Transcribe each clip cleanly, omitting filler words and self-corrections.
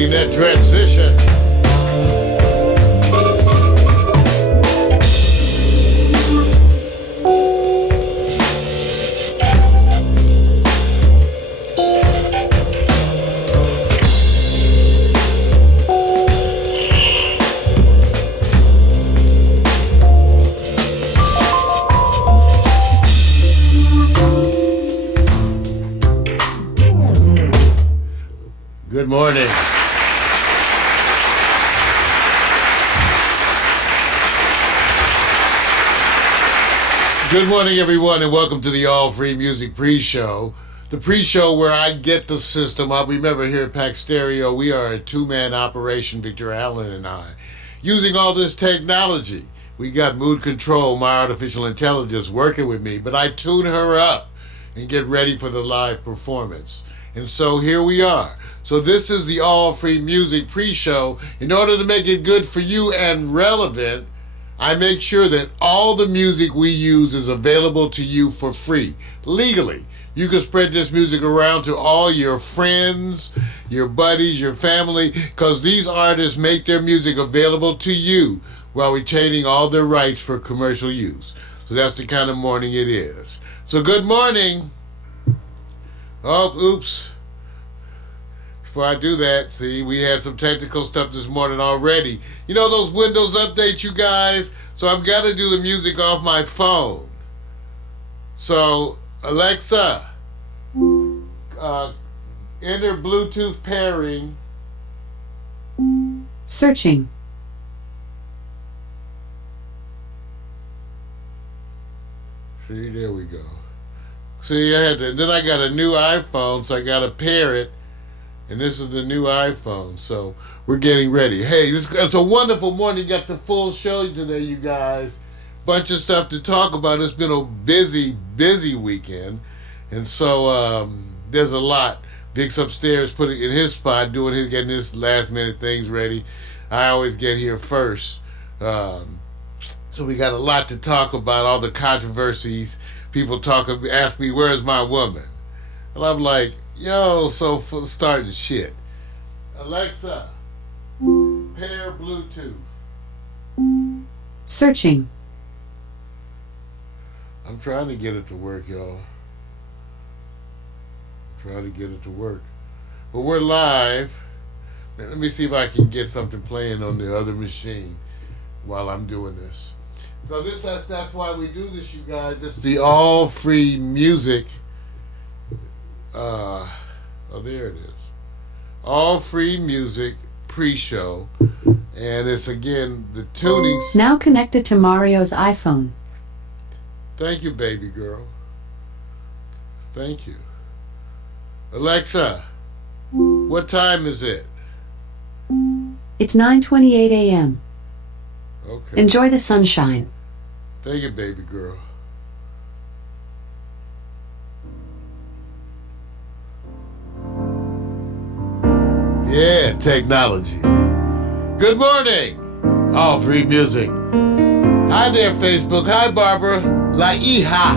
making that transition. Good morning. Good morning, everyone, and welcome to the All Free Music Pre-Show. The pre-show where I get the system up. Remember, here at Pack Stereo, we are a two-man operation, Victor Allen and I, using all this technology. We got Mood Control, my artificial intelligence, working with me, but I tune her up and get ready for the live performance. And so here we are. So this is the All Free Music Pre-Show. In order to make it good for you and relevant, I make sure that all the music we use is available to you for free, legally. You can spread this music around to all your friends, your buddies, your family, because these artists make their music available to you while retaining all their rights for commercial use. So that's the kind of morning it is. So good morning. Oh, oops. Before I do that, see, we had some technical stuff this morning already. You know those Windows updates, you guys? So I've got to do the music off my phone. So, Alexa, enter Bluetooth pairing. Searching. See, there we go. See, I had to, then I got a new iPhone, so I got to pair it. And this is the new iPhone, so we're getting ready. Hey, it's a wonderful morning. Got the full show today, you guys. Bunch of stuff to talk about. It's been a busy, busy weekend. And so there's a lot. Vic's upstairs putting in his spot, getting his last minute things ready. I always get here first. So we got a lot to talk about, all the controversies. People ask me, where's my woman? And I'm like, yo, so starting shit. Alexa, pair Bluetooth. Searching. I'm trying to get it to work, y'all. I'm trying to get it to work. But we're live. Let me see if I can get something playing on the other machine while I'm doing this. So that's why we do this, you guys. It's the All Free Music. Oh, there it is. All Free Music Pre-Show. And it's, again, the tunings. Now connected to Mario's iPhone. Thank you, baby girl. Thank you. Alexa, what time is it? It's 9:28 a.m. Okay. Enjoy the sunshine. Thank you, baby girl. Yeah, technology. Good morning, All Free Music. Hi there, Facebook. Hi, Barbara. La hija.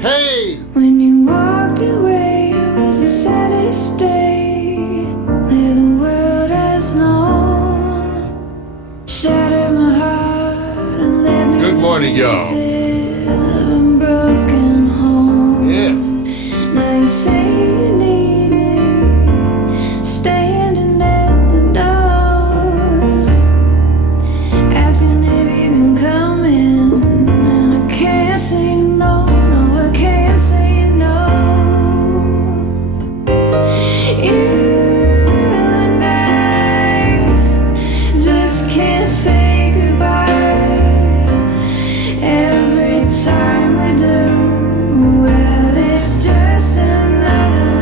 Hey. When you walked away, it was the saddest day that the world has known. Shattered my heart and let me. Good morning, y'all. Of a broken home. Yes. Now you say you need me, standing at the door, asking if you can come in, and I can't say no, no, I can't say no. You and I just can't say goodbye. Every time we do, well, it's just another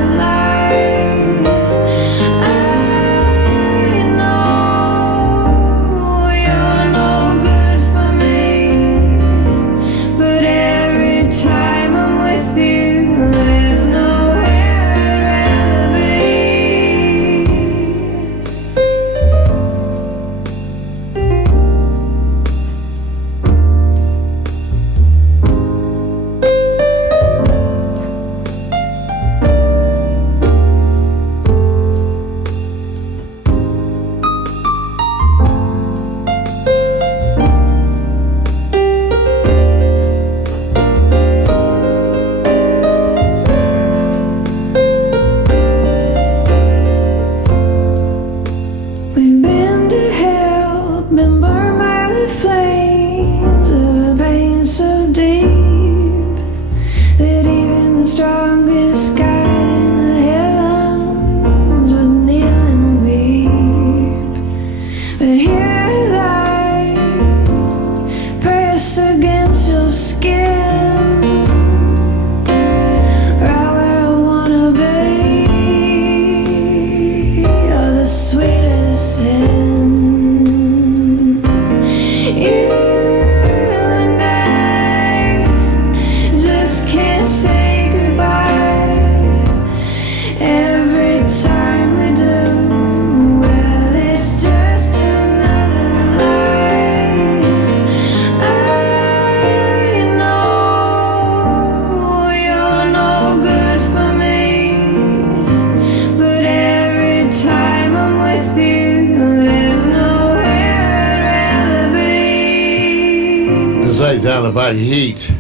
Body Heat.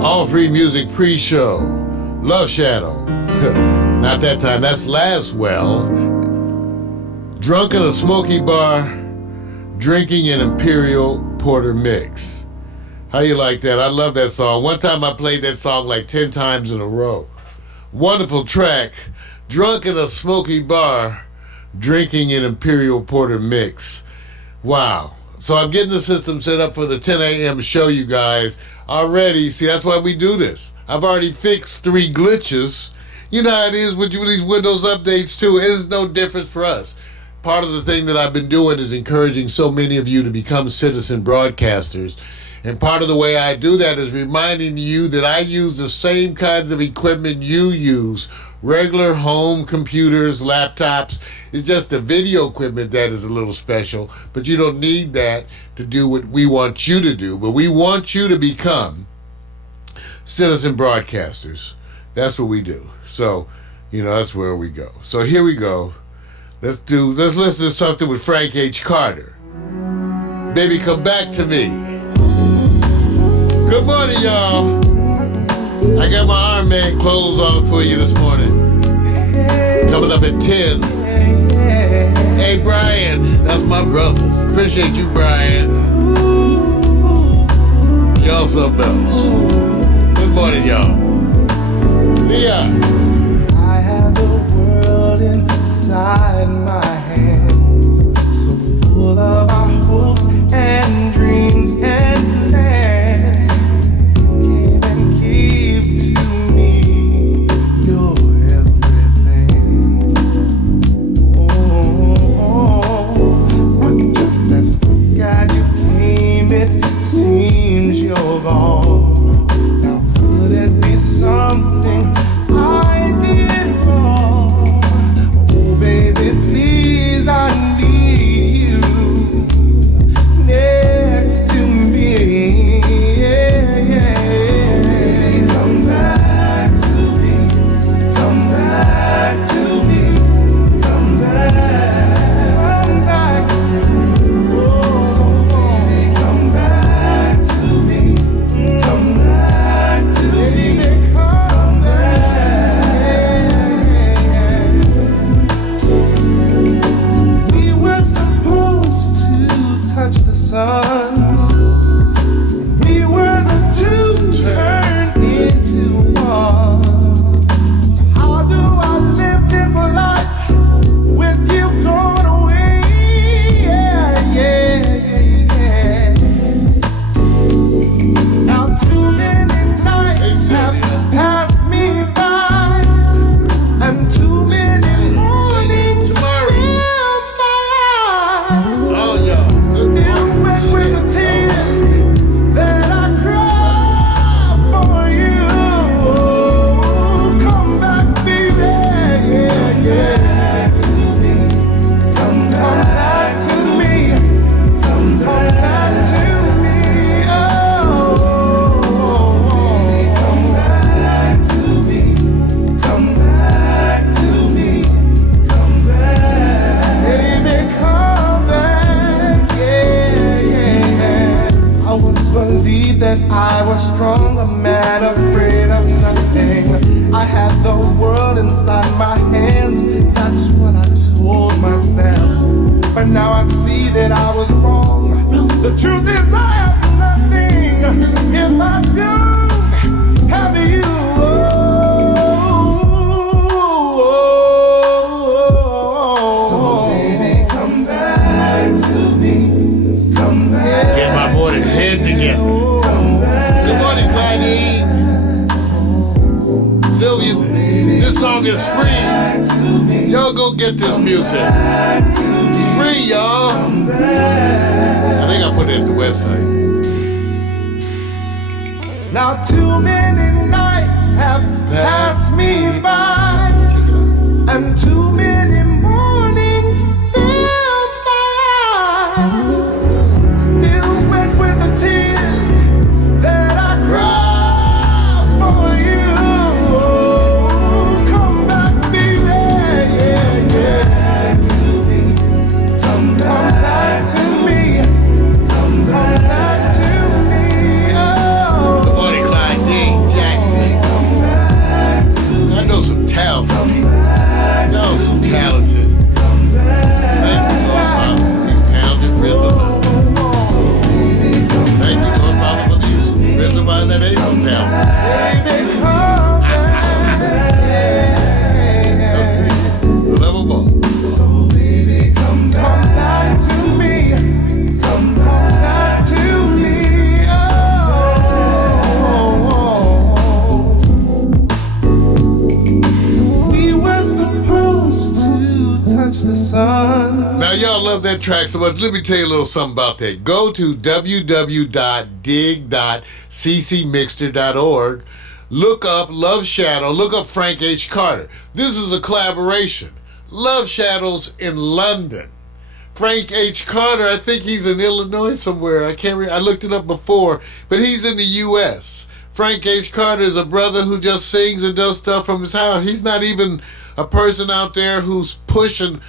All Free Music Pre-Show. Love Shadow. Not that time, that's Laswell. Drunk in a smoky bar, drinking an Imperial Porter mix. How you like that? I love that song. One time I played that song like 10 times in a row. Wonderful track. Drunk in a smoky bar, drinking an Imperial Porter mix. Wow. So I'm getting the system set up for the 10 a.m. show, you guys. Already, see, that's why we do this. I've already fixed 3 glitches. You know how it is with these Windows updates too. It's no difference for us. Part of the thing that I've been doing is encouraging so many of you to become citizen broadcasters. And part of the way I do that is reminding you that I use the same kinds of equipment you use. Regular home computers, laptops. It's just the video equipment that is a little special. But you don't need that to do what we want you to do. But we want you to become citizen broadcasters. That's what we do. So, that's where we go. So here we go. Let's listen to something with Frank H. Carter. Baby, come back to me. Good morning, y'all. I got my Iron Man clothes on for you this morning. Coming up at 10. Hey, Brian, that's my brother. Appreciate you, Brian. Y'all something else. Good morning, y'all. Yeah. I have the world inside my hands, so full of our hopes and dreams and plans. Came and gave to me your everything. But just as God you came, it seems you're gone. Now could it be something I did wrong? Oh baby, please, I need you next to me. So baby, come back to me. Come back to me. Come back. So baby, come back to me. Come back to me. Come back. We were supposed to touch the sun. We were the two turned into one. So how do I live this life with you gone away? Yeah. Now too many nights have passed me by, and too many mornings filled my eyes. Oh, y'all. Still wet with the tears that I cry for you. Come back, baby. Yeah. Come back to me. Come back to me. Oh. So baby, come back to me. Come back to me. Come back. Baby, come back. Yeah. I once believed that I was strong, a man afraid of nothing. I had the world inside my hands, that's what I told myself. But now I see that I was wrong. The truth is I have nothing if I don't have you. So baby, come back to me. Come back. Get my morning head together. Good morning, Clyde. Sylvia, this song is free. Y'all go get this music. It's free, y'all. I think I put it at the website. Now too many nights have passed me by, Check it out. and too many mornings filled my eyes. Still wet with the tears that I cry for you. Come back, baby. Yeah. Come back to me. Come back to me. Oh. y'all love that track so much. Let me tell you a little something about that. Go to www.dig.ccmixter.org. Look up Love Shadow. Look up Frank H. Carter. This is a collaboration. Love Shadow's in London. Frank H. Carter, I think he's in Illinois somewhere. I looked it up before, but he's in the U.S. Frank H. Carter is a brother who just sings and does stuff from his house. He's not even a person out there who's pushing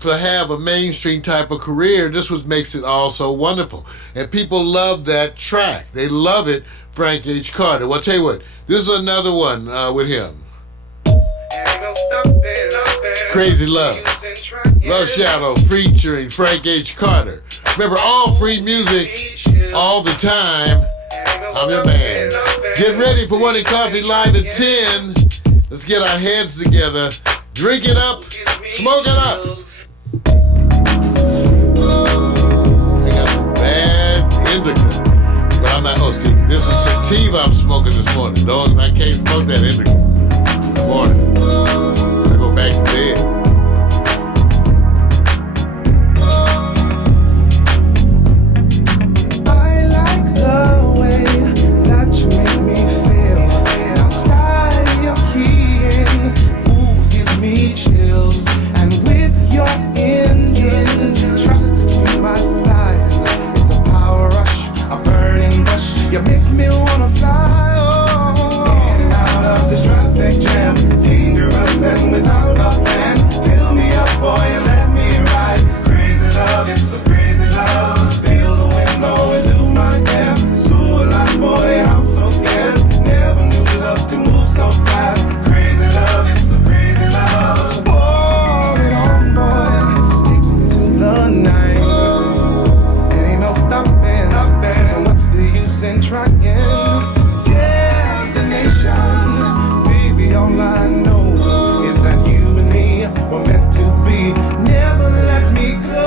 to have a mainstream type of career. This was makes it all so wonderful. And people love that track. They love it, Frank H. Carter. Well, I'll tell you what, this is another one with him. Crazy Love. Love Shadow featuring Frank H. Carter. Remember, all free music, all the time. I'm your man. Get ready for Morning Coffee Live at 10. Let's get our heads together. Drink it up. Smoke it up. I got some bad indica. But I'm not hosting. This is sativa I'm smoking this morning. I can't smoke that indica. Good morning. I go back to bed. You make me wanna fly, oh, in and out of this traffic jam, dangerous and without a plan. Fill me up, boy, and let me ride. Crazy love, it's a crazy love. Feel the wind blowing through my hair. So alive, boy, I'm so scared. Never knew love could move so fast. Crazy love, it's a crazy love. Hold it on, boy, take me to the night. It ain't no stopping. So what's the use in trying? Destination, baby, all I know is that you and me were meant to be. Never let me go.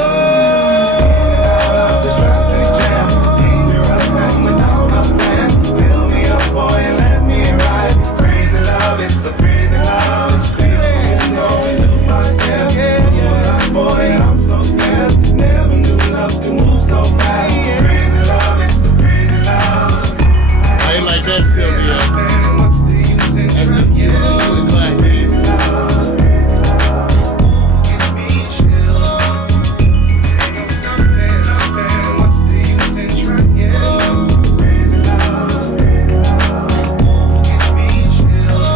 Out of this traffic jam, dangerous and without a plan. Fill me up, boy, and let me ride. Crazy love, it's a crazy love. It's crazy going through my head. So alive, boy, and I'm so scared. Never knew love could move so fast. Crazy love, it's a crazy love. I ain't like that, Sylvia. What's the use in trying? You look like Crazy love. Give me chills. Ain't no stopping. What's the use in trying? Crazy love. Give me chills.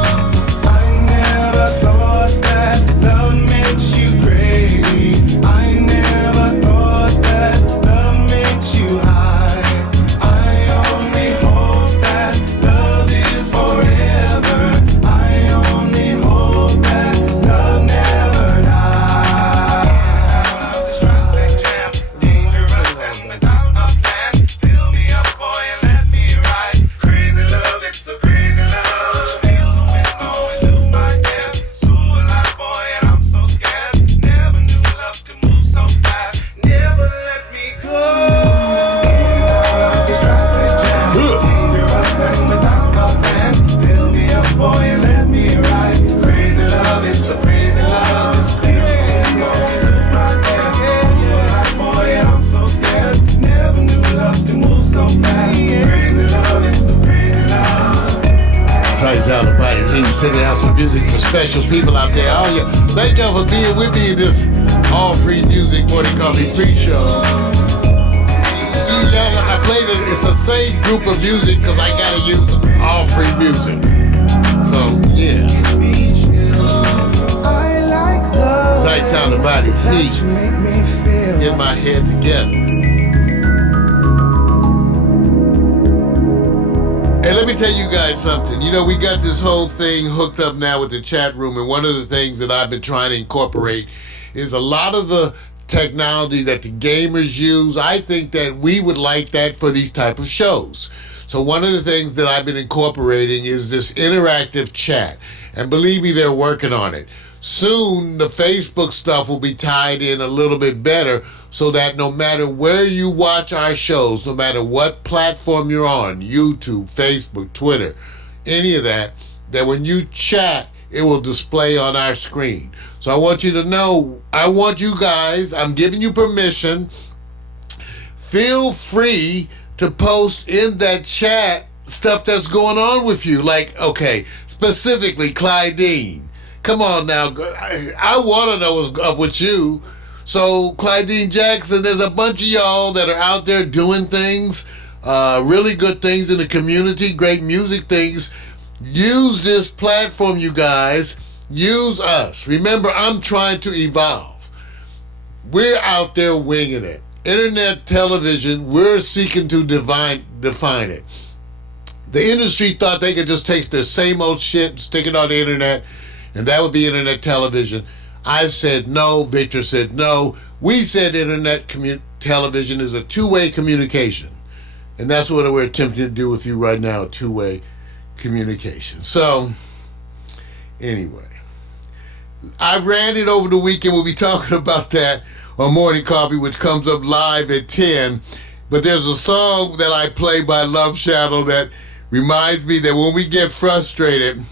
I never thought that love makes you crazy. I never thought that love makes you high. I only hope that love is forever. I only hope that love never dies. Out of this traffic jam, dangerous and without a plan. Fill me up, boy, and let me ride. Crazy love, it's a crazy love. Feel the wind blowing through my hair. So alive, boy, and I'm so scared. Never knew love could move so fast. Never let me go. Out of this traffic jam, dangerous and without a plan. Fill me up, boy, and let me ride. Crazy love, it's a crazy love. It's crazy going through my head. So alive, boy, and I'm so scared. Never knew love could move so fast. Crazy love, it's a crazy love. Sights out the body. He's sending out some music for special people out there. Oh, yeah. Thank y'all for being with me in this all free music morning coffee pre-show. I played it. It's the same group of music because I gotta use all free music. So yeah. I like love. Sights out the body. That Heat. you make me feel. Get my head together. Hey, let me tell you guys something. You know, we got this whole thing hooked up now with the chat room, and one of the things that I've been trying to incorporate is a lot of the technology that the gamers use. I think that we would like that for these type of shows. So one of the things that I've been incorporating is this interactive chat. And believe me, they're working on it. Soon, the Facebook stuff will be tied in a little bit better so that no matter where you watch our shows, no matter what platform you're on, YouTube, Facebook, Twitter, any of that, that when you chat, it will display on our screen. So I want you to know, I want you guys, I'm giving you permission. Feel free to post in that chat stuff that's going on with you. Like, okay, specifically Clydeen. Come on now. I want to know what's up with you. So, Clydeen Jackson, there's a bunch of y'all that are out there doing things, really good things in the community, great music things. Use this platform, you guys. Use us. Remember, I'm trying to evolve. We're out there winging it. Internet television, we're seeking to define it. The industry thought they could just take the same old shit and stick it on the internet, and that would be internet television. I said no. Victor said no. We said internet television is a two-way communication, and that's what we're attempting to do with you right now, a two-way communication. So, anyway, I ran it over the weekend. We'll be talking about that on Morning Coffee, which comes up live at 10. But there's a song that I play by Love Shadow that reminds me that when we get frustrated,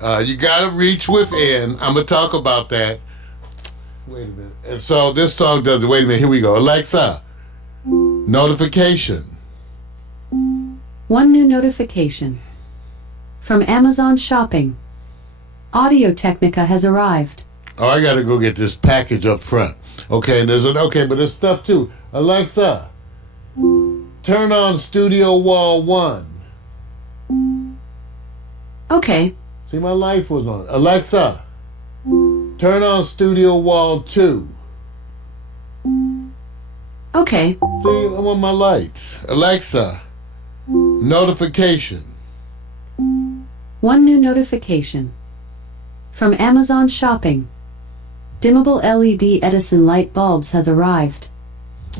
you gotta reach within. I'm gonna talk about that. Wait a minute. And so this song does it. Wait a minute. Here we go. Alexa, notification. One new notification. From Amazon Shopping. Audio-Technica has arrived. Oh, I gotta go get this package up front. Okay, and but there's stuff too. Alexa, turn on Studio Wall 1. Okay. See, my life was on. Alexa, turn on Studio Wall 2. Okay. See, I'm on my lights. Alexa, notification. One new notification. From Amazon Shopping. Dimmable LED Edison light bulbs has arrived.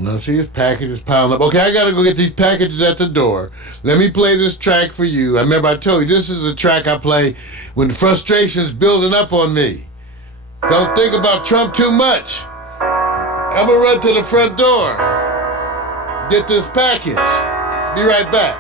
Now see, this package is piling up. Okay, I gotta go get these packages at the door. Let me play this track for you. I remember I told you this is a track I play when frustration's building up on me. Don't think about Trump too much. I'm gonna run to the front door. Get this package. Be right back.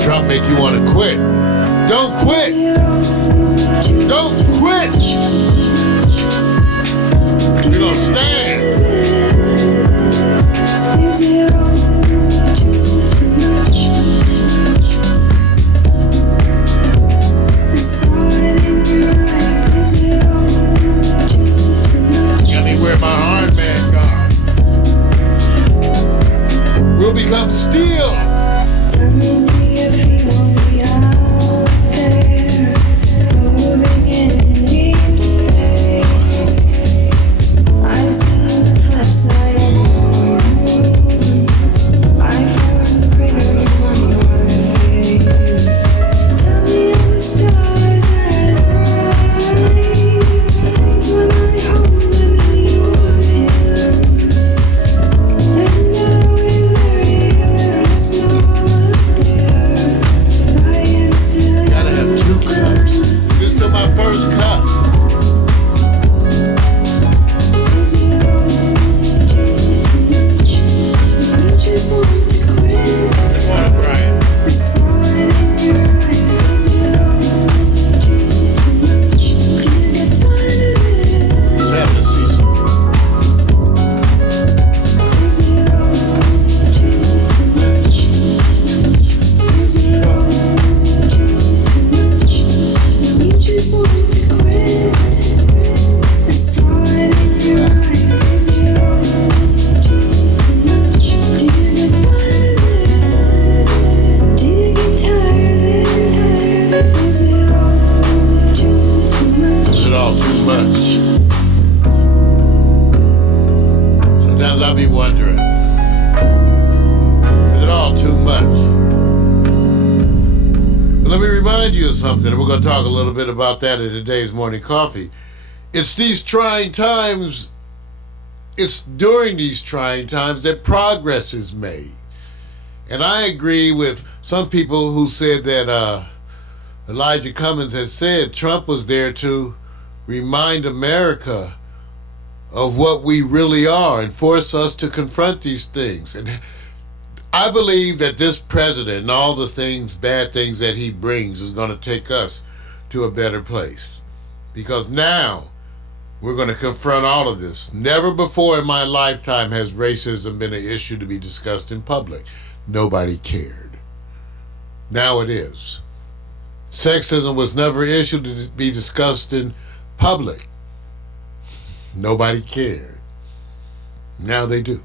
Trump make you want to quit. Don't quit. Don't quit. We're going to stand. I'm still. Tell me, do you feel me out there, moving in deep space? I've seen the flip side of you. I found the critters on your face. Tell me if the stars as bright when I hold them in your hands. And now we're very, very small there. I can still Gotta have 2 cups. This is my first cup. Is it all too much? You just want to quit. Come on, Brian. I saw it in your eyes. Is it all too much? Do you get tired of it? Let's have this season. Is it all too much? Is it all too much? You just want to quit. I saw it in your eyes. Is it all too much? Do you get tired of it? Do you get tired of it? Is it all too much? Is it all too much? Sometimes I'll be wondering, is it all too much? But let me remind you of something, and we're going to talk a little bit about that in today's morning coffee. It's these trying times, it's during these trying times that progress is made. And I agree with some people who said that Elijah Cummings has said Trump was there to remind America of what we really are and force us to confront these things. And I believe that this president and all the things, bad things that he brings is going to take us to a better place. Because now we're going to confront all of this. Never before in my lifetime has racism been an issue to be discussed in public. Nobody cared. Now it is. Sexism was never an issue to be discussed in public. Nobody cared. Now they do.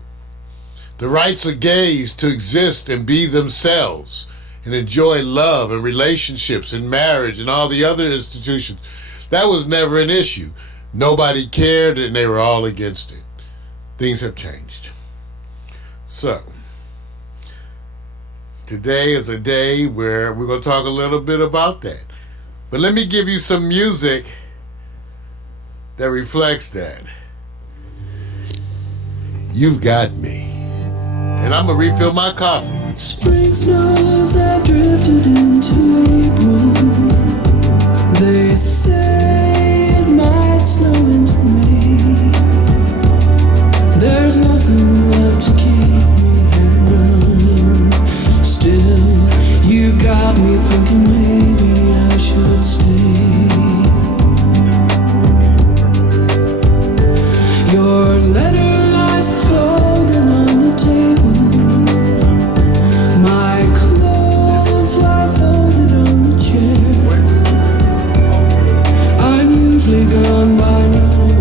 The rights of gays to exist and be themselves and enjoy love and relationships and marriage and all the other institutions, that was never an issue. Nobody cared and they were all against it. Things have changed. So, today is a day where we're going to talk a little bit about that. But let me give you some music that reflects that. You've got me. And I'm going to refill my coffee. Spring snows have drifted into April. They say it might snow into May. There's nothing left to keep me hanging around. Still, you got me thinking maybe I should stay. Your letter lies folded on the table. My clothes lie folded on the chair. I'm usually gone by now.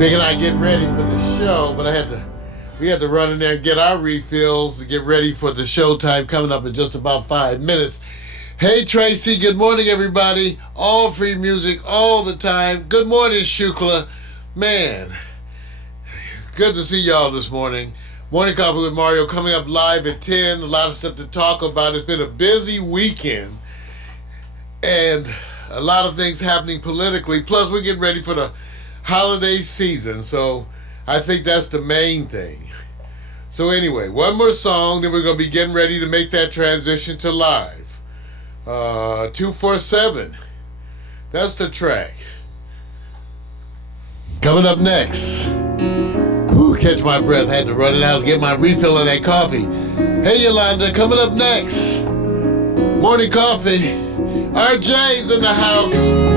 Vic and I getting ready for the show, but we had to run in there and get our refills to get ready for the showtime coming up in just about 5 minutes. Hey Tracy, good morning everybody. All free music all the time. Good morning Shukla. Man, good to see y'all this morning. Morning Coffee with Mario coming up live at 10. A lot of stuff to talk about. It's been a busy weekend and a lot of things happening politically. Plus we're getting ready for the holiday season, so I think that's the main thing. So anyway, one more song, then we're going to be getting ready to make that transition to live. 247, that's the track. Coming up next, ooh, catch my breath, had to run in the house, get my refill of that coffee. Hey Yolanda, coming up next, Morning Coffee, RJ's in the house.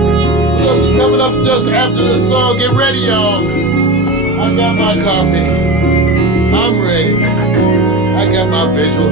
We'll be coming up just after the song. Get ready, y'all. I got my coffee. I'm ready. I got my visual.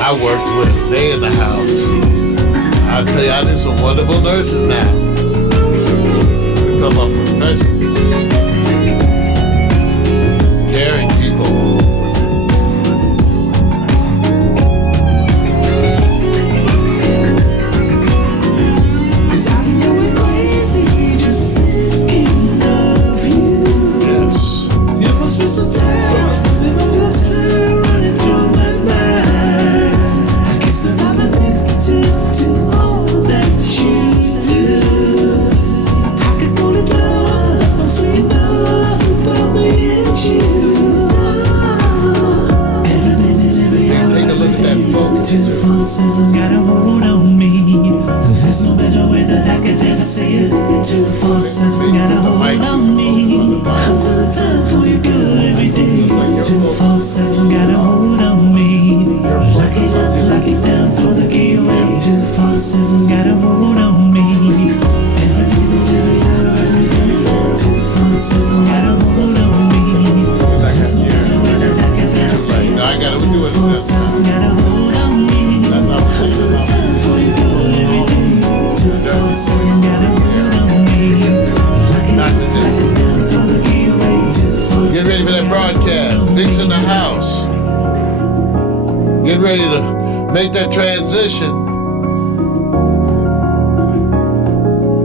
I worked with, they in the house. I'll tell you, I need some wonderful nurses now. We come up professionals. Caring people. I gotta do it. broadcast. Vic's in the house. Get ready to make that transition.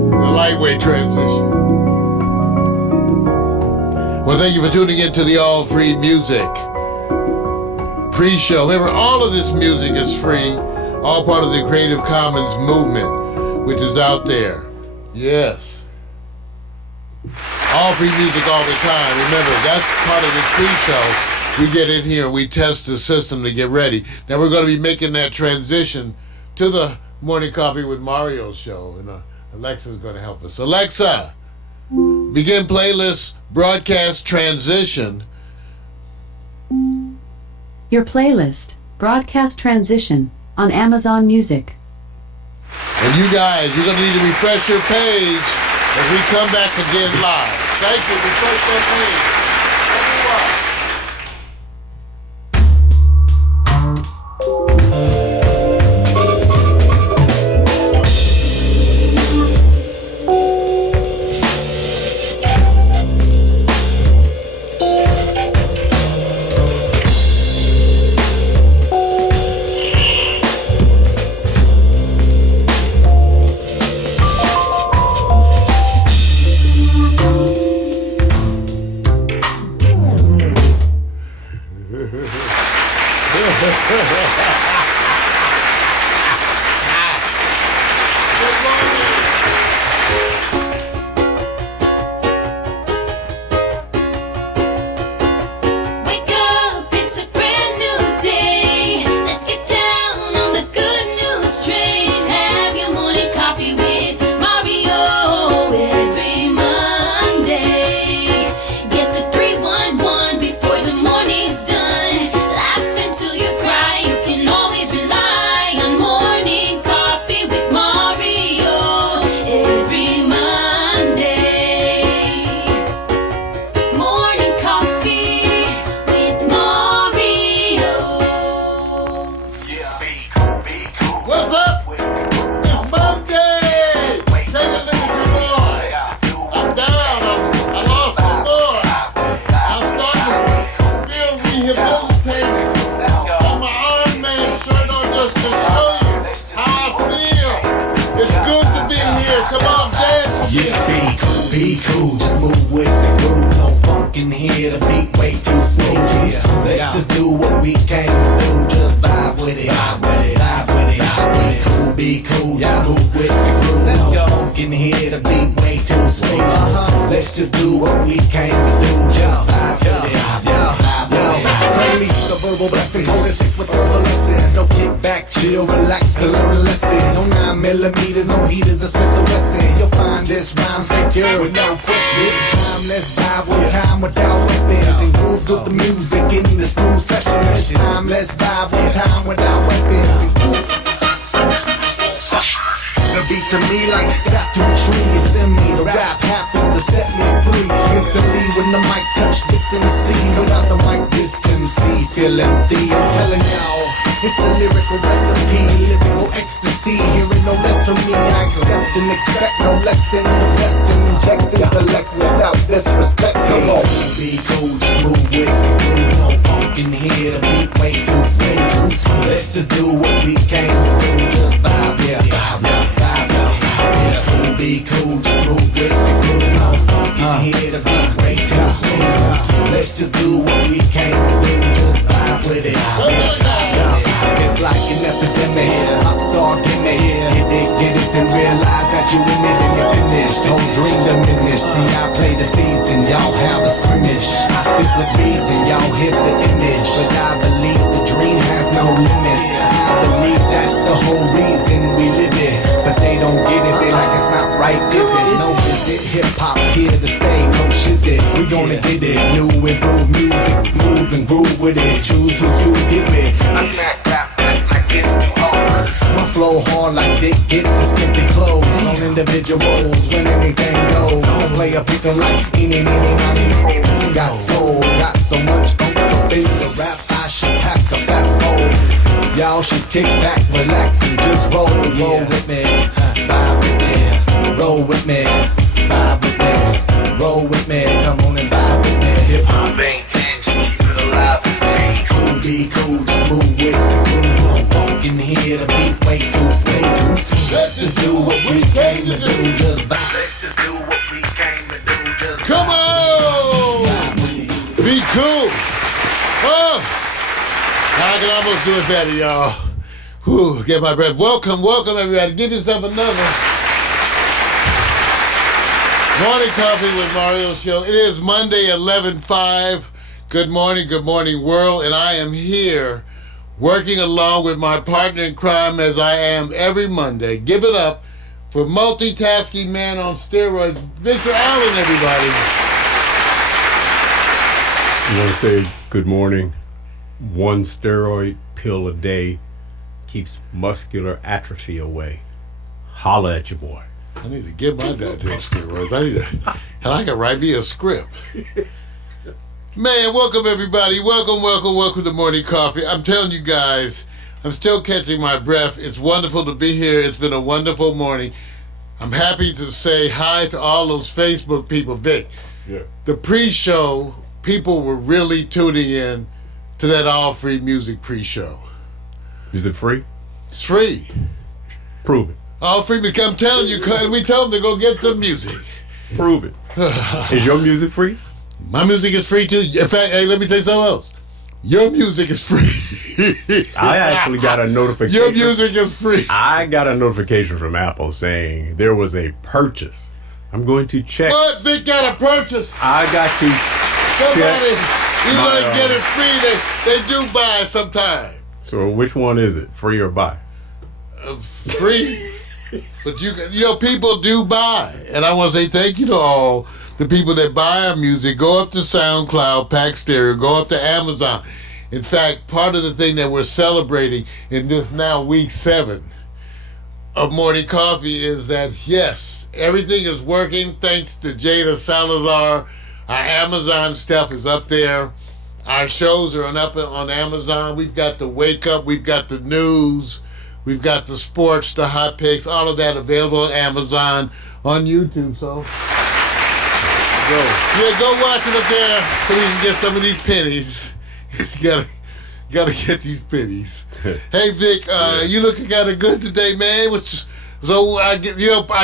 The lightweight transition. Well, thank you for tuning in to the All Free Music Pre-Show. Remember, all of this music is free, all part of the Creative Commons movement, which is out there. Yes. All free music all the time. Remember, that's part of the pre-show. We get in here, we test the system to get ready. Now we're going to be making that transition to the Morning Coffee with Mario show, and Alexa's going to help us. Alexa, begin playlist broadcast transition. Your playlist, Broadcast Transition, on Amazon Music. And you guys, you're going to need to refresh your page as we come back again live. Thank you. Refresh that page. Roll with me, come on and vibe with me. Hip hop ain't 10, just do, just vibe. Let's just do what we came to do. Just Come on! Be cool. Oh! I can almost do it better, y'all. Whew, get my breath. Welcome, everybody. Give yourself another Morning Coffee with Mario show. It is Monday, 11/5. Good morning, world. And I am here working along with my partner in crime as I am every Monday. Give it up for multitasking man on steroids, Victor Allen, everybody. I want to say good morning. One steroid pill a day keeps muscular atrophy away. Holla at your boy. I need to get my goddamn steroids. I can write me a script. Man, welcome everybody. Welcome to Morning Coffee. I'm telling you guys, I'm still catching my breath. It's wonderful to be here. It's been a wonderful morning. I'm happy to say hi to all those Facebook people. Vic, the pre-show, people were really tuning in to that all-free music pre-show. Is it free? It's free. Prove it. All free because I'm telling you, we told them to go get some music. Prove it. Is your music free? My music is free too. In fact, hey, let me tell you something else. Your music is free. I actually got a notification. Your music is free. I got a notification from Apple saying there was a purchase. I'm going to check. What? Vic got a purchase. I got to Somebody, check. you want to get it free, they do buy sometimes. So which one is it? Free or buy? Free. But you know, people do buy. And I want to say thank you to all the people that buy our music. Go up to SoundCloud, Pack Stereo, go up to Amazon. In fact, part of the thing that we're celebrating in this now week 7 of Morning Coffee is that, yes, everything is working thanks to Jada Salazar. Our Amazon stuff is up there. Our shows are up on Amazon. We've got the Wake Up, we've got the news, we've got the sports, the hot picks, all of that available on Amazon, on YouTube. So go watch it up there so we can get some of these pennies. you gotta get these pennies. Hey Vic, you looking kind of good today, man. So I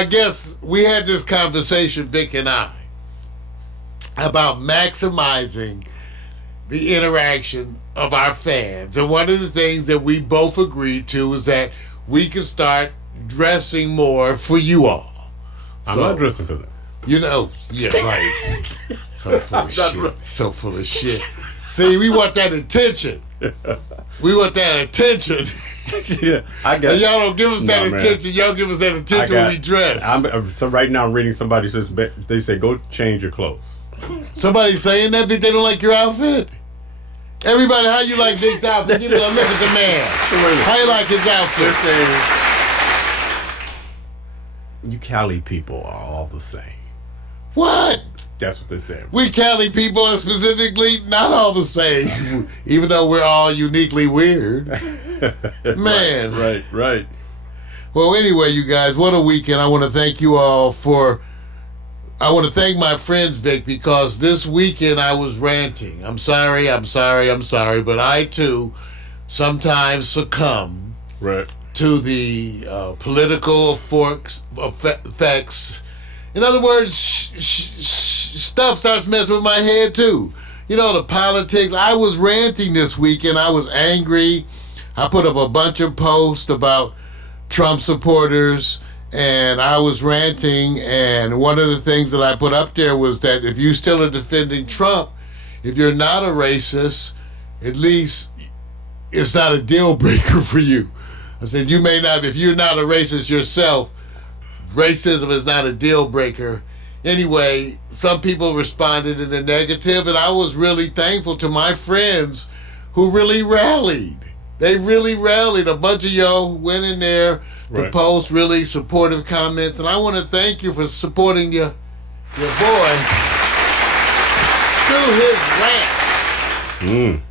guess we had this conversation, Vic and I, about maximizing the interaction of our fans. And one of the things that we both agreed to is that we can start dressing more for you all. I'm not dressing for them. You know, yeah, right. So full of shit. So full of shit. See, we want that attention. We want that attention. Yeah, I got. And y'all don't give us that attention. Y'all give us that attention when we dress. So right now I'm reading somebody says they say go change your clothes. Somebody saying that they don't like your outfit? Everybody, how you like Vic's outfit? Give me a look at the man. How you like his outfit? You Cali people are all the same. What? That's what they say. We Cali people are specifically not all the same, even though we're all uniquely weird. Man. Right. Well, anyway, you guys, what a weekend. I want to thank you all I want to thank my friends, Vic, because this weekend I was ranting. I'm sorry, but I too sometimes succumb to the political effects. In other words, stuff starts messing with my head too. You know, the politics. I was ranting this weekend. I was angry. I put up a bunch of posts about Trump supporters, and I was ranting, and one of the things that I put up there was that if you still are defending Trump, if you're not a racist, at least it's not a deal breaker for you. I said, you may not, if you're not a racist yourself, racism is not a deal breaker. Anyway, some people responded in the negative, and I was really thankful to my friends who really rallied. They really rallied. A bunch of y'all went in there to post really supportive comments, and I want to thank you for supporting your boy through his rants.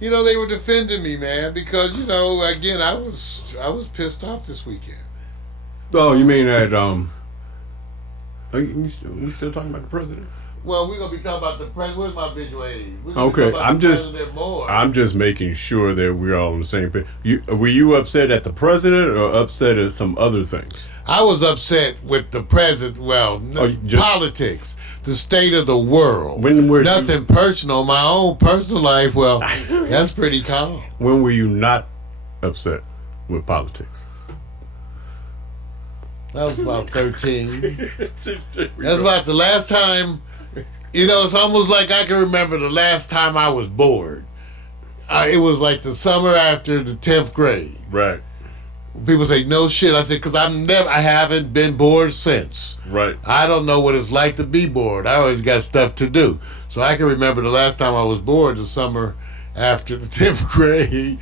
You know, they were defending me, man, because, you know, again, I was pissed off this weekend. Oh, you mean that, are we still talking about the president? Well, we're gonna be talking about the president. Where's my visual aid? We're gonna be Okay, talking about the president more. I'm just making sure that we're all on the same page. Were you upset at the president or upset at some other things? I was upset with the president. Well, politics, the state of the world. Nothing personal. My own personal life. Well, that's pretty calm. When were you not upset with politics? That was about 13. That's about the last time. You know, it's almost like I can remember the last time I was bored. It was like the summer after the 10th grade. Right. People say, no shit. I said, because I haven't been bored since. Right. I don't know what it's like to be bored. I always got stuff to do. So I can remember the last time I was bored, the summer after the 10th grade.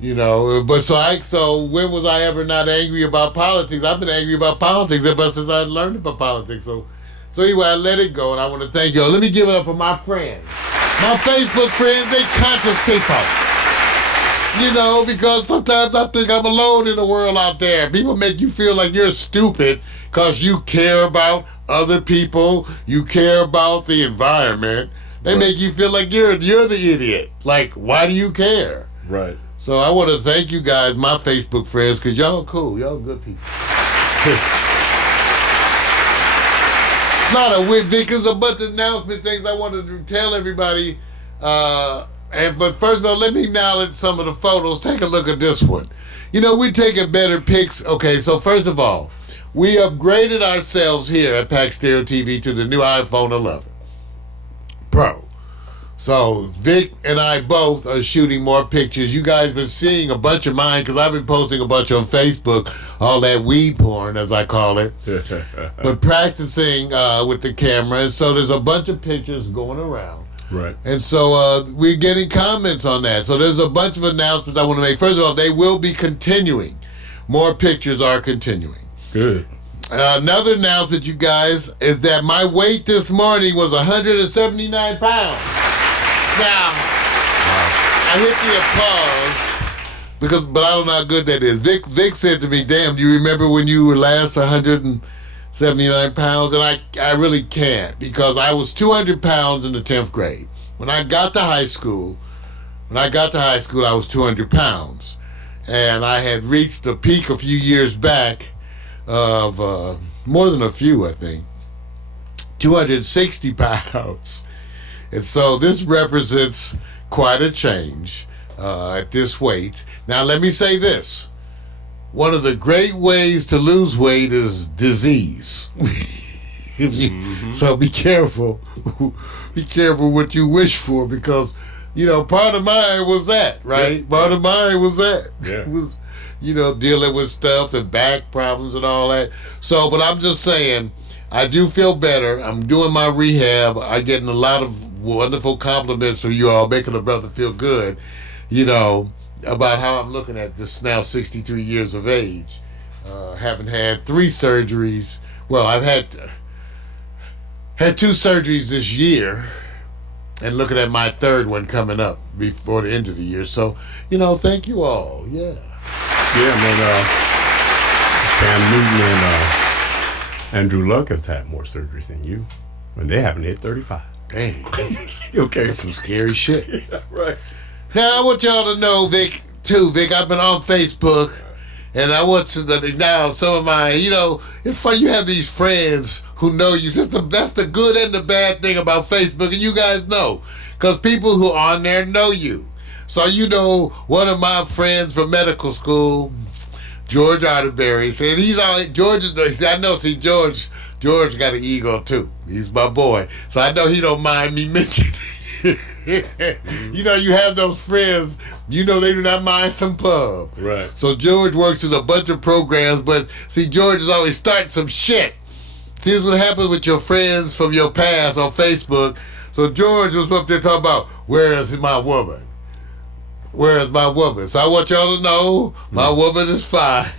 You know, but so when was I ever not angry about politics? I've been angry about politics ever since I learned about politics. So anyway, I let it go, and I want to thank y'all. Let me give it up for my friends. My Facebook friends, they conscious people. You know, because sometimes I think I'm alone in the world out there. People make you feel like you're stupid because you care about other people. You care about the environment. They make you feel like you're the idiot. Like, why do you care? Right. So I want to thank you guys, my Facebook friends, because y'all cool. Y'all good people. Not a weird thing, because a bunch of announcement things I wanted to tell everybody. But first of all, let me acknowledge some of the photos. Take a look at this one. You know, we're taking better pics. Okay, so first of all, we upgraded ourselves here at Pack Stereo TV to the new iPhone 11 Pro. So Vic and I both are shooting more pictures. You guys been seeing a bunch of mine because I've been posting a bunch on Facebook, all that weed porn, as I call it. But practicing with the camera. And so there's a bunch of pictures going around. Right. And so we're getting comments on that. So there's a bunch of announcements I want to make. First of all, they will be continuing. More pictures are continuing. Good. Another announcement, you guys, is that my weight this morning was 179 pounds. Now, I hit the applause but I don't know how good that is. Vic said to me, "Damn, do you remember when you were last 179 pounds?" And I really can't, because I was 200 pounds in the 10th grade. When I got to high school, I was 200 pounds, and I had reached the peak a few years back of more than a few, I think, 260 pounds. And so this represents quite a change at this weight. Now, let me say this. One of the great ways to lose weight is disease. So be careful. Be careful what you wish for, because, you know, part of mine was that, right? Yeah. Part of mine was that. Yeah. It was, you know, dealing with stuff and back problems and all that. So, but I'm just saying, I do feel better. I'm doing my rehab. I'm getting a lot of wonderful compliments from you all, making a brother feel good, you know, about how I'm looking at this now, 63 years of age. Having had 3 surgeries. Well, I've had 2 surgeries this year, and looking at my 3rd one coming up before the end of the year. So, you know, thank you all. Yeah. Yeah, man. Cam Newton and Andrew Luck has had more surgeries than you, and they haven't hit 35. Dang. Okay. That's some scary shit. Yeah, right. Now, I want y'all to know, Vic, I've been on Facebook, and I want to now some of my, you know, it's funny, you have these friends who know you. That's the good and the bad thing about Facebook, and you guys know, because people who are on there know you. So, you know, one of my friends from medical school, George Otterberry, said George got an ego too. He's my boy. So I know he don't mind me mentioning it. You know, you have those friends, you know, they do not mind some pub. Right. So George works in a bunch of programs, but see, George is always starting some shit. See, this is what happens with your friends from your past on Facebook. So George was up there talking about, where is my woman? Where is my woman? So I want y'all to know, my woman is fine.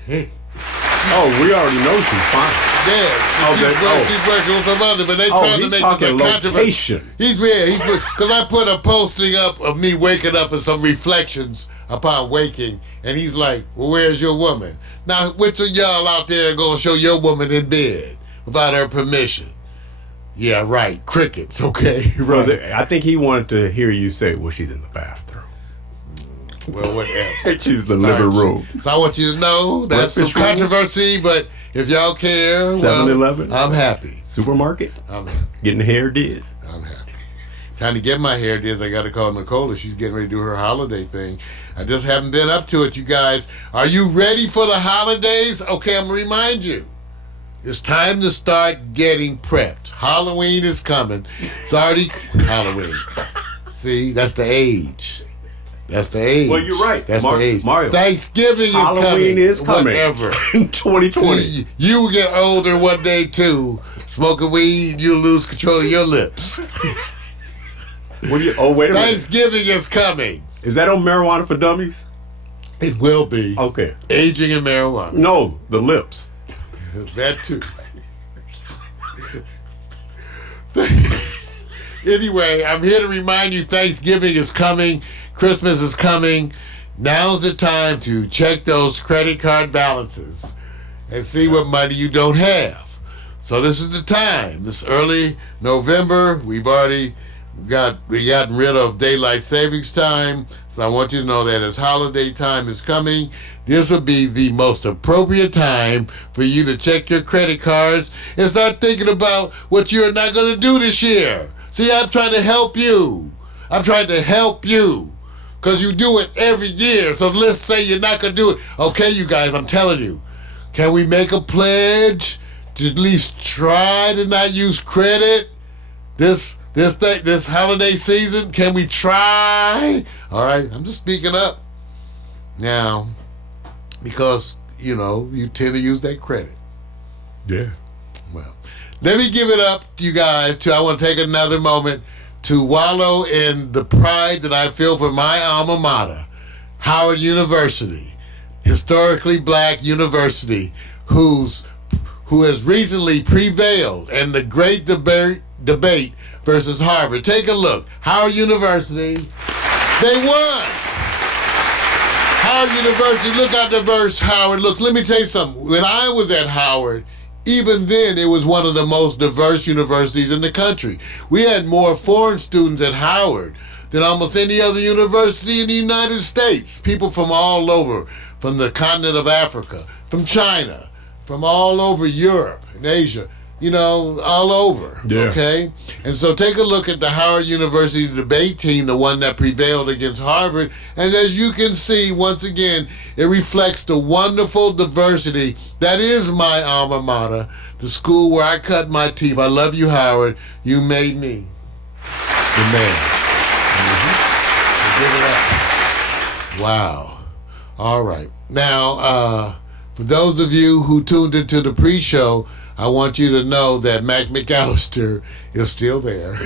Oh, we already know she's fine. Yeah, she's working with some other, but they trying to make it a controversy. Because I put a posting up of me waking up and some reflections upon waking, and he's like, "Well, where's your woman?" Now, which of y'all out there are gonna show your woman in bed without her permission? Yeah, right. Crickets, okay? Well, Right. I think he wanted to hear you say, well, she's in the bathroom. Well, whatever. She's in the living room. So I want you to know that's some Breakfast room? controversy, but if y'all care, 7-Eleven? well, I'm happy. Supermarket? I'm happy. Getting hair did. I'm happy. Time to get my hair did. I got to call Nicole. She's getting ready to do her holiday thing. I just haven't been up to it, you guys. Are you ready for the holidays? Okay, I'm going to remind you. It's time to start getting prepped. Halloween is coming. It's already Halloween. See, that's the age. That's the age. Well, you're right. That's the age. Mario. Thanksgiving is coming. Halloween is coming. Whatever. In 2020. See, you will get older one day too. Smoking weed, you'll lose control of your lips. What do you, oh, wait a minute. Thanksgiving is coming. Is that on Marijuana for Dummies? It will be. Okay. Aging and marijuana. No, the lips. That too. Anyway, I'm here to remind you Thanksgiving is coming. Christmas is coming. Now's the time to check those credit card balances and see what money you don't have. So this is the time. This early November, we've already gotten rid of daylight savings time. So I want you to know that as holiday time is coming, this would be the most appropriate time for you to check your credit cards and start thinking about what you're not going to do this year. See, I'm trying to help you. I'm trying to help you because you do it every year. So let's say you're not going to do it. Okay, you guys, I'm telling you. Can we make a pledge to at least try to not use credit this holiday season? Can we try? All right, I'm just speaking up now because, you tend to use that credit. Yeah. Well, let me give it up to you guys. I want to take another moment to wallow in the pride that I feel for my alma mater, Howard University, historically black university, who has recently prevailed in the great debate versus Harvard. Take a look. Howard University, they won. Howard University, look how diverse Howard looks. Let me tell you something. When I was at Howard, even then, it was one of the most diverse universities in the country. We had more foreign students at Howard than almost any other university in the United States. People from all over, from the continent of Africa, from China, from all over Europe and Asia, all over, Yeah. okay? And so take a look at the Howard University debate team, the one that prevailed against Harvard, and as you can see, once again, it reflects the wonderful diversity that is my alma mater, the school where I cut my teeth. I love you, Howard. You made me the man. Give it up. Wow. All right. Now, for those of you who tuned into the pre-show, I want you to know that Mac McAllister is still there.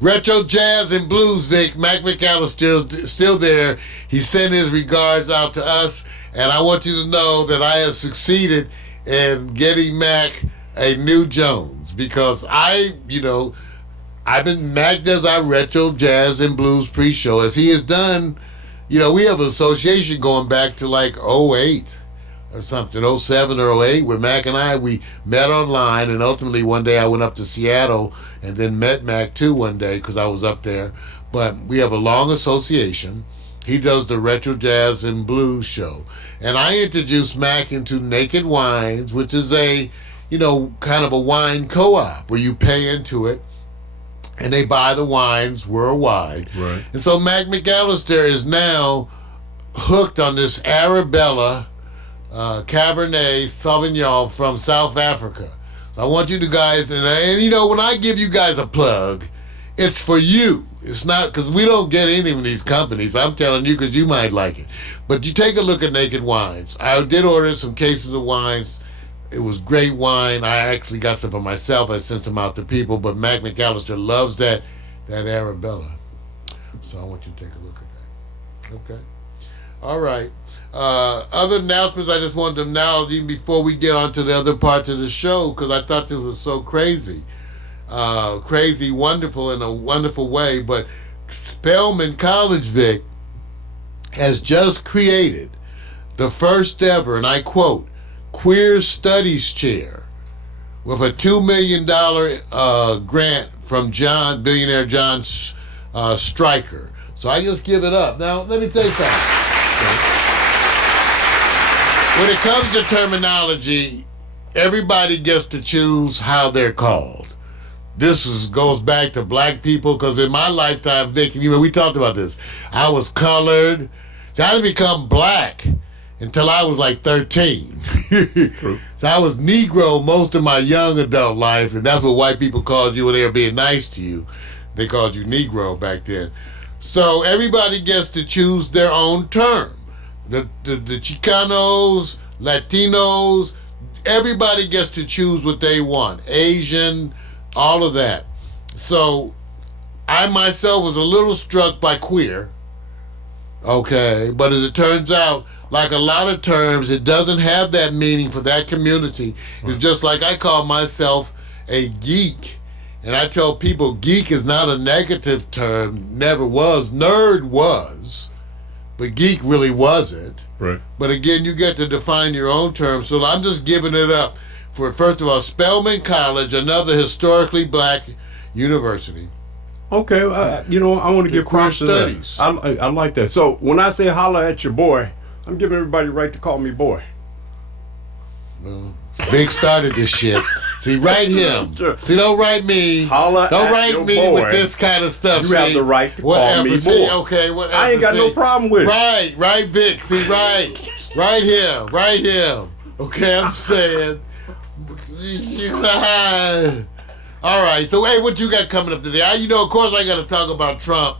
Retro Jazz and Blues Vic, Mac McAllister is still there. He sent his regards out to us, and I want you to know that I have succeeded in getting Mac a new Jones because Mac does our Retro Jazz and Blues pre-show as he has done. We have an association going back to like '08. Or something, '07 or '08, where Mac and I, we met online, and ultimately one day I went up to Seattle and then met Mac too one day because I was up there. But we have a long association. He does the Retro Jazz and Blues show. And I introduced Mac into Naked Wines, which is a, kind of a wine co-op where you pay into it and they buy the wines worldwide. Right. And so Mac McAllister is now hooked on this Arabella Cabernet Sauvignon from South Africa. So I want you guys to, and when I give you guys a plug, it's for you. It's not because we don't get anything from these companies. I'm telling you because you might like it. But you take a look at Naked Wines. I did order some cases of wines. It was great wine. I actually got some for myself. I sent some out to people. But Mac McAllister loves that Arabella. So I want you to take a look at that. Okay. All right. Other announcements I just wanted to acknowledge even before we get on to the other parts of the show because I thought this was so crazy. Crazy, wonderful in a wonderful way. But Spelman College, Vic, has just created the first ever, and I quote, queer studies chair with a $2 million grant from billionaire John Stryker. So I just give it up. Now, let me tell you something. When it comes to terminology, everybody gets to choose how they're called. This goes back to black people, because in my lifetime, Vic, we talked about this. I was colored. So I didn't become black until I was like 13. True. So I was Negro most of my young adult life, and that's what white people called you when they were being nice to you. They called you Negro back then. So everybody gets to choose their own term. The Chicanos, Latinos, everybody gets to choose what they want. Asian, all of that. So I myself was a little struck by queer. Okay, but as it turns out, like a lot of terms, it doesn't have that meaning for that community. It's just like I call myself a geek. And I tell people geek is not a negative term, never was. Nerd was, but geek really wasn't. Right. But again, you get to define your own term. So I'm just giving it up for, first of all, Spelman College, another historically black university. Okay, I want to give queer props to that. studies. I like that. So when I say holla at your boy, I'm giving everybody the right to call me boy. Vic started this shit. See, write him. See, don't write me. Holla don't at write your me boy. with this kind of stuff. You see? have the right to call Whatever. me See, boy. okay, whatever. I ain't got no See? problem with it. Right, Vic. See, right him. Okay, I'm saying. All right, so hey, what you got coming up today? Of course, I got to talk about Trump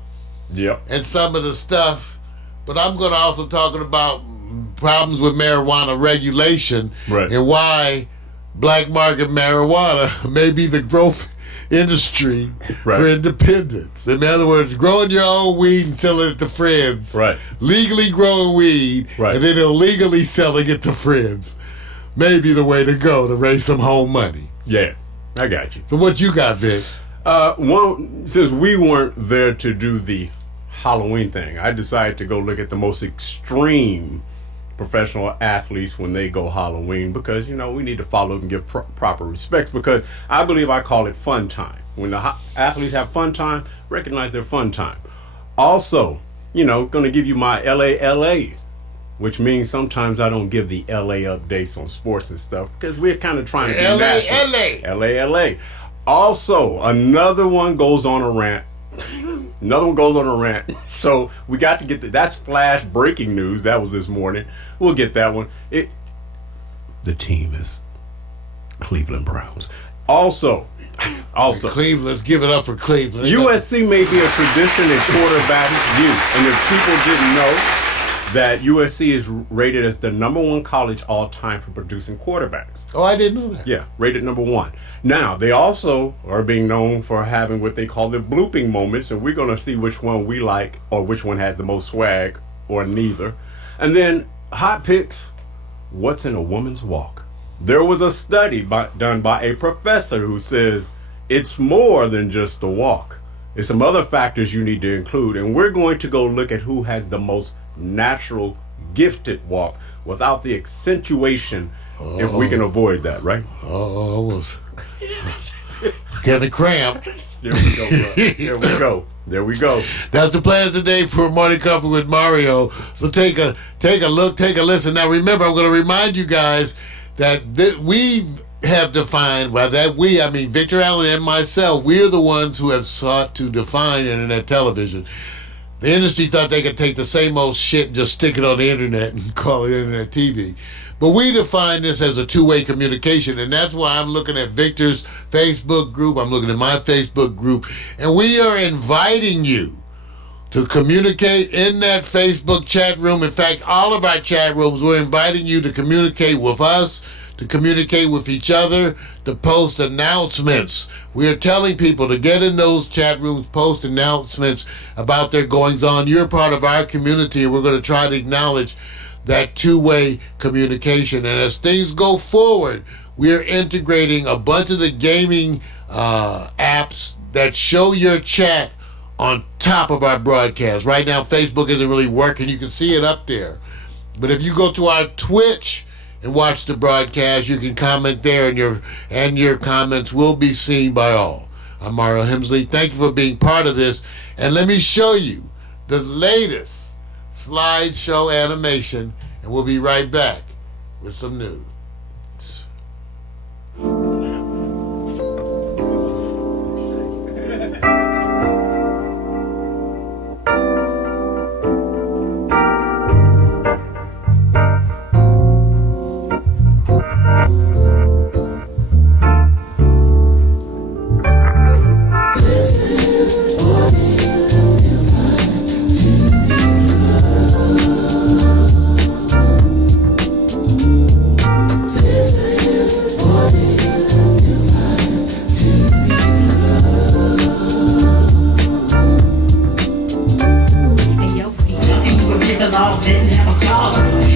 Yep. and some of the stuff, but I'm going to also talk about problems with marijuana regulation, Right. and why black market marijuana may be the growth industry Right. for independence. In other words, growing your own weed and selling it to friends. Right. Legally growing weed, Right. and then illegally selling it to friends may be the way to go to raise some home money. Yeah, I got you. So what you got, Vic? Since we weren't there to do the Halloween thing, I decided to go look at the most extreme professional athletes when they go Halloween, because we need to follow and give proper respects, because I believe I call it fun time. When the athletes have fun time, recognize their fun time. Also, going to give you my LA, which means sometimes I don't give the LA updates on sports and stuff, because we're kind of trying to be national. LA. Also, another one goes on a rant. So we got to get that's flash breaking news. That was this morning. We'll get that one. The team is Cleveland Browns. Also, Cleveland. Let's give it up for Cleveland. USC may be a tradition in quarterback youth. And if people didn't know, that USC is rated as the #1 college all time for producing quarterbacks. Oh, I didn't know that. Yeah, rated #1. Now, they also are being known for having what they call the blooping moments, and we're going to see which one we like, or which one has the most swag, or neither. And then, hot picks, what's in a woman's walk? There was a study done by a professor who says it's more than just the walk. There's some other factors you need to include, and we're going to go look at who has the most natural, gifted walk without the accentuation, if we can avoid that, right? Oh, I was getting cramped. There we go, bro. There we go. That's the plans today for Morning Coffee with Mario. So take a look, take a listen. Now remember, I'm going to remind you guys that we have defined, by that we, I mean Victor Allen and myself, we are the ones who have sought to define internet television. The industry thought they could take the same old shit and just stick it on the internet and call it internet TV. But we define this as a two-way communication, and that's why I'm looking at Victor's Facebook group, I'm looking at my Facebook group, and we are inviting you to communicate in that Facebook chat room. In fact, all of our chat rooms, we're inviting you to communicate with us, to communicate with each other, to post announcements. We are telling people to get in those chat rooms, post announcements about their goings on. You're part of our community, and we're going to try to acknowledge that two-way communication. And as things go forward, we are integrating a bunch of the gaming apps that show your chat on top of our broadcast. Right now, Facebook isn't really working. You can see it up there. But if you go to our Twitch and watch the broadcast. You can comment there, and your comments will be seen by all. I'm Mario Hemsley. Thank you for being part of this. And let me show you the latest slideshow animation, and we'll be right back with some news.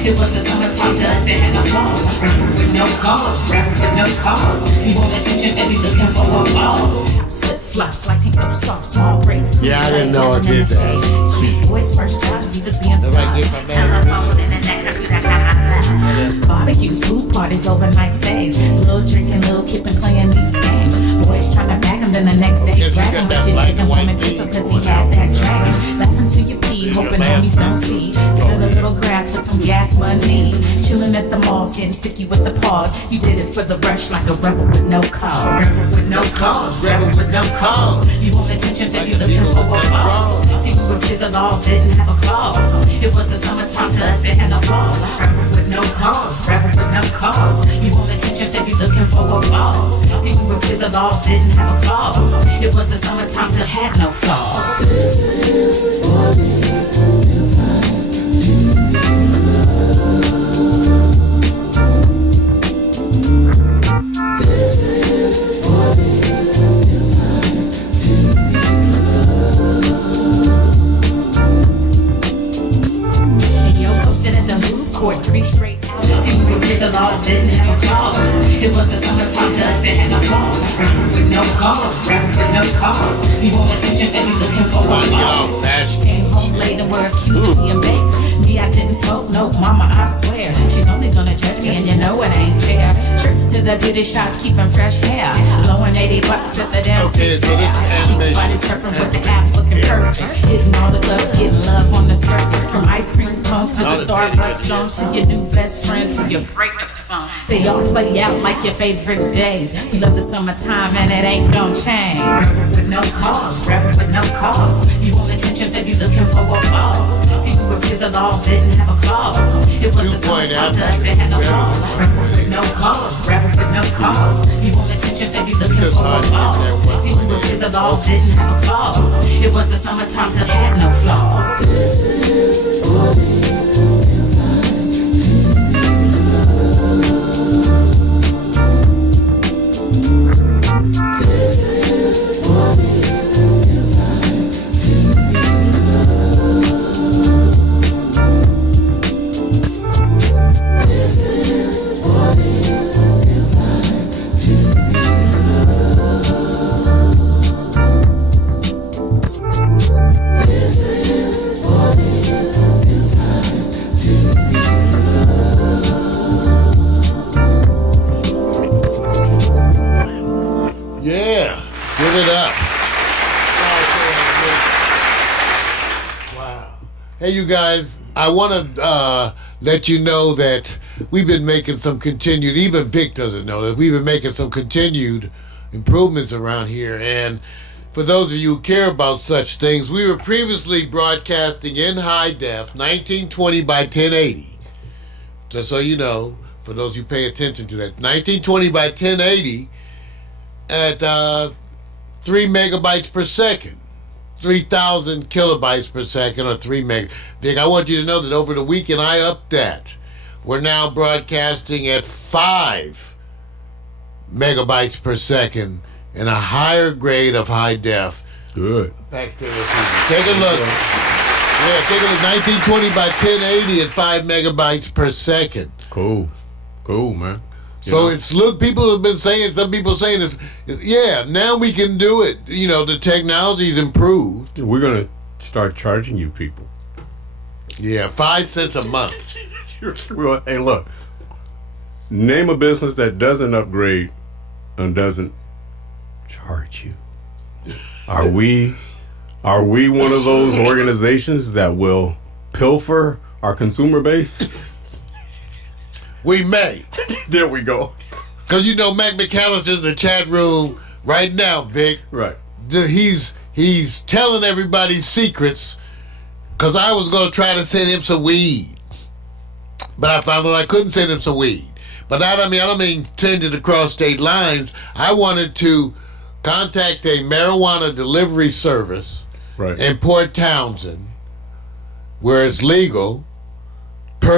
It was the summertime to us, it had no flaws. Rapping with no cause, rapping with no cause. You want attention, so you looking for applause. Tops, flip flops, like pink so soft, small braids. Yeah, I didn't know I did that. Boys' first jobs, divas being stars. Telephone and the neck, barbecues, food parties, overnight stays. Little drinking, little kissing, playing these games. Boys trying to bag him, then the next day Yes, you got bragging. that But you black and didn't white want to kiss him thing cause he going had on. that dragon. Laughing to your pee, hoping homies don't see. Got a little grass for some gas money. Chilling at the malls, getting sticky with the paws. You did it for the rush like a rebel with no cause. Rebel with no cause, rebel with no cause. You want attention, so you looking for applause. See, we were fizzle laws, didn't have a clause. It was the summertime to us, it had no flaws. Rebel with no cause, rebel with no cause. You want attention, so you looking for applause. See, we were fizzle laws, didn't have a clause. It was the summertime to had no flaws. Court 3 straight hours. See, we were fizzle laws, didn't have a clause. It was the summertime to us, it had no flaws. Rapping with no cause, rapping with no cause. You want attention, so you looking for applause. Came home late and were accused of being baked. Me, I didn't smoke, mama, I swear. She's only gonna judge me, and you know it ain't fair. Trips to the beauty shop, keeping fresh hair. Blowing $80 at the damn Okay, so this is animation. Body surfing with the apps looking perfect. Hitting all the clubs, getting love on the surface. From ice cream cones to the Starbucks songs, to your new best friend, to your breakup song. They all play out like your favorite days. We love the summertime and it ain't gon' change. Rapping with no cause, rapping with no cause. You want attention, so you looking for applause. See, we were fizzle laws, didn't have a clause. It was the summertime to us, it had no flaws. Rapping with no cause, rapping with no cause. You want attention, so you looking for applause. See, we were fizzle laws, didn't have a clause. It was the summertime to had no flaws. Yeah, give it up. Wow. Hey, you guys, I want to let you know that we've been making some continued, even Vic doesn't know that, we've been making some continued improvements around here. And for those of you who care about such things, we were previously broadcasting in high def, 1920 by 1080. Just so you know, for those who pay attention to that, 1920 by 1080 at 3 megabytes per second, 3,000 kilobytes per second, or 3 meg. Vic, I want you to know that over the weekend I upped that. We're now broadcasting at 5 megabytes per second in a higher grade of high def. Good. Take a look. Yeah, take a look. 1920 by 1080 at 5 megabytes per second. Cool, man. So it's, look, people have been saying, some people saying this, yeah, now we can do it. You know, the technology's improved. We're gonna start charging you people. Yeah, 5 cents a month. Well, hey, look, Name a business that doesn't upgrade and doesn't charge you. Are we one of those organizations that will pilfer our consumer base? We may. There we go. Because you know Mac McAllister's in the chat room right now, Vic. Right. He's telling everybody secrets because I was going to try to send him some weed. But I found out I couldn't send him some weed. But I don't mean send it across state lines. I wanted to contact a marijuana delivery service in Port Townsend where it's legal,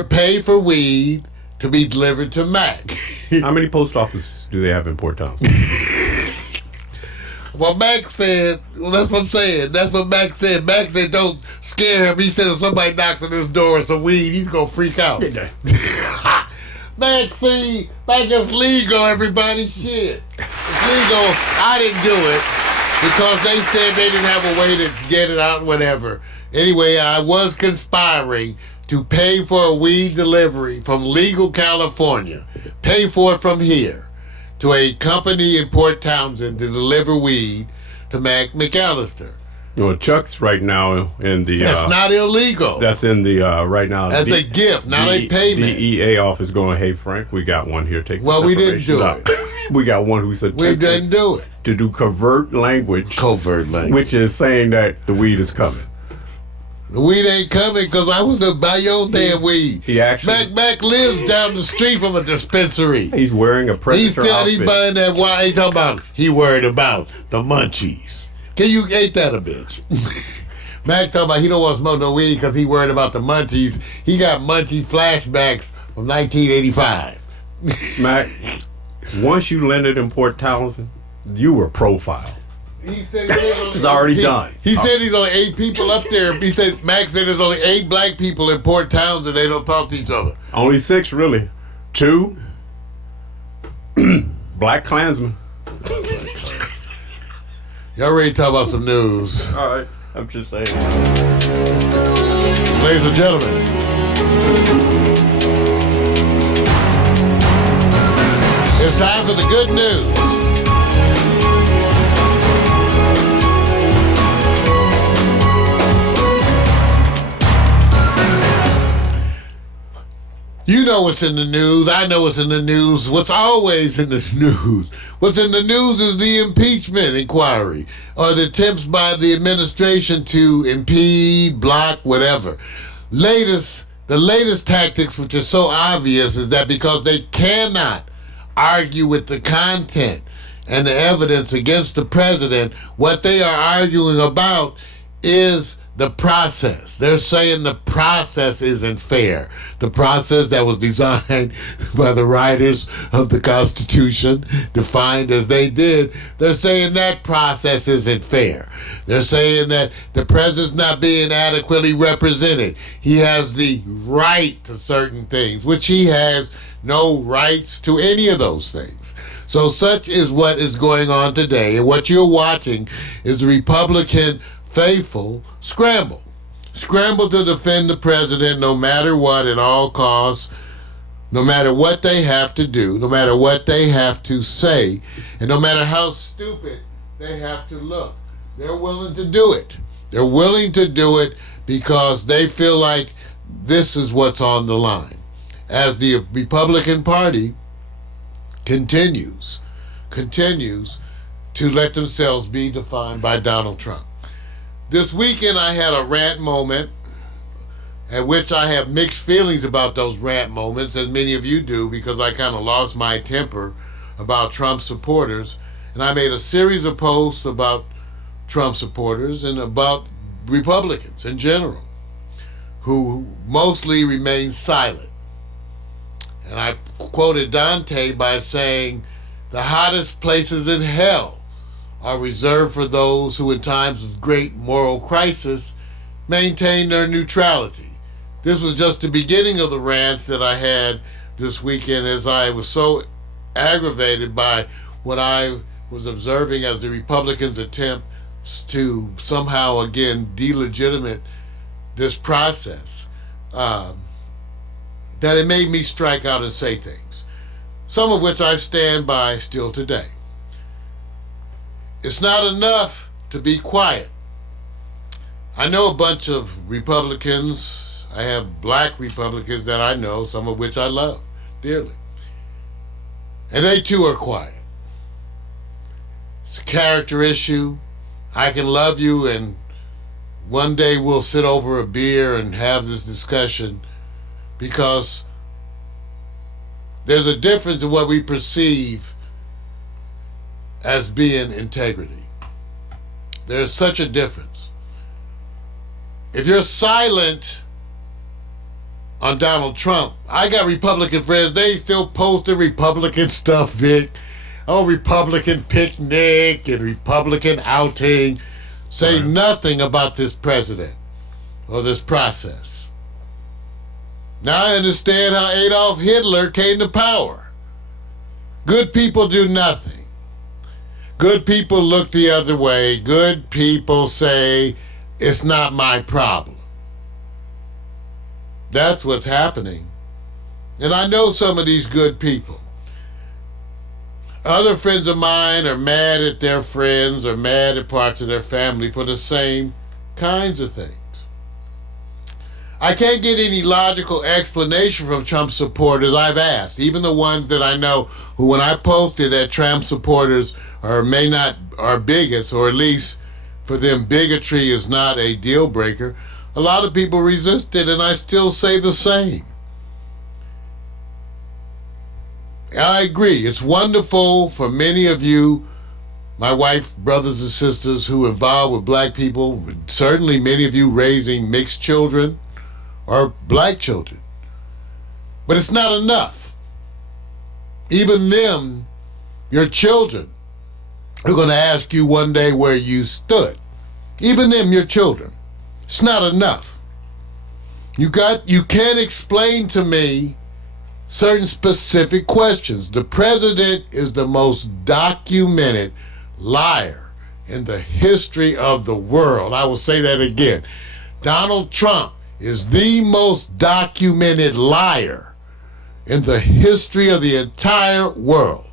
pay for weed to be delivered to Mac. How many post offices do they have in Port Townsend? Well, Mac said, that's what I'm saying. That's what Mac said. Mac said, don't scare him. He said if somebody knocks on his door with some weed, he's going to freak out. Mac, see, Mac is legal, everybody. Shit. It's legal. I didn't do it because they said they didn't have a way to get it out, whatever. Anyway, I was conspiring to pay for a weed delivery from legal California. Pay for it from here to a company in Port Townsend to deliver weed to Mac McAllister. Well, Chuck's right now in the... That's not illegal. That's in the, right now... That's a gift, not a payment. DEA office going, hey, Frank, we got one here. Take well, we didn't do it. We got one who's a... We didn't do it. To do covert language. Which is saying that the weed is coming. The weed ain't coming because I was to buy your damn weed. He actually... Mac lives down the street from a dispensary. He's wearing a Predator outfit. He's buying that. Why ain't talking about? He worried about the munchies. Ain't that a bitch? Mac talking about he don't want to smoke no weed because he worried about the munchies. He got munchie flashbacks from 1985. Mac, once you landed in Port Townsend, you were profiled. He said it's already done. He said he's only 8 people up there. He said Mac said there's only 8 black people in Port Townsend. They don't talk to each other. Only 6 really. 2 black Klansmen. Y'all ready to talk about some news? All right, I'm just saying. Ladies and gentlemen, it's time for the good news. You know what's in the news. I know what's in the news. What's always in the news? What's in the news is the impeachment inquiry or the attempts by the administration to impede, block, whatever. The latest tactics, which are so obvious, is that because they cannot argue with the content and the evidence against the president, what they are arguing about is the process. They're saying the process isn't fair. The process that was designed by the writers of the Constitution, defined as they did, they're saying that process isn't fair. They're saying that the president's not being adequately represented. He has the right to certain things, which he has no rights to any of those things. So such is what is going on today. And what you're watching is the Republican faithful scramble to defend the president no matter what, at all costs, no matter what they have to do, no matter what they have to say, and no matter how stupid they have to look. They're willing to do it. They're willing to do it because they feel like this is what's on the line. As the Republican Party continues to let themselves be defined by Donald Trump. This weekend I had a rant moment at which I have mixed feelings about those rant moments, as many of you do, because I kind of lost my temper about Trump supporters. And I made a series of posts about Trump supporters and about Republicans in general, who mostly remain silent. And I quoted Dante by saying, the hottest places in hell are reserved for those who in times of great moral crisis maintain their neutrality. This was just the beginning of the rants that I had this weekend, as I was so aggravated by what I was observing as the Republicans' attempt to somehow again delegitimate this process, that it made me strike out and say things. some of which I stand by still today. It's not enough to be quiet. I know a bunch of Republicans. I have black Republicans that I know, some of which I love dearly. And they too are quiet. It's a character issue. I can love you, and one day we'll sit over a beer and have this discussion, because there's a difference in what we perceive as being integrity. There's such a difference. If you're silent on Donald Trump, I got Republican friends, they still posting Republican stuff, Vic. Oh, Republican picnic and Republican outing. Say nothing about this president or this process. Now I understand how Adolf Hitler came to power. Good people do nothing. Good people look the other way. Good people say, it's not my problem. That's what's happening. And I know some of these good people. Other friends of mine are mad at their friends or mad at parts of their family for the same kinds of things. I can't get any logical explanation from Trump supporters. I've asked, even the ones that I know who, when I posted that Trump supporters are bigots, or at least for them bigotry is not a deal breaker, a lot of people resisted, and I still say the same. I agree. It's wonderful for many of you, my wife, brothers and sisters who are involved with black people, certainly many of you raising mixed children or black children. But it's not enough. Even them, your children, are going to ask you one day where you stood. Even them, your children. It's not enough. You can't explain to me certain specific questions. The president is the most documented liar in the history of the world. I will say that again. Donald Trump is the most documented liar in the history of the entire world.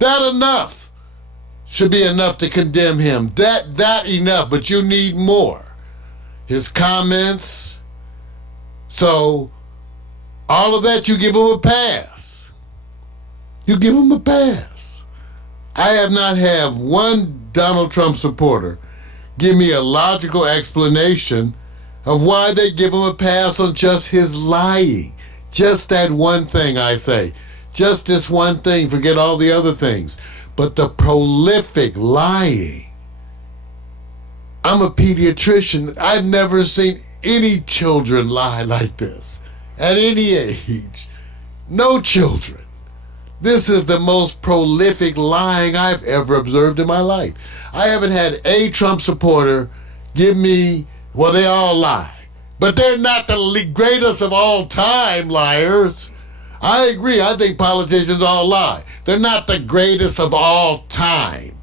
That enough should be enough to condemn him. That enough, but you need more. His comments. So, all of that, you give him a pass. You give him a pass. I have not had one Donald Trump supporter give me a logical explanation of why they give him a pass on just his lying. Just that one thing, I say. Just this one thing. Forget all the other things. But the prolific lying. I'm a pediatrician. I've never seen any children lie like this. At any age. No children. This is the most prolific lying I've ever observed in my life. I haven't had a Trump supporter give me, well, they all lie. But they're not the greatest of all time liars. I agree. I think politicians all lie. They're not the greatest of all time.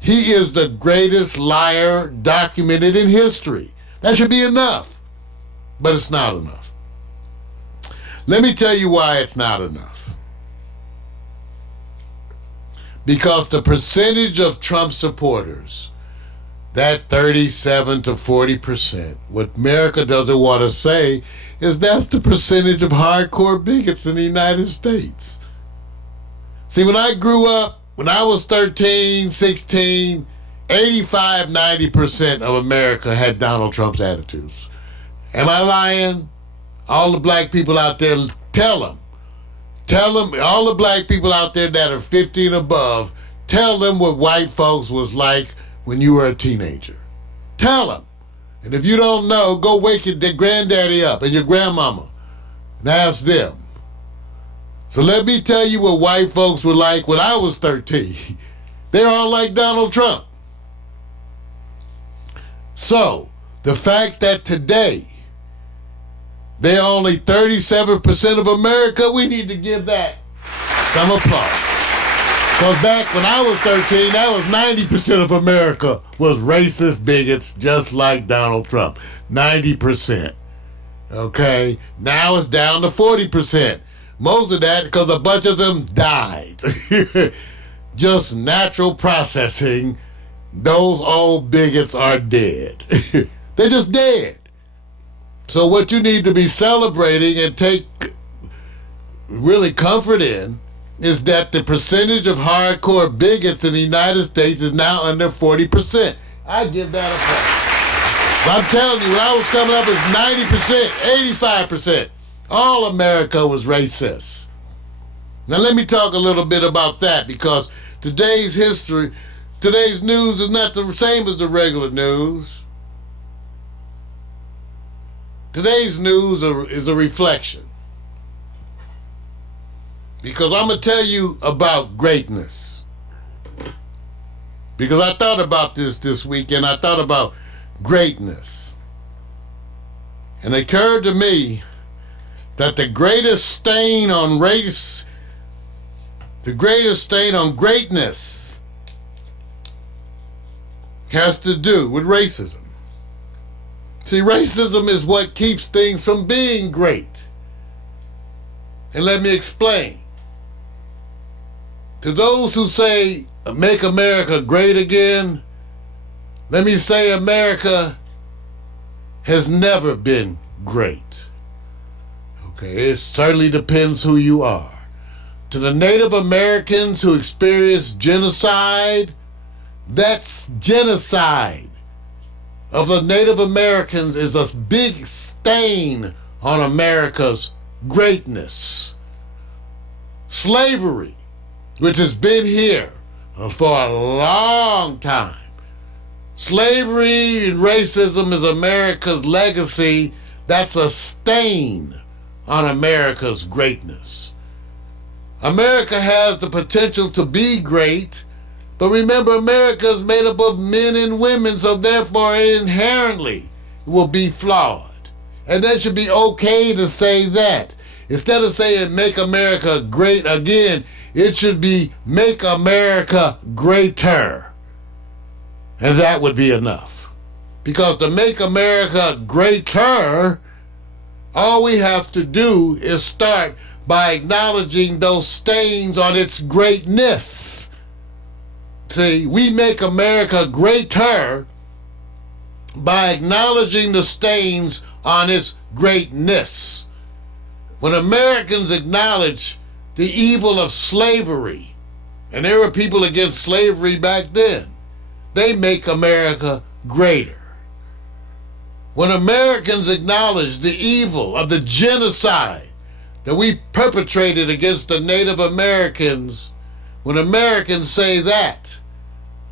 He is the greatest liar documented in history. That should be enough. But it's not enough. Let me tell you why it's not enough. Because the percentage of Trump supporters, that 37 to 40%, what America doesn't want to say is that's the percentage of hardcore bigots in the United States. See, when I grew up, when I was 13, 16, 85, 90% of America had Donald Trump's attitudes. Am I lying? All the black people out there, tell them, all the black people out there that are 50 and above, tell them what white folks was like when you were a teenager. Tell them. And if you don't know, go wake your granddaddy up and your grandmama and ask them. So let me tell you what white folks were like when I was 13. They're all like Donald Trump. So, the fact that today they're only 37% of America, we need to give that some applause. Because back when I was 13, that was 90% of America was racist bigots just like Donald Trump. 90%. Okay? Now it's down to 40%. Most of that because a bunch of them died. Just natural processing. Those old bigots are dead. They're just dead. So what you need to be celebrating and take really comfort in is that the percentage of hardcore bigots in the United States is now under 40%. I give that a play. I'm telling you, when I was coming up, it's 90%, 85%. All America was racist. Now let me talk a little bit about that, because today's history, today's news is not the same as the regular news. Today's news is a reflection. Because I'm going to tell you about greatness. Because I thought about this week, and I thought about greatness. And it occurred to me that the greatest stain on race, the greatest stain on greatness, has to do with racism. See, racism is what keeps things from being great. And let me explain. To those who say, make America great again, let me say America has never been great. Okay, it certainly depends who you are. To the Native Americans who experienced genocide, that's genocide of the Native Americans is a big stain on America's greatness. Slavery, which has been here for a long time. Slavery and racism is America's legacy. That's a stain on America's greatness. America has the potential to be great, but remember, America is made up of men and women, so therefore inherently will be flawed. And that should be okay to say that. Instead of saying make America great again, it should be make America greater. And that would be enough. Because to make America greater, all we have to do is start by acknowledging those stains on its greatness. See, we make America greater by acknowledging the stains on its greatness. When Americans acknowledge the evil of slavery, and there were people against slavery back then, they make America greater. When Americans acknowledge the evil of the genocide that we perpetrated against the Native Americans, when Americans say that,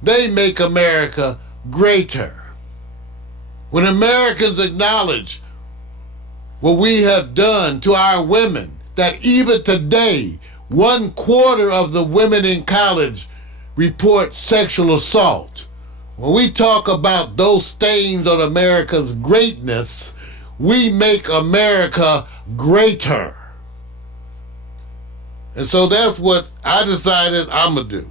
they make America greater. When Americans acknowledge what we have done to our women, that even today, 1/4 of the women in college report sexual assault. When we talk about those stains on America's greatness, we make America greater. And so that's what I decided I'm going to do.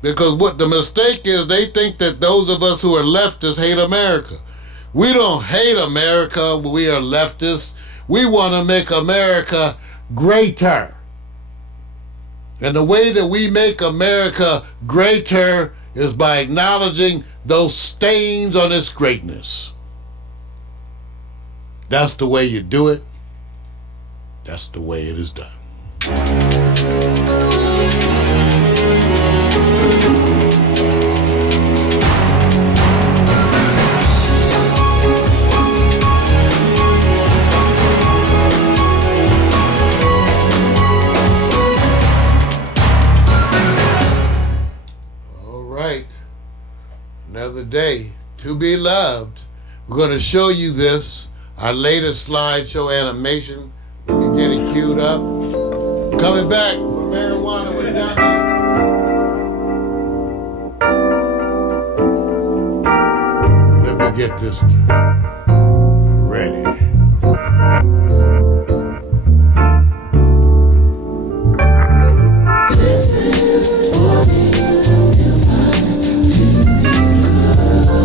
Because what the mistake is, they think that those of us who are leftists hate America. We don't hate America, we are leftists. We want to make America greater. And the way that we make America greater is by acknowledging those stains on its greatness. That's the way you do it. That's the way it is done. Another day to be loved. We're going to show you this, our latest slideshow animation. Let me get it queued up. Coming back for Marijuana with Dummies. Let me get this ready. This is what it feels like to be loved.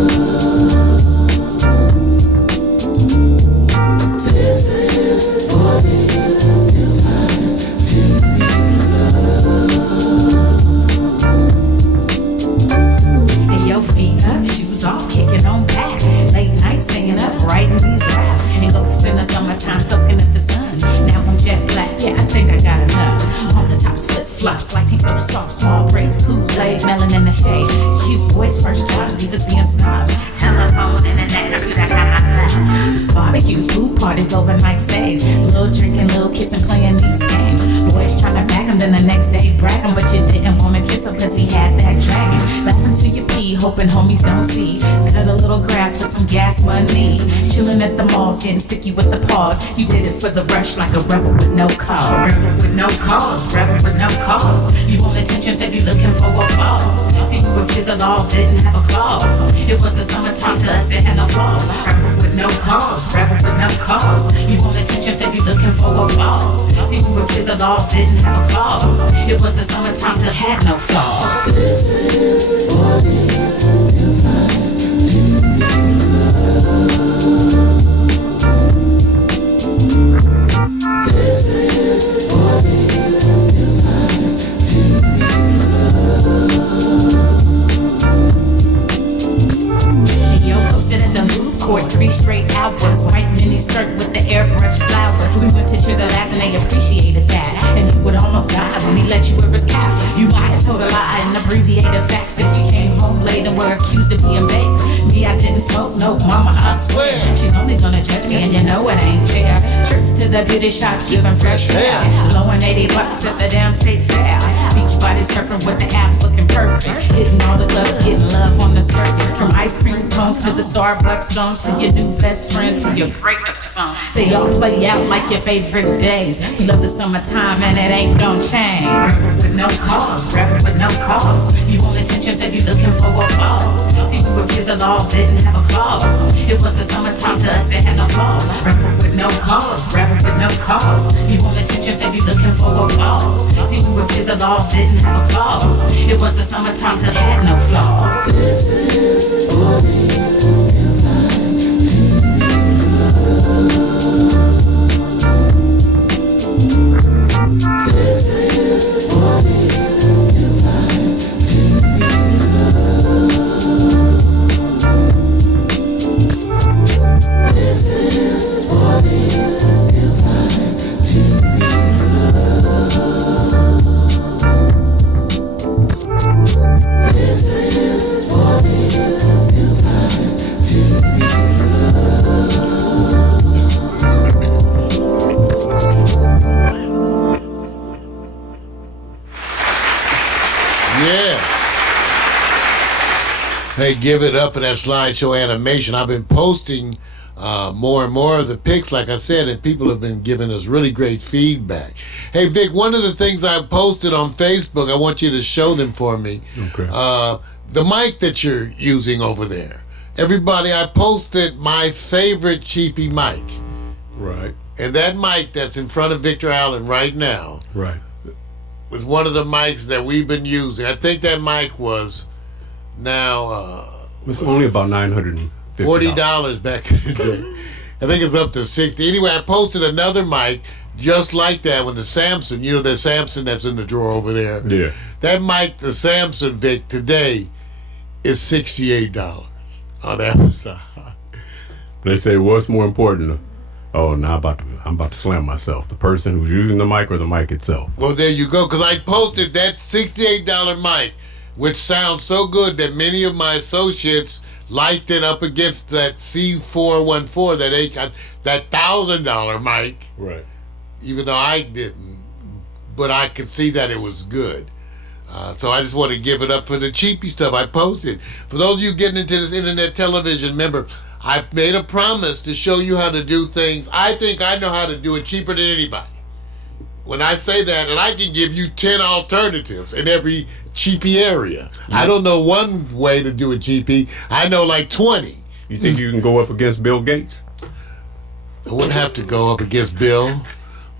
This is what it feels like the shade. Cute boys, first jobs, divas being snobs. Telephone, internet, computer, barbecues, pool parties, overnight stays. Little drinking, little kissing, playing these games. Boys trying to back him, then the next day brag him, but you didn't want to kiss him cause he had that dragon. Laughing to your pee, hoping homies don't see. Cut a little grass for some gas money. Chilling at the malls, getting sticky with the paws. You did it for the rush like a rebel with no cause. Rebel with no cause, rebel with no cause. You want attention, said you looking for a boss. See, we were fizzled off, didn't have a clause. It was the summertime to us, it had no flaws. Rebel with no cause, rebel with no cause. You want attention, said you looking for a boss. See, we were fizzled off, didn't have a clause. It was the summertime to had no flaws. This is what it feels like to be loved. This is what it feels like to be And yo, posted at the hoop court 3 straight hours. White mini skirt with the airbrush flowers. We went to Sugar Labs and they appreciated that. And he would almost die when he let you wear his cap. You might have told a lie and abbreviated facts if you came home late and were accused of being baked. Me, I didn't smoke, mama, I swear. She's only gonna judge me and you know it ain't fair. Trips to the beauty shop, giving fresh hair. Blowing $80 at the damn state fair. Beach body surfing with the abs looking perfect. Hitting all the clubs, getting love on the surface. From ice cream cones to the Starbucks songs to your new best friend to your breakup song. They all play out like your favorite days. We love the summertime and it ain't gon' change. Rebel with no cause, rebel with no cause. You want attention, said you looking for a boss. See, we were fizzled off, didn't have a clause. It was the summertime to us, it had no flaws. Rebel with no cause, rebel with no cause. You want attention, said you looking for a boss. See, we were fizzled off, didn't have a clause. It was the summertime to had no flaws. This is what it feels like to be loved. This is what it feels like to be loved. This is what it feels like to be loved. This is what it feels like to be loved. Yeah. Hey, give it up for that slideshow animation. I've been posting more and more of the pics, like I said, and people have been giving us really great feedback. Hey, Vic, one of the things I posted on Facebook, I want you to show them for me. Okay. The mic that you're using over there. Everybody, I posted my favorite cheapy mic. Right. And that mic that's in front of Victor Allen right now Right. was one of the mics that we've been using. I think that mic was now It's only about $950. $40 back in the day. I think it's up to $60. Anyway, I posted another mic just like that one, the Samson. You know that Samson that's in the drawer over there? Yeah. That mic, the Samson, Vic, today is $68 on Amazon. They say what's more important? Oh, now I'm about to slam myself. The person who's using the mic or the mic itself. Well, there you go, because I posted that $68 mic, which sounds so good that many of my associates liked it up against that C414, that $1,000 mic, Right. even though I didn't. But I could see that it was good. So I just want to give it up for the cheapy stuff I posted. For those of you getting into this internet television, remember, I made a promise to show you how to do things. I think I know how to do it cheaper than anybody. When I say that, and I can give you 10 alternatives in every cheapy area. I don't know one way to do it cheapy. I know like 20. You think you can go up against Bill Gates? I wouldn't have to go up against Bill.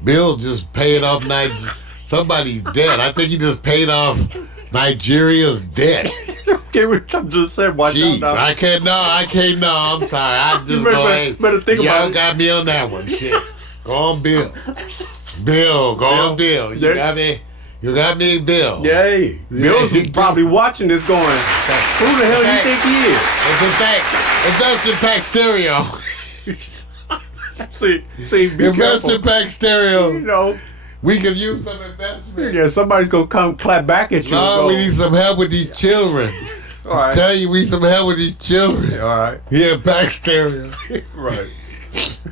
Bill just paid off somebody's debt. I think he just paid off Nigeria's debt. Okay, I'm just saying, watch Jeez, out now. I can't know. I'm sorry. I just go ahead. Better think about Y'all it. got me on that one. Shit. Go on, Bill. Go on, Bill. You got me. You got me, Bill. Yay. Bill's probably watching this going, who the hell do you think he is? It's in fact, Investor Pack Stereo. See, be Investor careful. Pack Stereo. You know, We could use some investment. Yeah, somebody's gonna come clap back at you. No, we need some help with these children. All right. Tell you, we need some help with these children. All right. Yeah, back stereo. Right.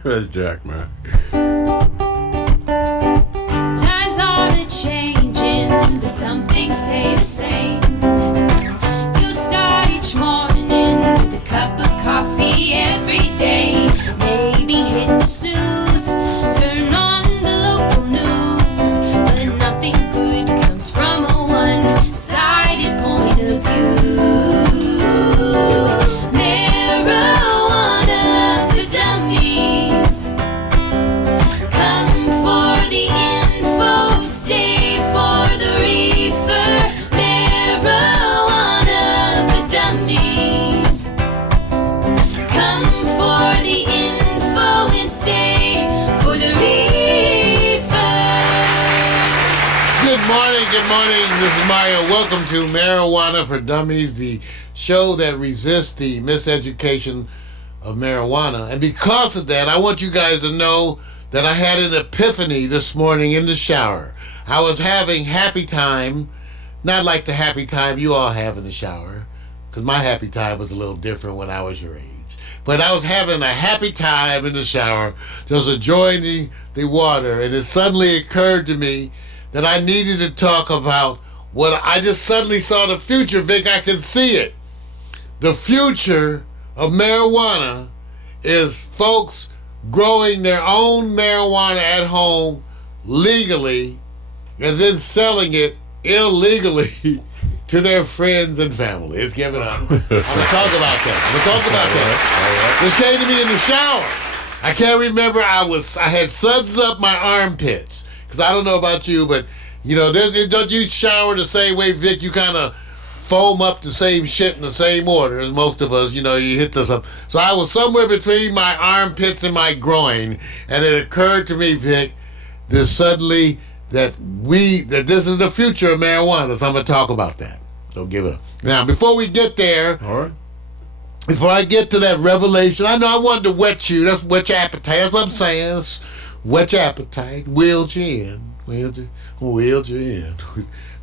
That's Jack, man. Times are a-changing, but some things stay the same. You start each morning with a cup of coffee every day. Maybe hit the snooze, turn on the local news, but nothing good comes from a one-sided point of view. Marijuana for dummies. Come for the info, stay for the reefer. Marijuana for dummies. Come for the info and stay for the reefer. Good morning, good morning. This is Mario. Welcome to Marijuana for Dummies, the show that resists the miseducation of marijuana. And because of that, I want you guys to know that I had an epiphany this morning in the shower. I was having happy time, not like the happy time you all have in the shower, because my happy time was a little different when I was your age. But I was having a happy time in the shower, just enjoying the water, and it suddenly occurred to me that I needed to talk about what I just suddenly saw the future, Vic. I can see it. The future of marijuana is folks growing their own marijuana at home legally and then selling it illegally to their friends and family. It's given up. I'm going to talk about that. This came to me in the shower. I can't remember. I had suds up my armpits. Because I don't know about you, but, you know, don't you shower the same way, Vic? You kind of foam up the same shit in the same order as most of us. You know, you hit this up. So I was somewhere between my armpits and my groin, and it occurred to me, Vic, that suddenly that this is the future of marijuana. So I'm going to talk about that. So give it up. Now, before we get there, All right. before I get to that revelation, I know I wanted to whet you. That's whet your appetite. That's what I'm saying. That's whet your appetite. Wheeled you in. Wheeled you in.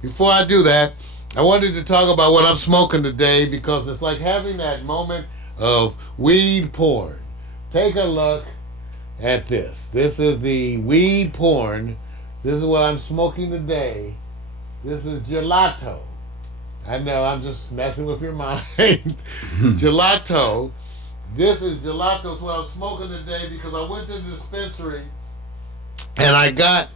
Before I do that, I wanted to talk about what I'm smoking today because it's like having that moment of weed porn. Take a look at this. This is the weed porn. This is what I'm smoking today. This is gelato. I know, I'm just messing with your mind. Gelato. This is gelato. It's what I'm smoking today because I went to the dispensary and I got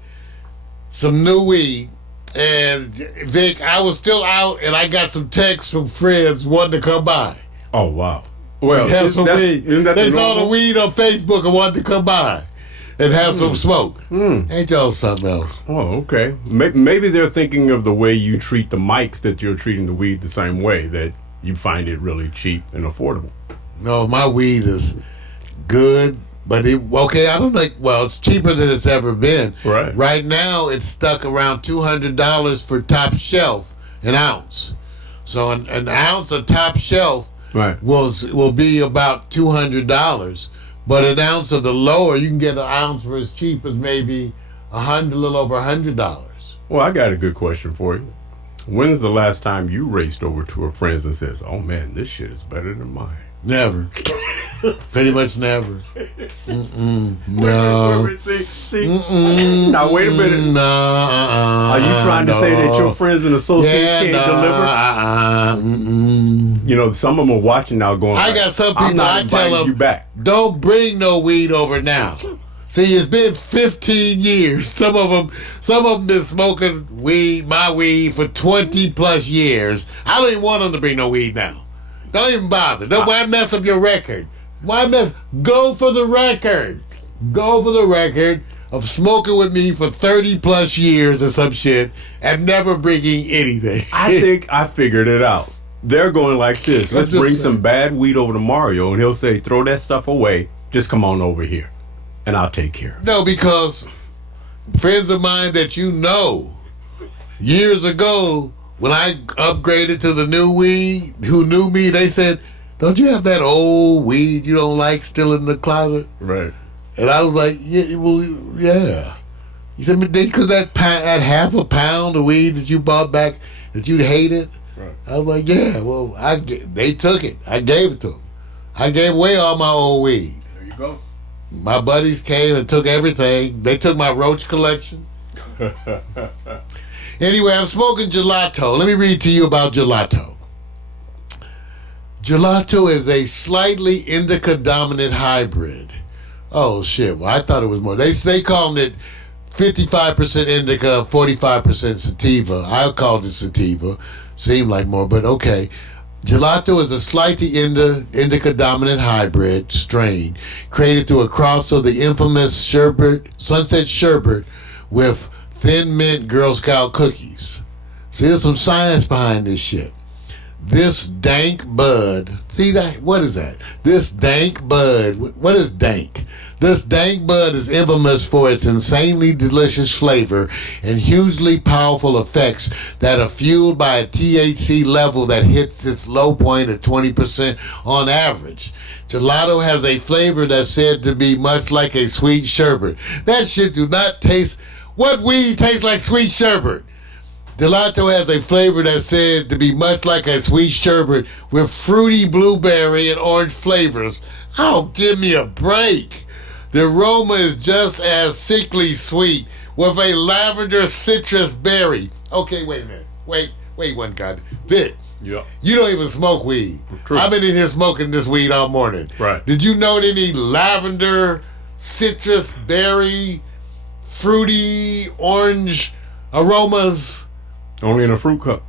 some new weed. And Vic, I was still out and I got some texts from friends wanting to come by. Oh, wow. Well, Have some weed. They saw normal? the weed on Facebook and wanted to come by and have some smoke. Ain't y'all something else? Oh, okay. Maybe they're thinking of the way you treat the mics, that you're treating the weed the same way, that you find it really cheap and affordable. No, my weed is good, but I don't think, well, it's cheaper than it's ever been. Right. Right now, it's stuck around $200 for top shelf, an ounce. So an ounce of top shelf Right. will be about $200. But an ounce of the lower, you can get an ounce for as cheap as maybe a little over $100. Well, I got a good question for you. When's the last time you raced over to a friend's and says, "Oh man, this shit is better than mine"? Never. Pretty much never. No. See? Now wait a minute. No. Are you trying to say that your friends and associates can't deliver? You know, some of them are watching now going, I got some people, I'm not I tell inviting them, you back. don't bring no weed over now. See, it's been 15 years. Some of them been smoking my weed for 20 plus years. I don't even want them to bring no weed now. Don't even bother. Why mess up your record? Go for the record. Go for the record of smoking with me for 30 plus years or some shit and never bringing anything. I think I figured it out. They're going like this. Let's bring some bad weed over to Mario, and he'll say, "Throw that stuff away. Just come on over here, and I'll take care of it." No, because friends of mine that you know, years ago, when I upgraded to the new weed, who knew me, they said, "Don't you have that old weed you don't like still in the closet?" Right. And I was like, "Yeah, well, yeah. You said, because that half a pound of weed that you bought back that you hated? Right. I was like, yeah, well, they took it. I gave it to them. I gave away all my old weed. There you go. My buddies came and took everything. They took my roach collection. Anyway, I'm smoking gelato. Let me read to you about gelato. Gelato is a slightly indica-dominant hybrid. Oh, shit. Well, I thought it was more. They called it 55% indica, 45% sativa. I called it sativa. Seemed like more, but okay. Gelato is a slightly indica-dominant hybrid strain created through a cross of the infamous Sunset Sherbet with Thin Mint Girl Scout cookies. See, there's some science behind this shit. This dank bud, see that? What is that? This dank bud, what is dank? This dank bud is infamous for its insanely delicious flavor and hugely powerful effects that are fueled by a THC level that hits its low point at 20% on average. Gelato has a flavor that's said to be much like a sweet sherbet. That shit do not taste. What weed tastes like sweet sherbet? Gelato has a flavor that's said to be much like a sweet sherbet with fruity blueberry and orange flavors. Oh, give me a break. The aroma is just as sickly sweet with a lavender citrus berry. Okay, wait a minute. Wait one God. Vic, Yeah. you don't even smoke weed. True. I've been in here smoking this weed all morning. Right. Did you note any lavender, citrus, berry, fruity, orange aromas? Only in a fruit cup.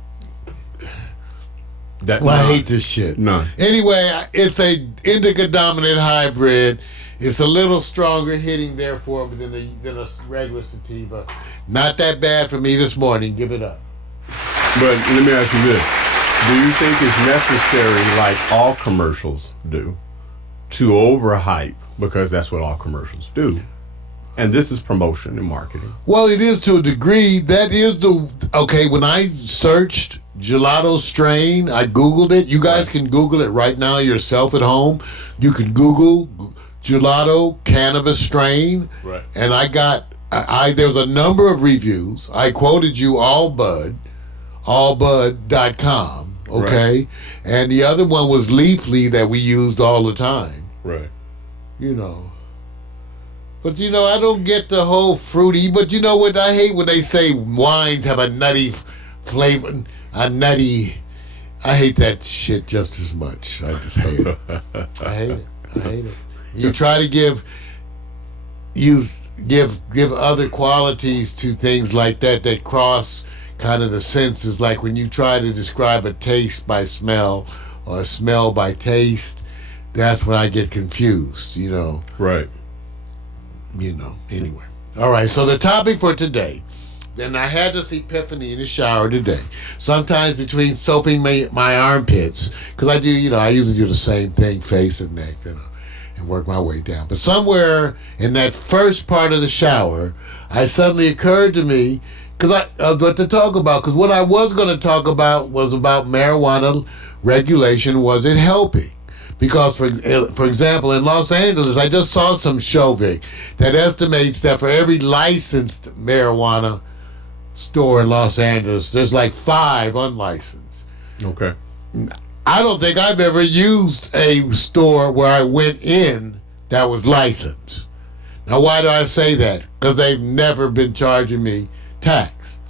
Well, I hate this shit. None. Anyway, it's a indica dominant hybrid. It's a little stronger hitting, therefore, than a regular sativa. Not that bad for me this morning. Give it up. But let me ask you this. Do you think it's necessary, like all commercials do, to overhype? Because that's what all commercials do. And this is promotion and marketing. Well, it is to a degree. That is okay, when I searched gelato strain, I Googled it. You guys can Google it right now yourself at home. You can Google gelato cannabis strain. Right. And I got, there was a number of reviews. I quoted you allbud.com, okay? Right. And the other one was Leafly that we used all the time, Right. you know. But, you know, I don't get the whole fruity. But you know what? I hate when they say wines have a nutty flavor. I hate that shit just as much. I just hate it. I hate it. You try to give other qualities to things like that cross kind of the senses. Like when you try to describe a taste by smell or a smell by taste, that's when I get confused, you know. Right. You know, anyway. All right, so the topic for today, then I had this epiphany in the shower today. Sometimes between soaping my armpits, because I do, you know, I usually do the same thing, face and neck, you know, and work my way down. But somewhere in that first part of the shower, it suddenly occurred to me, because what to talk about, because what I was going to talk about was about marijuana regulation. Was it helping? Because, for example, in Los Angeles, I just saw some show, Vic, that estimates that for every licensed marijuana store in Los Angeles, there's like 5 unlicensed. Okay. I don't think I've ever used a store where I went in that was licensed. Now, why do I say that? Because they've never been charging me tax.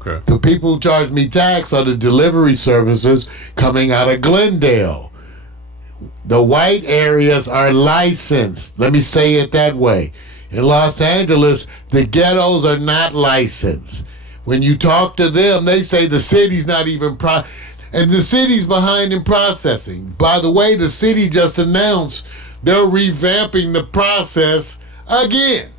Okay. The people who charge me tax are the delivery services coming out of Glendale. The white areas are licensed. Let me say it that way. In Los Angeles, the ghettos are not licensed. When you talk to them, they say the city's not even and the city's behind in processing. By the way, the city just announced they're revamping the process again.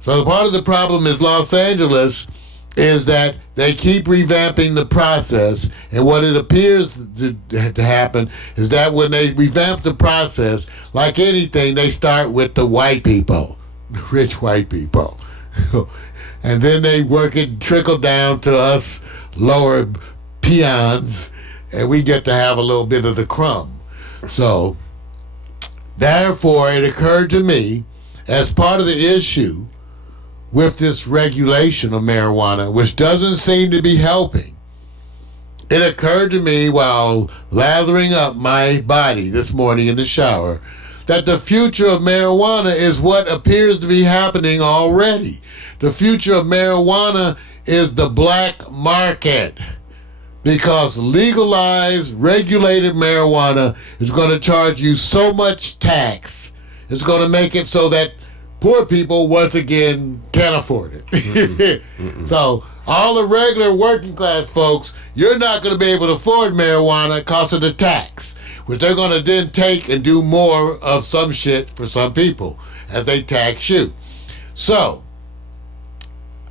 So part of the problem is Los Angeles is that they keep revamping the process, and what it appears to happen is that when they revamp the process, like anything, they start with the white people, the rich white people, and then they work it, trickle down to us lower peons, and we get to have a little bit of the crumb. So, therefore, it occurred to me, as part of the issue with this regulation of marijuana, which doesn't seem to be helping. It occurred to me while lathering up my body this morning in the shower that the future of marijuana is what appears to be happening already. The future of marijuana is the black market, because legalized, regulated marijuana is going to charge you so much tax. It's going to make it so that poor people, once again, can't afford it. Mm-mm. So all the regular working class folks, you're not going to be able to afford marijuana because of the tax, which they're going to then take and do more of some shit for some people as they tax you. So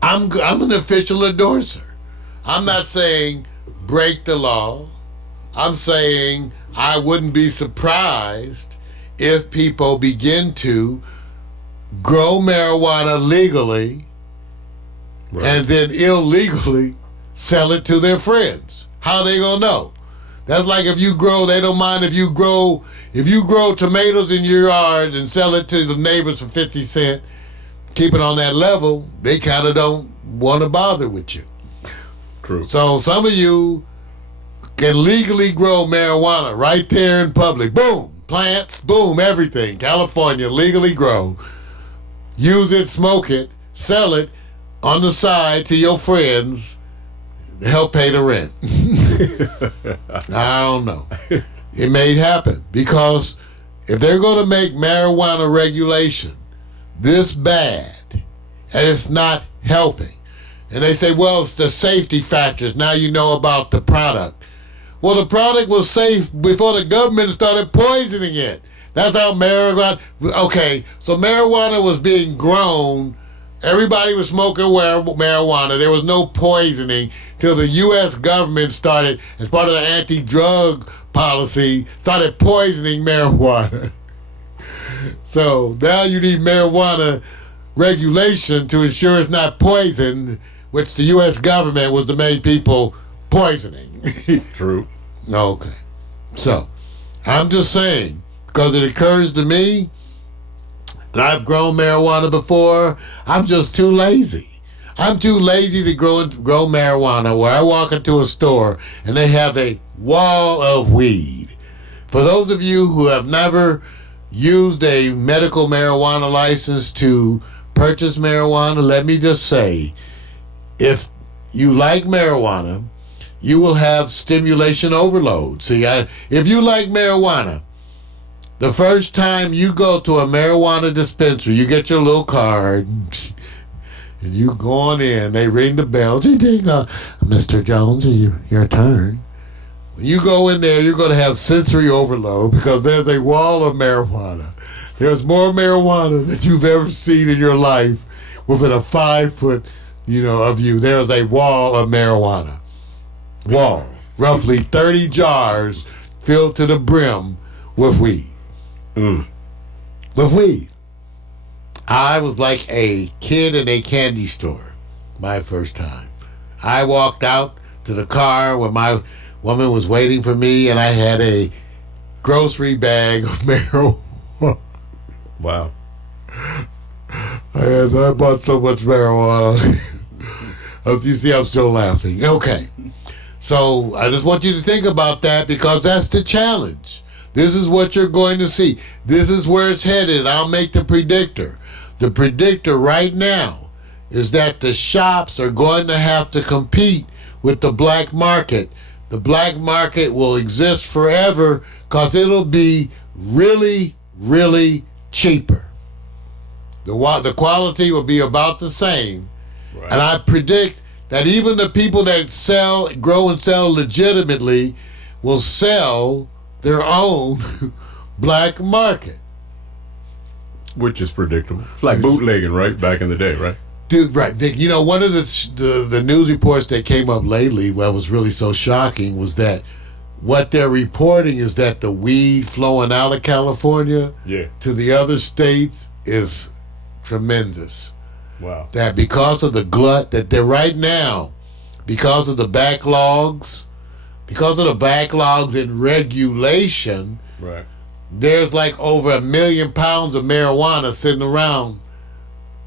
I'm an official endorser. I'm not saying break the law. I'm saying I wouldn't be surprised if people begin to grow marijuana legally, right, and then illegally sell it to their friends. How they gonna know? That's like if you grow, they don't mind if you grow tomatoes in your yard and sell it to the neighbors for 50 cents, keep it on that level, they kind of don't want to bother with you. True. So some of you can legally grow marijuana right there in public. Boom, plants, boom, everything. California, legally grow. Use it, smoke it, sell it on the side to your friends to help pay the rent. I don't know. It may happen because if they're going to make marijuana regulation this bad and it's not helping, and they say, well, it's the safety factors. Now you know about the product. Well, the product was safe before the government started poisoning it. That's how marijuana... Okay, so marijuana was being grown. Everybody was smoking marijuana. There was no poisoning till the U.S. government started, as part of the anti-drug policy, started poisoning marijuana. So now you need marijuana regulation to ensure it's not poisoned, which the U.S. government was the main people poisoning. True. Okay. So, I'm just saying, because it occurs to me, and I've grown marijuana before, I'm just too lazy. I'm too lazy to grow marijuana where I walk into a store and they have a wall of weed. For those of you who have never used a medical marijuana license to purchase marijuana, let me just say, if you like marijuana, you will have stimulation overload. See, if you like marijuana, the first time you go to a marijuana dispensary, you get your little card, and you go on in, they ring the bell, ding, ding, Mr. Jones, your turn. When you go in there, you're going to have sensory overload because there's a wall of marijuana. There's more marijuana than you've ever seen in your life within a 5 foot, of you. There's a wall of marijuana. Wall. Roughly 30 jars filled to the brim with weed. With weed. I was like a kid in a candy store my first time. I walked out to the car where my woman was waiting for me, and I had a grocery bag of marijuana. Wow. I bought so much marijuana. You see, I'm still laughing. Okay. So I just want you to think about that, because that's the challenge. This is what you're going to see. This is where it's headed. I'll make the predictor. The predictor right now is that the shops are going to have to compete with the black market. The black market will exist forever because it'll be really, really cheaper. The quality will be about the same. Right. And I predict that even the people that grow and sell legitimately will sell their own black market. Which is predictable. It's like bootlegging, right? Back in the day, right? Dude, right, Vic. One of the news reports that came up lately, what was really so shocking, was that what they're reporting is that the weed flowing out of California to the other states is tremendous. Wow. That because of the glut that they're right now, because of the backlogs in regulation, right, there's like over 1 million pounds of marijuana sitting around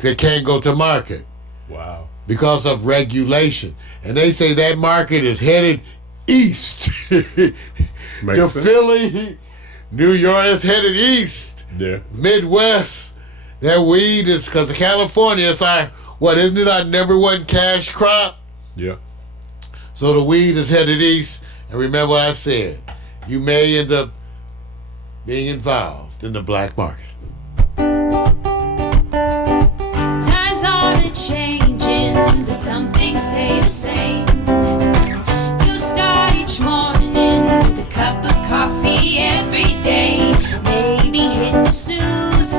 They can't go to market Wow. because of regulation. And they say that market is headed east. To Makes sense. Philly, New York is headed east. Yeah. Midwest, that weed is, because of California, it's our, isn't it our number one cash crop? Yeah. So the weed is headed east. And remember what I said, you may end up being involved in the black market. Times are changing, but some things stay the same. You start each morning with a cup of coffee every day. Maybe hit the snooze,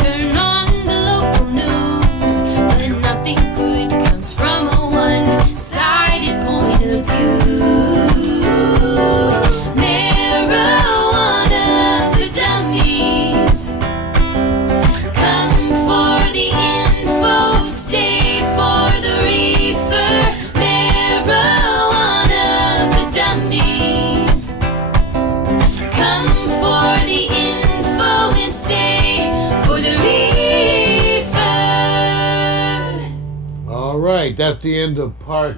turn on the local news, but nothing good comes from a one-sided point of view. Marijuana for dummies. Come for the info, stay for the reefer. Marijuana for dummies. Come for the info and stay for the reefer. All right, that's the end of part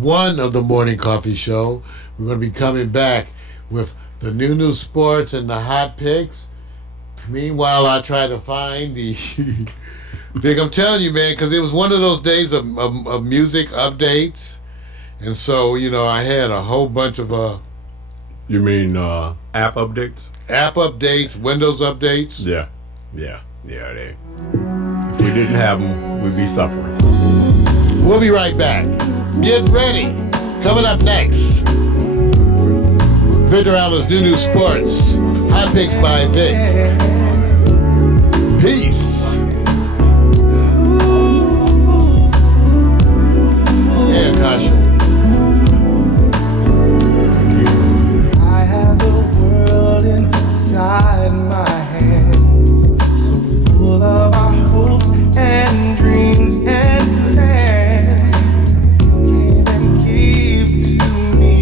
1 of the Morning Coffee Show. We're going to be coming back with the new sports and the hot picks. Meanwhile, I try to find the big. I'm telling you, man, because it was one of those days of music updates, and so I had a whole bunch of You mean app updates? app updates, Windows updates. Yeah. They. If we didn't have them, we'd be suffering. We'll be right back. Get ready. Coming up next, Victor Allen's new sports. Hot picks by Vic. Peace. Yeah, Kasha. I have the world inside my hands, so full of our hopes and dreams and plans. You came and gave to me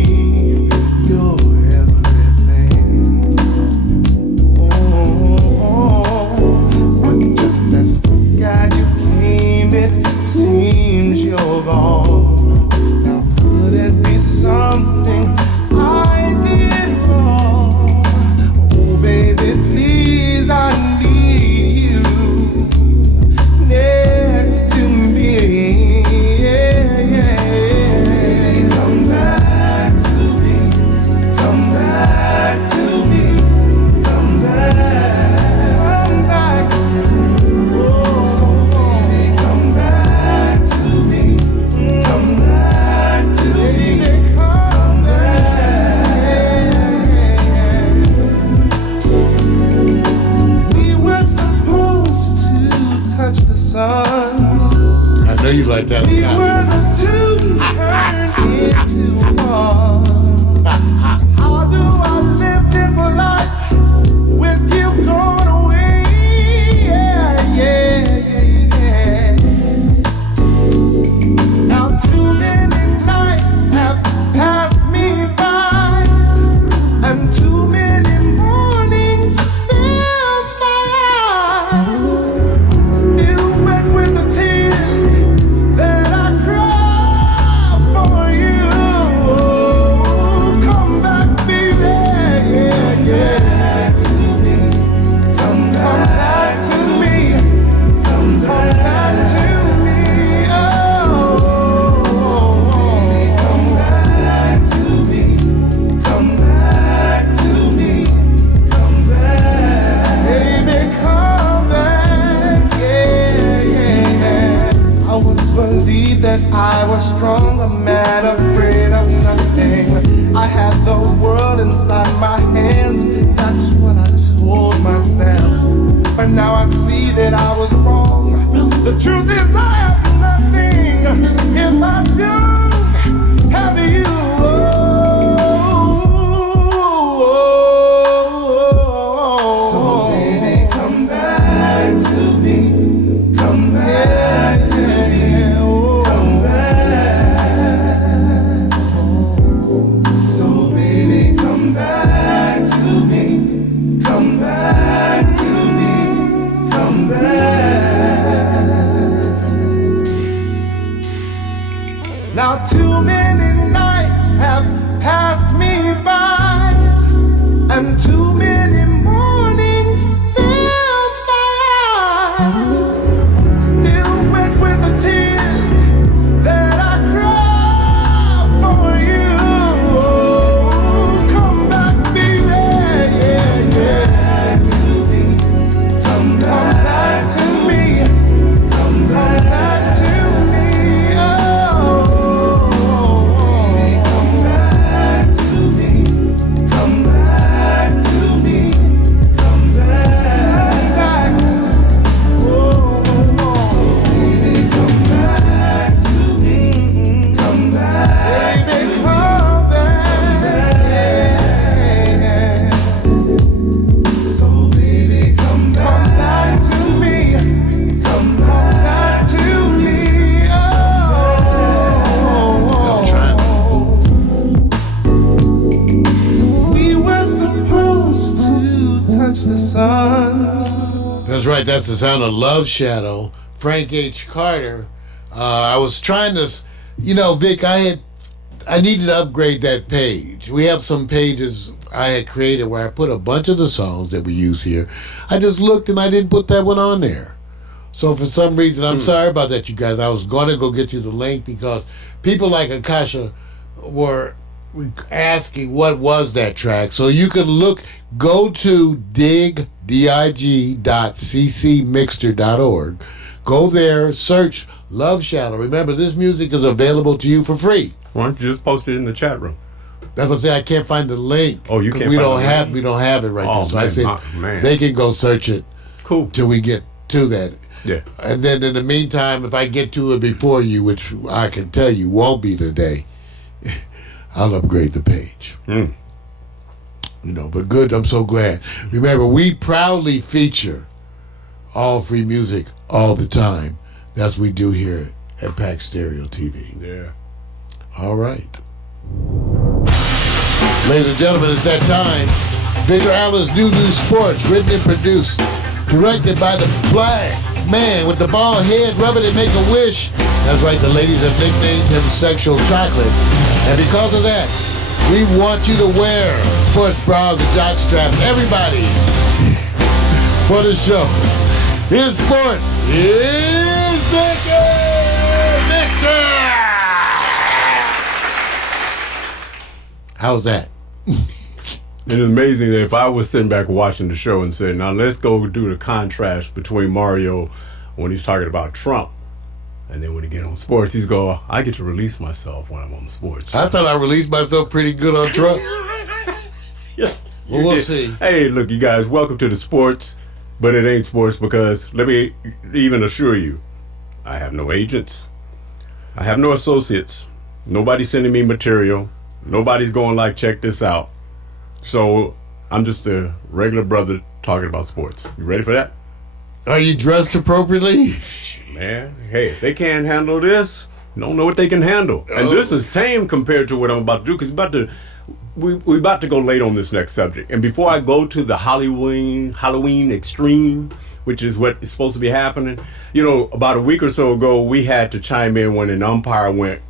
your everything. But just as God you came, it seems you're gone. Now could it be something I did wrong? Oh baby, please, I need you next to me. So baby, come back to me. Come back to me. Come back. Come back. So baby, come back to me. Come back to me. Come back. We were supposed to touch the sun. I know you like that. We were the two turned into one. How do I live this life with you gone away? Yeah. Now too many nights have passed me by, and too many mornings fill my eyes. Still wet with the tears that I cry for you. Come back, baby. Yeah. To me. Come back to me. Come back to me. Oh, baby, come back to me. Come back to me. Come back. Baby, come back. Yeah. I once believed that I was strong, a man afraid of nothing. I had the world inside my hands, that's what I told myself. But now I see that I was wrong. The truth is I have nothing if I don't have you. So baby, come back to me. Come back to me. Come back. So baby, come back to me. Come back to me. Come back. reach the sun. That's right. That's the sound of Love Shadow, Frank H. Carter. I was trying to, Vic, I needed to upgrade that page. We have some pages I had created where I put a bunch of the songs that we use here. I just looked and I didn't put that one on there. So for some reason, I'm sorry about that, you guys. I was going to go get you the link because people like Akasha were asking what was that track. So you can go to dig.ccmixter.org. Go there, search Love Shadow. Remember, this music is available to you for free. Why don't you just post it in the chat room? That's what I'm saying. I can't find the link. Oh, you can't. We don't have it right now. So I said they can go search it. Cool. Till we get to that. Yeah. And then in the meantime, if I get to it before you, which I can tell you won't be today, I'll upgrade the page. But good. I'm so glad. Remember, we proudly feature all free music all the time. That's what we do here at Pack Stereo TV. Yeah. All right. Ladies and gentlemen, it's that time. Victor Allen's New Sports, written and produced, directed by the black man with the bald head, rubbing and make a wish. That's right, the ladies have nicknamed him Sexual Chocolate. And because of that, we want you to wear sports bras and jock straps. Everybody, for the show. Here's sports. Here's Victor! How's that? It is amazing that if I was sitting back watching the show and said, now let's go do the contrast between Mario when he's talking about Trump, and then when he get on sports, he's go, I get to release myself when I'm on sports. I thought I released myself pretty good on Trump. Yeah, well, we'll see. Hey, look, you guys, welcome to the sports, but it ain't sports because let me even assure you, I have no agents. I have no associates. Nobody's sending me material. Nobody's going like, check this out. So I'm just a regular brother talking about sports. You ready for that? Are you dressed appropriately? Man, hey, if they can't handle this, you don't know what they can handle. And this is tame compared to what I'm about to do because we're about to go late on this next subject. And before I go to the Halloween extreme, which is what is supposed to be happening, about a week or so ago, we had to chime in when an umpire went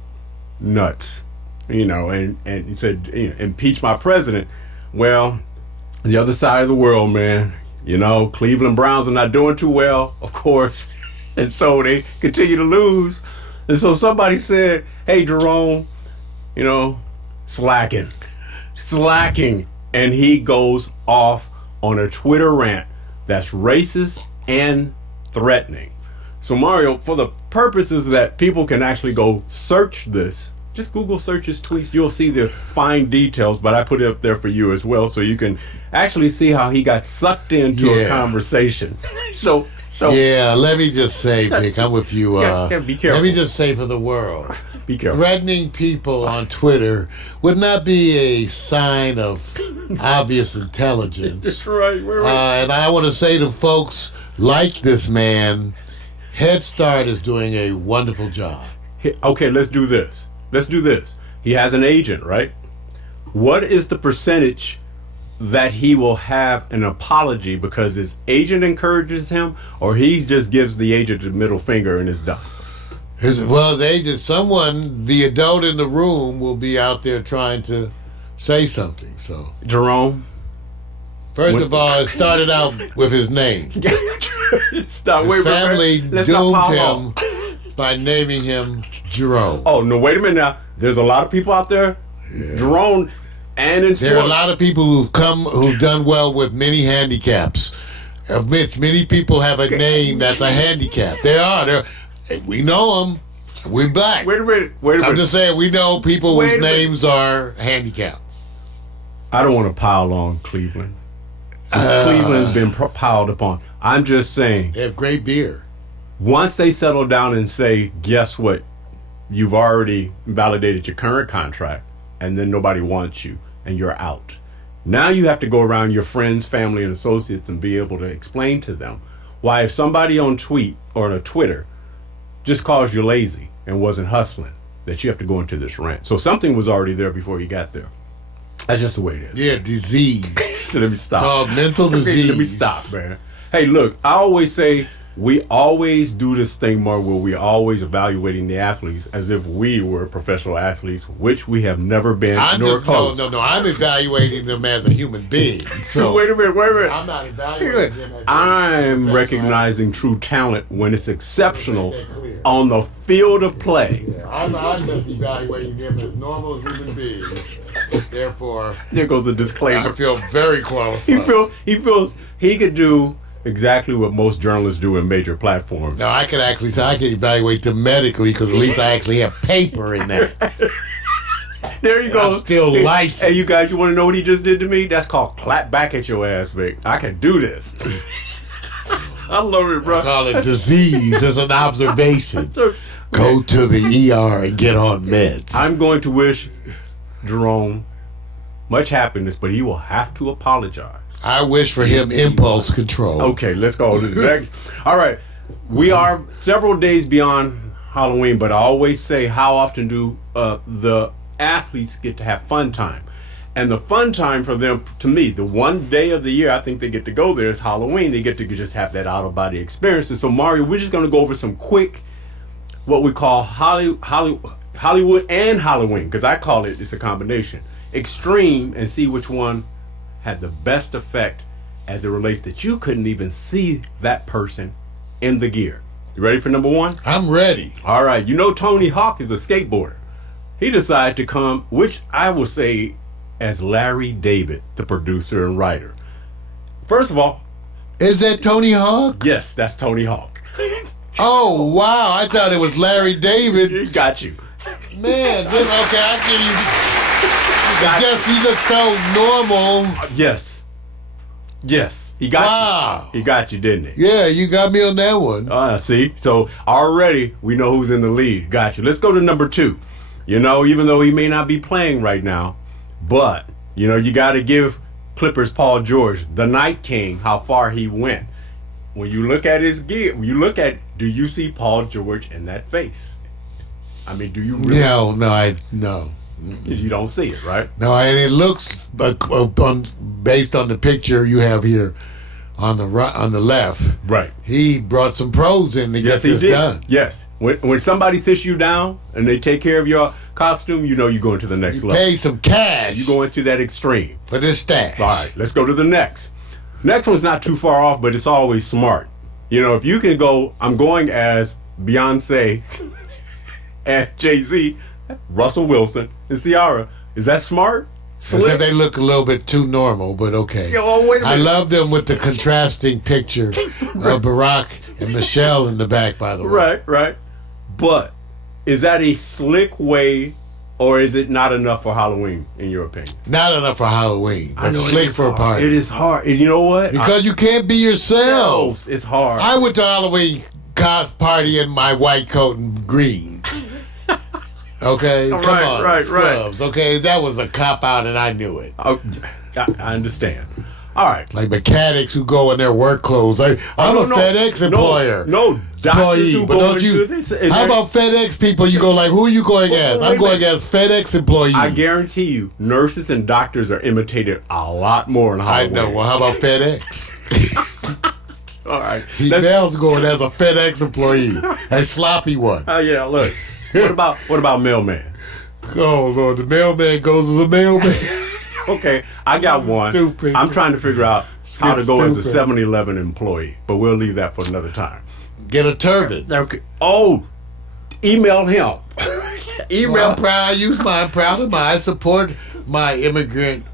nuts, and he said, impeach my president. Well, the other side of the world, man, Cleveland Browns are not doing too well, of course. And so they continue to lose. And so somebody said, hey, Jerome, slacking. And he goes off on a Twitter rant that's racist and threatening. So Mario, for the purposes that people can actually go search this, just Google search his tweets. You'll see the fine details, but I put it up there for you as well, so you can actually see how he got sucked into a conversation. So yeah, let me just say, Vic, I'm with you. Be careful. Let me just say for the world, be careful. Threatening people on Twitter would not be a sign of obvious intelligence. That's right. And I want to say to folks like this man, Head Start is doing a wonderful job. Okay, let's do this. He has an agent, right? What is the percentage that he will have an apology because his agent encourages him, or he just gives the agent the middle finger and is done? The agent, the adult in the room will be out there trying to say something. So, Jerome? First of all, it started out with his name. His family doomed him by naming him Jerome. Oh, no, wait a minute now. There's a lot of people out there. Yeah. Jerome and in sports. There are a lot of people who've done well with many handicaps. Many people have a name that's a handicap. We know them. We're black. Wait a minute. I'm just saying, we know people whose names are handicapped. I don't want to pile on Cleveland. Cleveland's been piled upon. I'm just saying. They have great beer. Once they settle down and say, guess what? You've already validated your current contract, and then nobody wants you, and you're out. Now you have to go around your friends, family, and associates and be able to explain to them why if somebody on tweet or on Twitter just calls you lazy and wasn't hustling, that you have to go into this rant. So something was already there before you got there. That's just the way it is. Yeah, disease. Let me stop. Called mental Okay, disease. let me stop, man. Hey, look, I always say we always do this thing more where we're always evaluating the athletes as if we were professional athletes, which we have never been. I'm nor just close. no. I'm evaluating them as a human being. So Wait a minute. I'm not evaluating them as I'm professional recognizing true talent when it's exceptional Make that clear. on the field of play. I'm just evaluating them as normal human beings. Therefore, There goes a I disclaimer. feel very qualified. He feels he could do exactly what most journalists do in major platforms. Now I can actually say I can evaluate them medically because at least I actually have paper in that. There you go. I'm still Hey, licensed. Hey, you guys, you want to know what he just did to me? That's called clap back at your ass, Vic. I can do this. I love it, bro. Call it disease as an observation. Go to the ER and get on meds. I'm going to wish Jerome much happiness, but he will have to apologize. I wish for him impulse control. Okay, let's go to the next. All right. We are several days beyond Halloween, but I always say, how often do the athletes get to have fun time? And the fun time for them, to me, the one day of the year I think they get to go there is Halloween. They get to just have that out-of-body experience. And so, Mario, we're just going to go over some quick, what we call Hollywood and Halloween, because I call it's a combination. Extreme, and see which one had the best effect as it relates that you couldn't even see that person in the gear. You ready for number one? I'm ready. All right. You know Tony Hawk is a skateboarder. He decided to come, which I will say as Larry David, the producer and writer. First of all, Is that Tony Hawk? yes, that's Tony Hawk. Oh, wow. I thought it was Larry David. He got you. Man, okay, I give you. Got Just he looks so normal. Yes. Yes. He got Wow. you. He got you, didn't he? Yeah, you got me on that one. See? So already we know who's in the lead. Got you. Let's go to number two. You know, even though he may not be playing right now, but, you know, you got to give Clippers Paul George, the Night King, how far he went. When you look at his gear, do you see Paul George in that face? I mean, do you really? No. You don't see it, right? No, and it looks, based on the picture you have here on the right, on the left, Right. he brought some pros in to Yes, get this he did. done. Yes. When somebody sits you down and they take care of your costume, you know you're going to the next level. Paid some cash You go into that extreme. for this stash. All right, let's go to the next. Next one's not too far off, but it's always smart. You know, if you can go, I'm going as Beyonce and Jay-Z, Russell Wilson, and Ciara. Is that smart? As if they look a little bit too normal, but okay. Oh, wait a I minute. love them with the contrasting picture of Barack and Michelle in the back, by the way. Right. But is that a slick way, or is it not enough for Halloween, in your opinion? Not enough for Halloween, I but know it slick is for a hard. party. It is hard. And you know what? Because you can't be yourself. It's hard. I went to Halloween party in my white coat and greens. Okay, come on, right. scrubs. Okay, that was a cop out, and I knew it. Oh, I understand. All right. Like mechanics who go in their work clothes. I'm no, a no. FedEx employer. No, doctors who but go don't you? into this. and How they're- about FedEx people? You go like, who are you going as? wait I'm a going minute. as FedEx employee. I guarantee you, nurses and doctors are imitated a lot more in I Halloween. know. Well, how about FedEx? All right. Mel's going as a FedEx employee, a sloppy one. Oh yeah, look. what about mailman? Oh Lord, the mailman goes as a mailman. Okay, I got one. Stupid. I'm trying to figure out how to It's go as a stupid. 7-Eleven employee, but we'll leave that for another time. Get a turban. Okay. Oh, email him. Well, I'm proud. I'm proud of I support my immigrant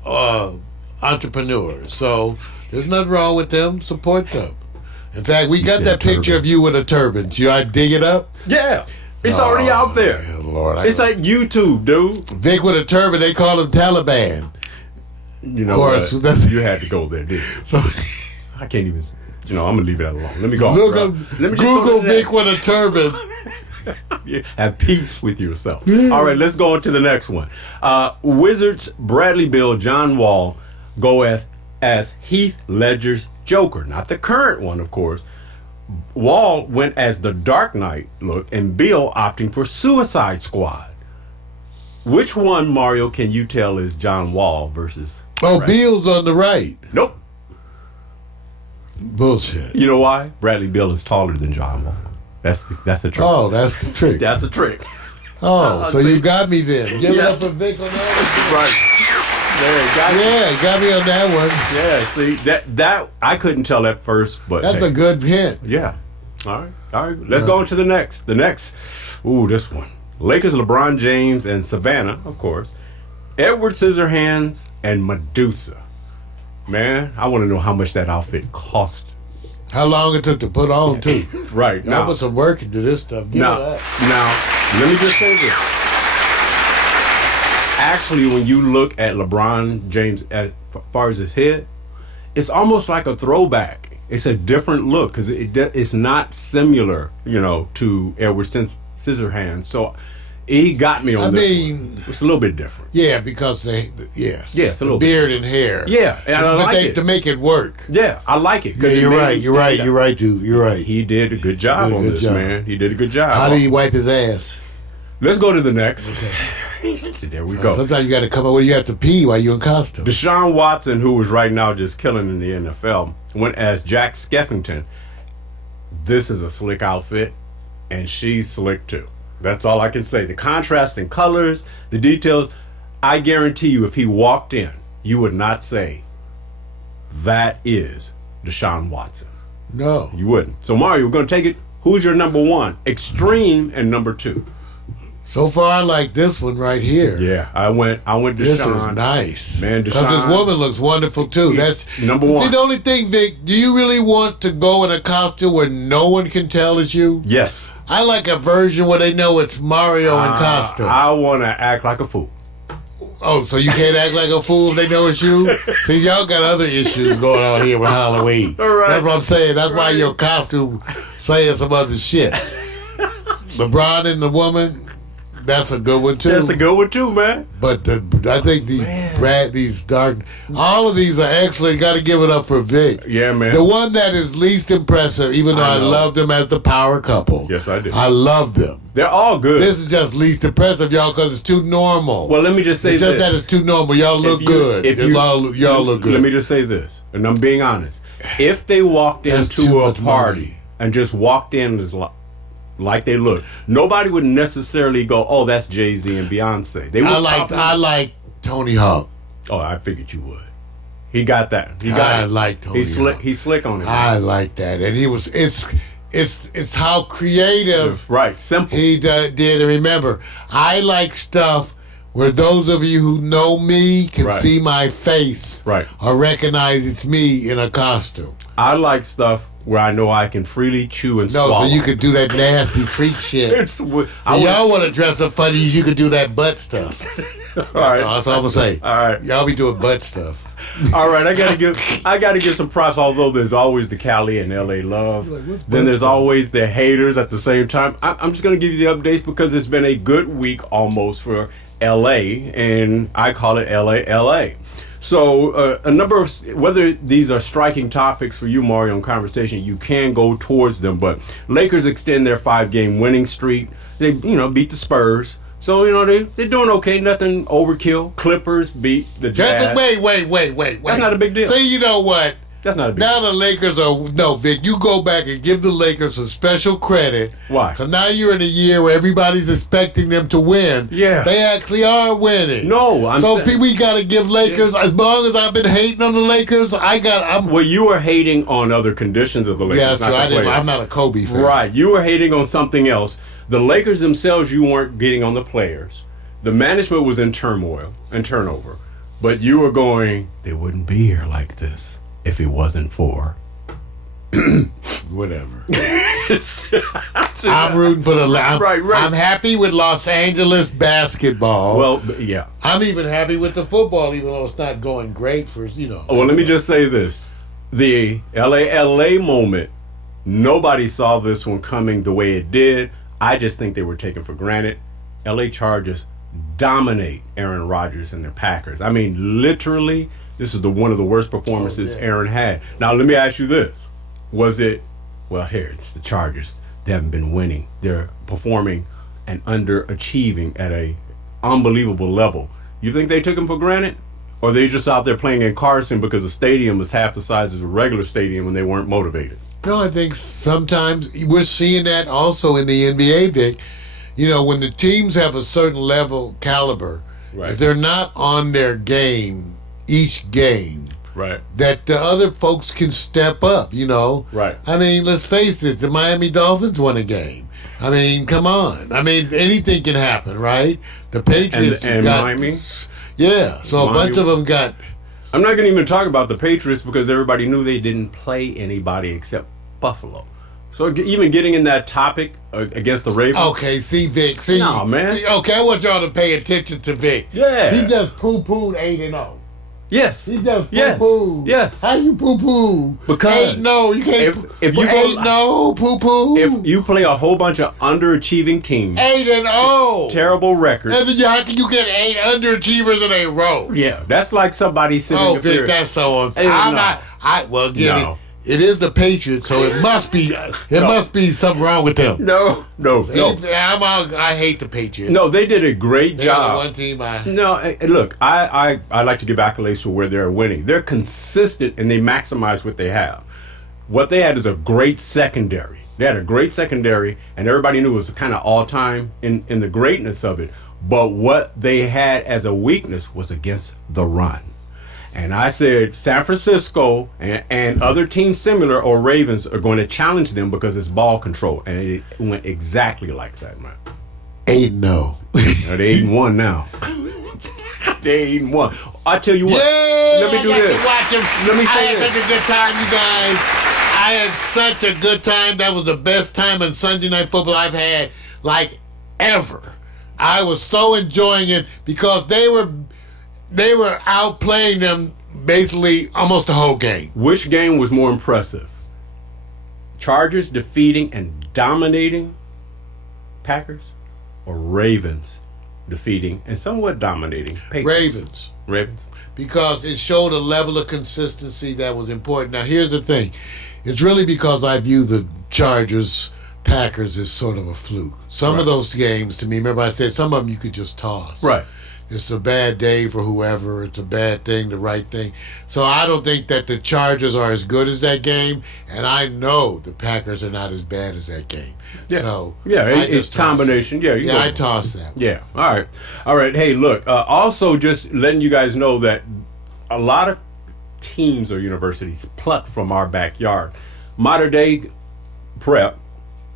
entrepreneurs. So there's nothing wrong with them. Support them. In fact, we got said that picture turban. of you with a turban. Should I dig it up? Yeah, it's already out there. Oh, Lord, It's like YouTube, dude. Vic with a turban. They call him Taliban. You know Of course, what? that's- You had to go there, didn't you? So I can't even. You know, I'm gonna leave that alone. Let me go. look bro. up, Let me just go Google to the Vic next. with a turban. Yeah, have peace with yourself. All right, let's go on to the next one. Wizards Bradley Bill John Wall go as Heath Ledger's Joker, not the current one, of course. Wall went as the Dark Knight look, and Bill opting for Suicide Squad. Which one, Mario, can you tell is John Wall versus Oh, Right. Beal's on the right. Nope. Bullshit. You know why? Bradley Beal is taller than John Wall. That's a trick. Oh, that's the trick. That's a trick. Oh, so see. you got me then. Give it Yeah. up for Vic on that Right. There, got one. you. Yeah, you got me on that one. Yeah, see that I couldn't tell at first, but That's hey. a good hint. Yeah. All right. Let's go on to the next. The next. Ooh, this one. Lakers, LeBron James, and Savannah, of course. Edward Scissorhands and Medusa. Man, I want to know how much that outfit cost. How long it took to put on, too. Right Y'all now. put some work into this stuff. Give Now, it up. let me just say this. Actually, when you look at LeBron James as far as his head, it's almost like a throwback. It's a different look because it's not similar, to Edward Scissorhands. So he got me on I this mean, one. It's a little bit different. Yeah, because yes. Yes, a the little bit. beard and hair. Yeah, and I but like it. to make it work. Yeah, I like it. 'cause Yeah, it you're made right. me You're right. stand You're out. right, dude. You're right. He did a good job Did a on good this, job. man. He did a good job. How did he wipe his ass? Let's go to the next. There we go. Sometimes you got to come up where you have to pee while you're in costume. Deshaun Watson, who was right now just killing in the NFL, went as Jack Skeffington. This is a slick outfit, and she's slick too. That's all I can say. The contrast in colors, the details. I guarantee you, if he walked in, you would not say, that is Deshaun Watson. No. You wouldn't. So, Mario, we're going to take it. Who's your number one? Extreme and number two. So far, I like this one right here. Yeah, I went Deshaun. This is nice. Man, because this Deshaun- woman looks wonderful too. That's Number one. See, the only thing, Vic, do you really want to go in a costume where no one can tell it's you? Yes. I like a version where they know it's Mario in costume. I want to act like a fool. Oh, so you can't act like a fool if they know it's you? See, y'all got other issues going on here with Halloween. All right. That's what I'm saying. That's why your costume saying some other shit. LeBron and the woman, that's a good one too. That's a good one too, man. But I think these dark, all of these are excellent. Got to give it up for Vic. Yeah, man. The one that is least impressive, even though I know. love them as the power couple. Yes, I do. I love them. They're all good. This is just least impressive, y'all, because it's too normal. Well, let me just say it's just this. that it's too normal. Y'all look good. Y'all look good. Let me just say this, and I'm being honest. If they walked That's too into a much party money. and just walked in as like they look, nobody would necessarily go, "Oh, that's Jay-Z and Beyonce." They would. I like Tony Hawk. Oh, I figured you would. He got that. He got I it. like Tony He's slick. Hawk. He's slick on it. I like that, and he was. It's how creative. Right. Simple. He did. And remember, I like stuff where those of you who know me can Right. see my face Right. or recognize it's me in a costume. I like stuff where I know I can freely chew and No, swallow. so you could do that nasty freak shit. It's. Y'all want to dress up funny, you could do that butt stuff. That's all I'm gonna say. All right. Y'all be doing butt stuff. All right, I gotta give some props. Although there's always the Cali and LA love, then there's always the haters at the same time. I'm just gonna give you the updates because it's been a good week almost for LA, and I call it LA. So a number of whether these are striking topics for you, Mario, in conversation, you can go towards them. But Lakers extend their 5-game winning streak. They beat the Spurs. So, they're doing okay. Nothing overkill. Clippers beat the Jazz. Wait. That's not a big deal. See, you know what? That's not a big Now deal. the Lakers are... No, Vic, you go back and give the Lakers some special credit. Why? Because now you're in a year where everybody's expecting them to win. Yeah. They actually are winning. No, I'm So saying... we got to give Lakers... As long as I've been hating on the Lakers, Well, you were hating on other conditions of the Lakers, Yeah, that's not true. the players. I'm not a Kobe fan. Right. You were hating on something else. The Lakers themselves, you weren't getting on the players. The management was in turmoil and turnover. But you were going, they wouldn't be here like this if it wasn't for... Whatever. I'm rooting for the... Right. I'm happy with Los Angeles basketball. Well, yeah. I'm even happy with the football, even though it's not going great for, Well, let me just say this. The LA moment, nobody saw this one coming the way it did. I just think they were taken for granted. LA Chargers dominate Aaron Rodgers and their Packers. I mean, literally, this is one of the worst performances Aaron had. Now, let me ask you this. Was it, here, it's the Chargers. They haven't been winning. They're performing and underachieving at a unbelievable level. You think they took him for granted? or they just out there playing in Carson because the stadium was half the size of a regular stadium and they weren't motivated? No, I think sometimes we're seeing that also in the NBA, Vic. You know, when the teams have a certain level caliber, Right. if they're not on their game each game, Right. that the other folks can step up, you know. Right. I mean, let's face it, the Miami Dolphins won a game. I mean, come on. I mean, anything can happen, right? The Patriots And got... Miami? Yeah, so a Miami- bunch of them got... I'm not going to even talk about the Patriots because everybody knew they didn't play anybody except Buffalo. So even getting in that topic against the Ravens. Okay, see, Vic, see... No, man. Okay, I want y'all to pay attention to Vic. Yeah. He just poo-pooed 8-0. Yes. He just Yes. poo-poo. Yes. How you poo-poo? Because 8-0, you can't... if you go- 8-0, poo-poo. If you play a whole bunch of underachieving teams, 8-0. terrible records. How can you get 8 underachievers in a row? Yeah, that's like somebody sitting Oh, up Vic, there. that's so unfair. Hey, I'm no. not... Well, again, No. it is the Patriots, so it must be... must be something wrong with them. No. I hate the Patriots. No, they did a great They're the job. one team I... No, look, I like to give accolades for where they're winning. They're consistent and they maximize what they have. What they had is a great secondary. They had a great secondary, and everybody knew it was kind of all-time in the greatness of it. But what they had as a weakness was against the run. And I said San Francisco and other teams similar or Ravens are going to challenge them because it's ball control. And it went exactly like that, man. 8-0. They 8-1 now. They 8-1. I tell you what. Yeah, let me do I got this. to watch 'em. Let me I say had this. such a good time, you guys. I had such a good time. That was the best time in Sunday Night Football I've had, like, ever. I was so enjoying it because they were outplaying them basically almost the whole game. Which game was more impressive? Chargers defeating and dominating Packers, or Ravens defeating and somewhat dominating Patriots? Ravens. Because it showed a level of consistency that was important. Now, here's the thing. It's really because I view the Chargers, Packers as sort of a fluke. Some of those games, to me, remember I said some of them you could just toss. Right. It's a bad day for whoever. It's a bad thing, the right thing. So I don't think that the Chargers are as good as that game, and I know the Packers are not as bad as that game. Yeah. So Yeah, I it's just toss combination. it. Yeah, you Yeah, go. I toss that. Yeah. All right. Hey, look. Also, just letting you guys know that a lot of teams or universities pluck from our backyard. Modern Day Prep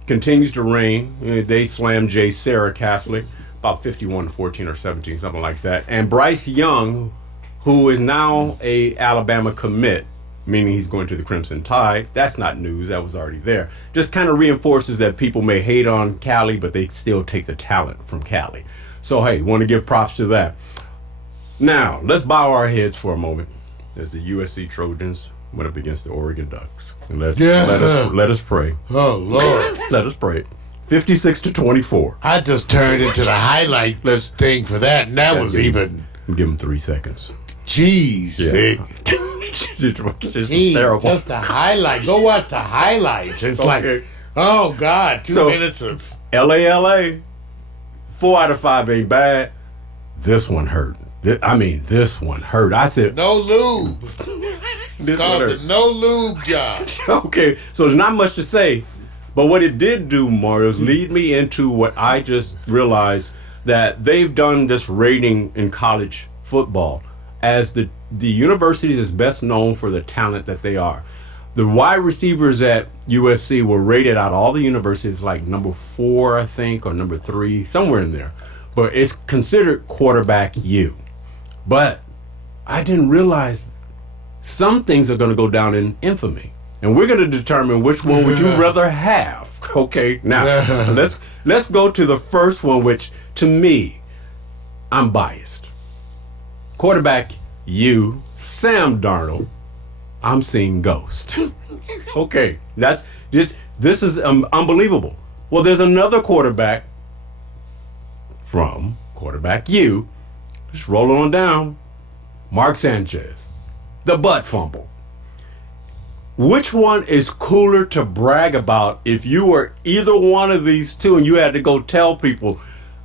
continues to reign. They slammed J. Sarah Catholic about 51-14 or 17, something like that. And Bryce Young, who is now a Alabama commit, meaning he's going to the Crimson Tide. That's not news. That was already there. Just kind of reinforces that people may hate on Cali, but they still take the talent from Cali. So, hey, want to give props to that. Now, let's bow our heads for a moment as the USC Trojans went up against the Oregon Ducks. And let us pray. Oh, Lord. Let us pray. 56-24. I just turned into the highlight thing for that, and that was even... Give them 3 seconds. Jeez, Vic. This is Jeez, terrible. just the highlight. Go watch the highlights. It's like, oh, God, 2 minutes of... LA. 4 out of 5 ain't bad. This one hurt. This one hurt. I said, No lube. this Called one the hurt. no lube job. Okay, so there's not much to say. But what it did do, Mario, is lead me into what I just realized, that they've done this rating in college football as the university that's best known for the talent that they are. The wide receivers at USC were rated out of all the universities like number 4, I think, or number 3, somewhere in there. But it's considered quarterback U. But I didn't realize some things are going to go down in infamy. And we're going to determine which one would you rather have. Okay, now let's go to the first one, which to me, I'm biased. Quarterback U, Sam Darnold. I'm seeing ghost. Okay, that's this is unbelievable. Well, there's another quarterback from quarterback U. Just roll on down. Mark Sanchez, the butt fumble. Which one is cooler to brag about if you were either one of these two and you had to go tell people,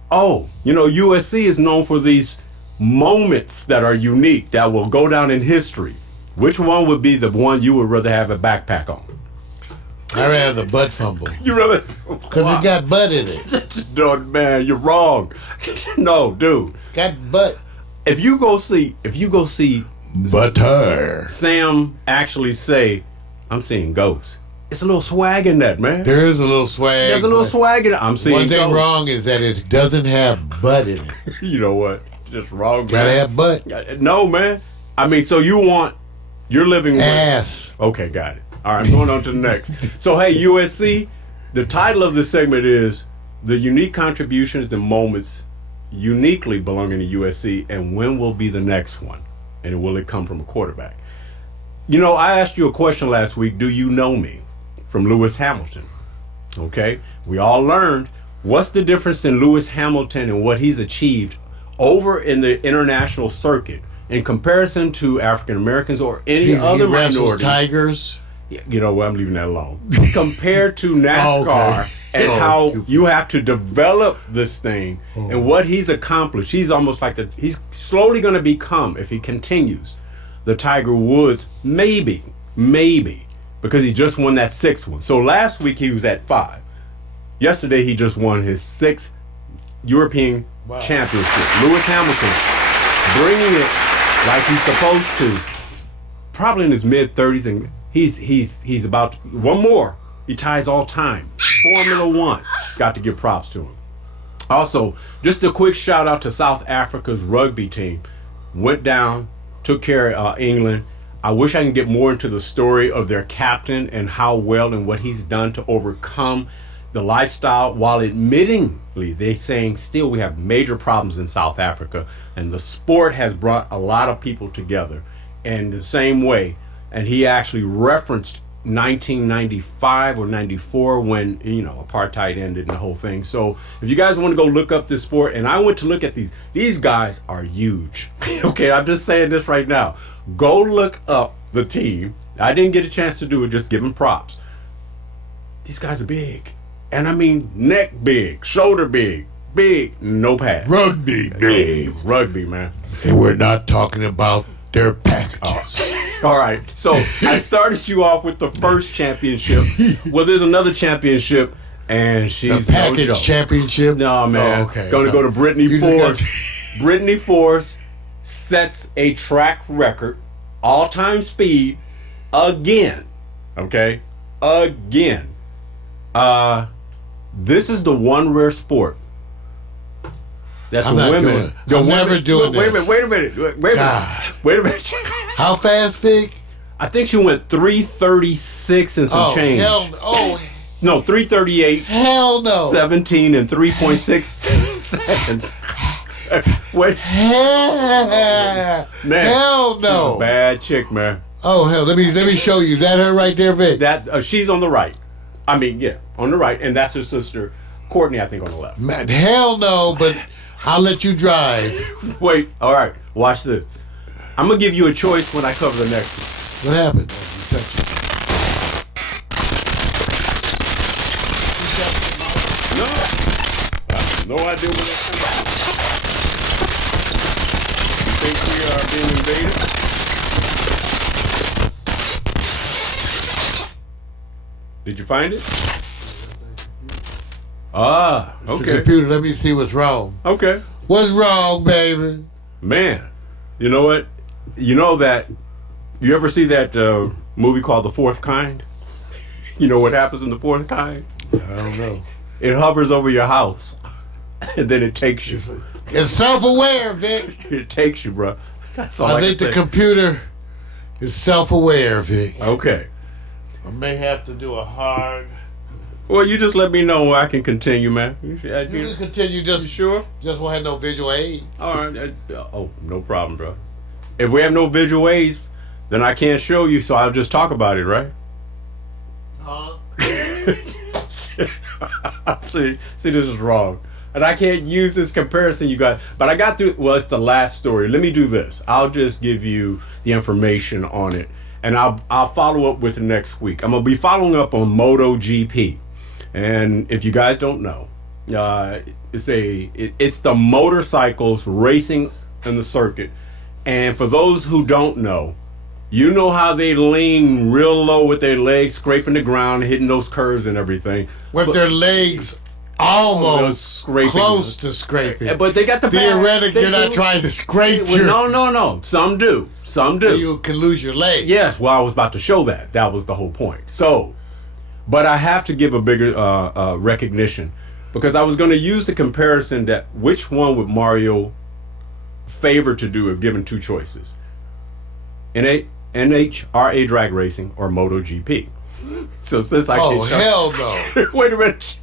oh, USC is known for these moments that are unique that will go down in history, which one would be the one you would rather have a backpack on? I rather have the butt fumble. You rather? Because it got butt in it. No, man, you're wrong. No, dude. Got butt. If you go see Butter. Sam actually say, I'm seeing ghosts. It's a little swag in that, man. There is a little swag. There's a little swag in it. I'm seeing One thing ghosts. wrong is that it doesn't have butt in it. You know what? Just wrong, Gotta man. have butt. No, man. I mean, so you're living with... Ass. Okay, got it. All right, I'm going on to the next. So, hey, USC, the title of this segment is The Unique Contributions and Moments Uniquely Belonging to USC, and when will be the next one? And will it come from a quarterback? You know, I asked you a question last week, do you know me? From Lewis Hamilton. Okay? We all learned what's the difference in Lewis Hamilton and what he's achieved over in the international circuit in comparison to African Americans or any other he wrestles minorities. Tigers. You know what? I'm leaving that alone. Compared to NASCAR Okay. and Oh, how excuse me. you have to develop this thing and what he's accomplished. He's almost like he's slowly going to become, if he continues, the Tiger Woods, maybe, because he just won that 6th one. So last week he was at 5. Yesterday he just won his 6th European championship. Lewis Hamilton bringing it like he's supposed to. Probably in his mid-30s, and he's about one more. He ties all time. Formula One. Got to give props to him. Also, just a quick shout out to South Africa's rugby team. Went down, took care of England. I wish I can get more into the story of their captain and how well and what he's done to overcome the lifestyle, while admittingly they saying still we have major problems in South Africa, and the sport has brought a lot of people together in the same way. And he actually referenced 1995 or 94 when, you know, apartheid ended and the whole thing. So if you guys want to go look up this sport, and I went to look at these guys are huge. Okay, I'm just saying this right now. Go look up the team. I didn't get a chance to do it, just give them props. These guys are big. And I mean neck big, shoulder big, no pads. Rugby, Big rugby, man. And we're not talking about their packages. All right, so I started you off with the first championship. Well, there's another championship, and she's The package no joke. championship? No, man. Oh, okay. Going to go to Brittany You just got- Force. Brittany Force sets a track record, all-time speed, again. Okay? Again. This is the one rare sport that I'm the not women... doing it. the I'm never women- doing wait this. Wait a minute. God. Wait a minute. How fast, Fig? I think she went 3:36 and some change. No, 3:38, Hell no. 17 and 3.6 seconds. Wait, Hell, man, hell she's no. a bad chick, man. Oh hell, let me show you. Is that her right there, Vic? That she's on the right. I mean, yeah, on the right, and that's her sister, Courtney, I think, on the left. Man, hell no, but I'll let you drive. Wait, all right, watch this. I'm gonna give you a choice when I cover the next one. What happened? You touched it. No, I have no idea what that's about. You think we are being invaded? Did you find it? Ah, The okay. computer, let me see what's wrong. Okay. What's wrong, baby? Man, you know what? You know that, you ever see that movie called The Fourth Kind? You know what happens in The Fourth Kind? I don't know. It hovers over your house, and then it takes you. It's self-aware, Vic. It takes you, bro. That's all I I think can the say. computer is self-aware, Vic. Okay. I may have to do a hard... Well, you just let me know where I can continue, man. You You can continue, you just sure? won't have no visual aids. All right. Oh, no problem, bro. If we have no visual aids, then I can't show you, so I'll just talk about it, right? Huh? see, this is wrong. And I can't use this comparison you got. But I got to, well, it's the last story. Let me do this. I'll just give you the information on it. And I'll follow up with it next week. I'm going to be following up on MotoGP. And if you guys don't know, it's the motorcycles racing in the circuit. And for those who don't know, you know how they lean real low with their legs, scraping the ground, hitting those curves and everything. With their legs almost scraping. close to scraping. But they got the Theoretically, you're not trying to scrape your... No. Some do. You can lose your leg. Yes, well, I was about to show that. That was the whole point. So, but I have to give a bigger recognition, because I was going to use the comparison that which one would Mario favor to do if given two choices. NHRA drag racing or MotoGP. So since I Oh, can hell no. wait a minute.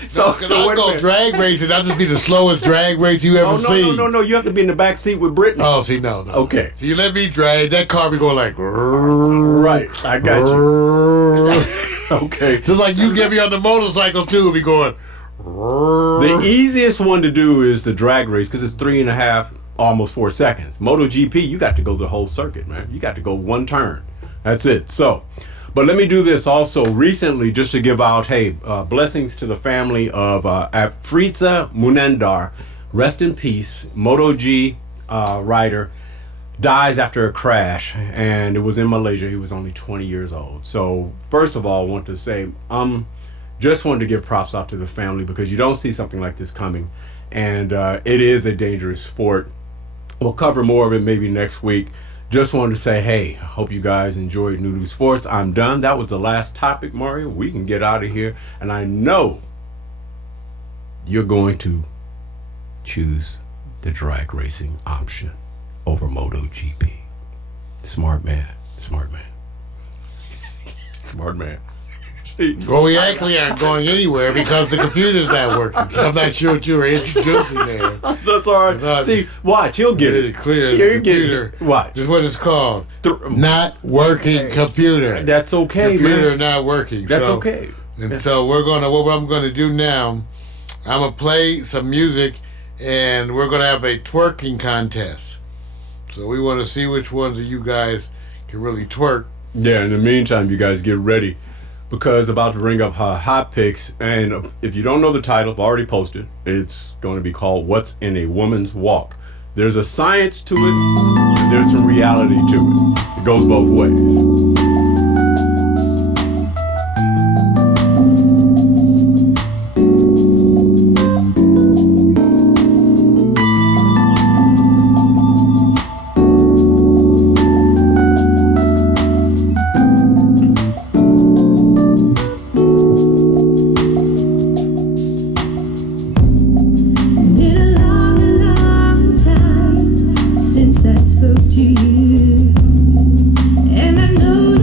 Because I'll go drag racing. That'll just be the slowest drag race you ever seen. No. You have to be in the back seat with Brittany. Oh, see, no. Okay. So you let me drag, that car be going like... Right, I got you. Okay. Just like you get me on the motorcycle, too, be going... The easiest one to do is the drag race, because it's 3.5, almost 4 seconds. MotoGP, you got to go the whole circuit, man. You got to go one turn. That's it. So, but let me do this also recently, just to give out, blessings to the family of Afriza Munendar. Rest in peace. Moto G rider dies after a crash, and it was in Malaysia. He was only 20 years old. So, first of all, I want to say, just wanted to give props out to the family, because you don't see something like this coming, and it is a dangerous sport. We'll cover more of it maybe next week. Just wanted to say, hey, hope you guys enjoyed Nunu Sports. I'm done. That was the last topic, Mario. We can get out of here, and I know you're going to choose the drag racing option over MotoGP. Smart man. Smart man. Well, we actually aren't going anywhere because the computer's not working. So I'm not sure what you were introducing there. That's all right. See, watch, he'll get it. Clear. You'll The computer watch. is what it's called. Not working computer. That's okay, computer man. not working. That's so, okay. And so what I'm gonna do now, I'm gonna play some music, and we're gonna have a twerking contest. So we want to see which ones of you guys can really twerk. Yeah. In the meantime, you guys get ready, because about to bring up hot picks, and if you don't know the title, I've already posted. It's going to be called "What's in a Woman's Walk." There's a science to it. There's some reality to it. It goes both ways. Been a long, long time since I spoke to you, and I know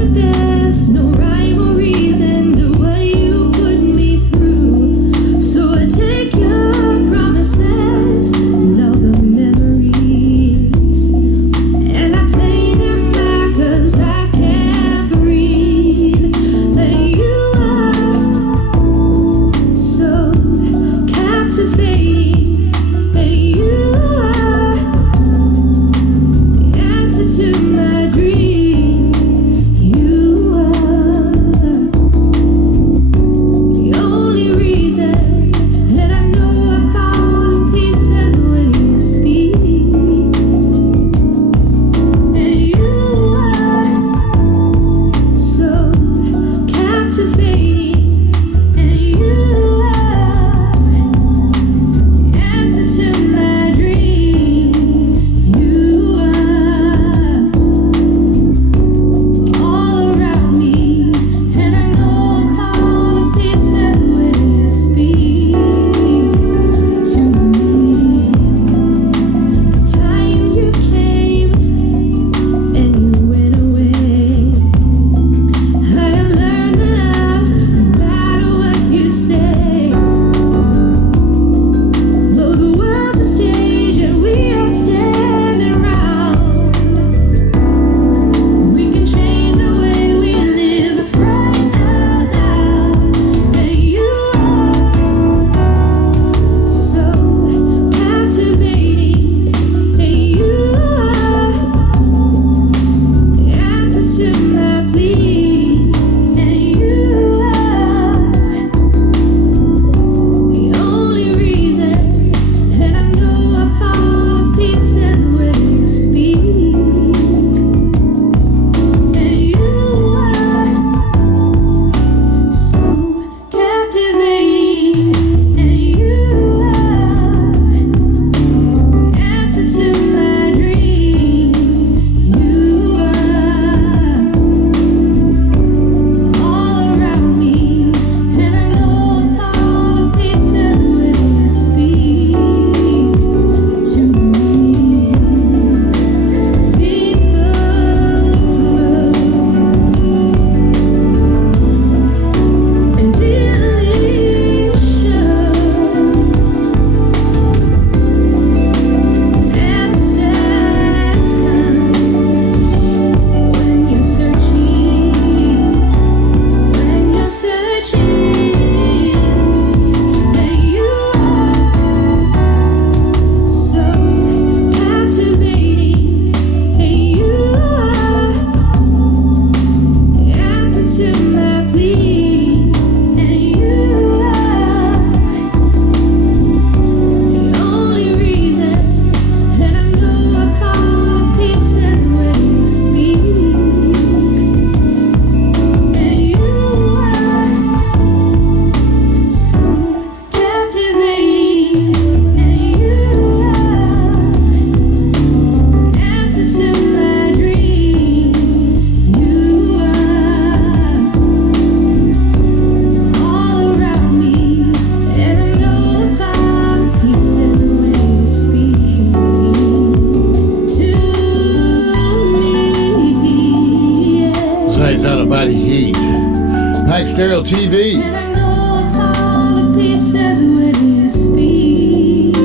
right, sound of Body Heat. Pack Stereo TV.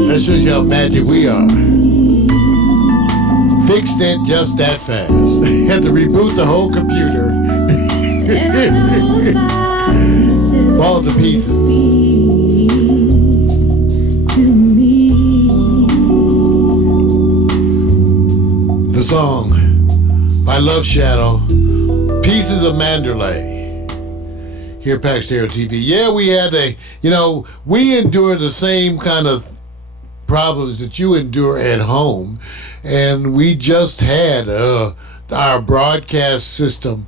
That shows you how magic we are. Fixed it just that fast. Had to reboot the whole computer. Fall to pieces. The song by Love Shadow, Pieces of Mandalay. Here at Pack Stereo TV. Yeah, we had we endure the same kind of problems that you endure at home. And we just had our broadcast system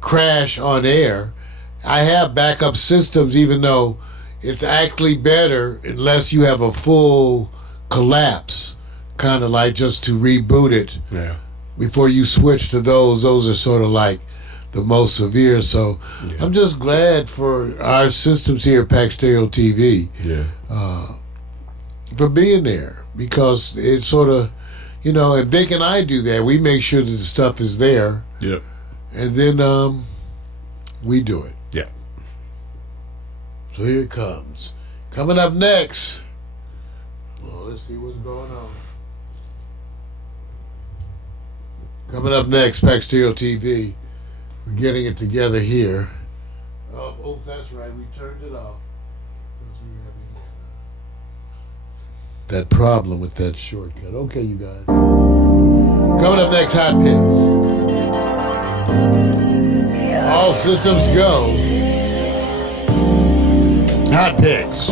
crash on air. I have backup systems, even though it's actually better unless you have a full collapse, kind of like just to reboot it. Yeah. Before you switch to those are sort of like the most severe. So yeah. I'm just glad for our systems here at Pack Stereo TV. Yeah. For being there, because it's sort of, and Vic and I do that. We make sure that the stuff is there. Yep. And then we do it. Yeah. So here it comes. Coming up next. Well, let's see what's going on. Coming up next, Pack Stereo TV. We're getting it together here. Oh, that's right. We turned it off. That problem with that shortcut. Okay, you guys. Coming up next, Hot Picks. All systems go. Hot Picks.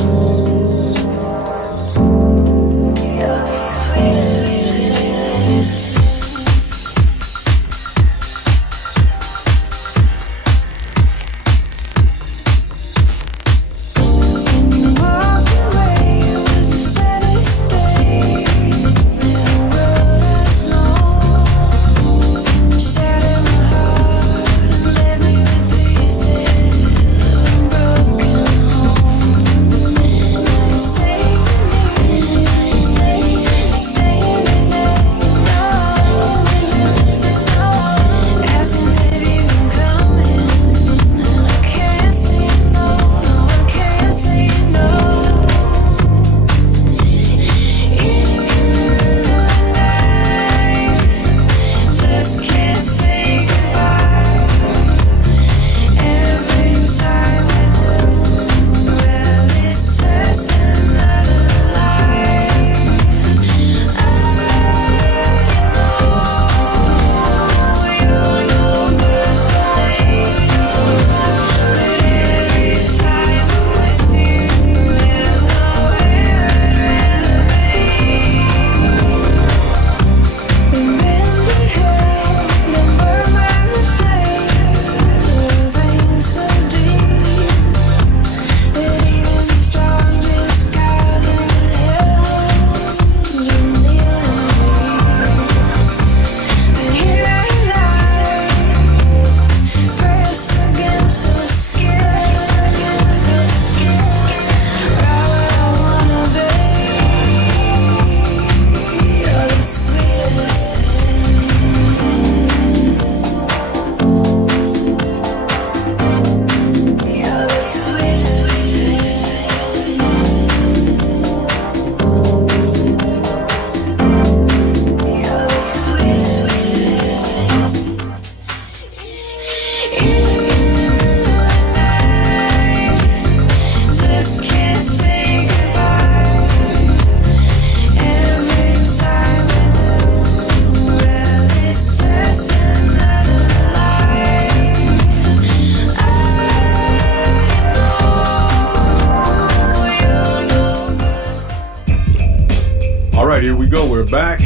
right, here we go. We're back.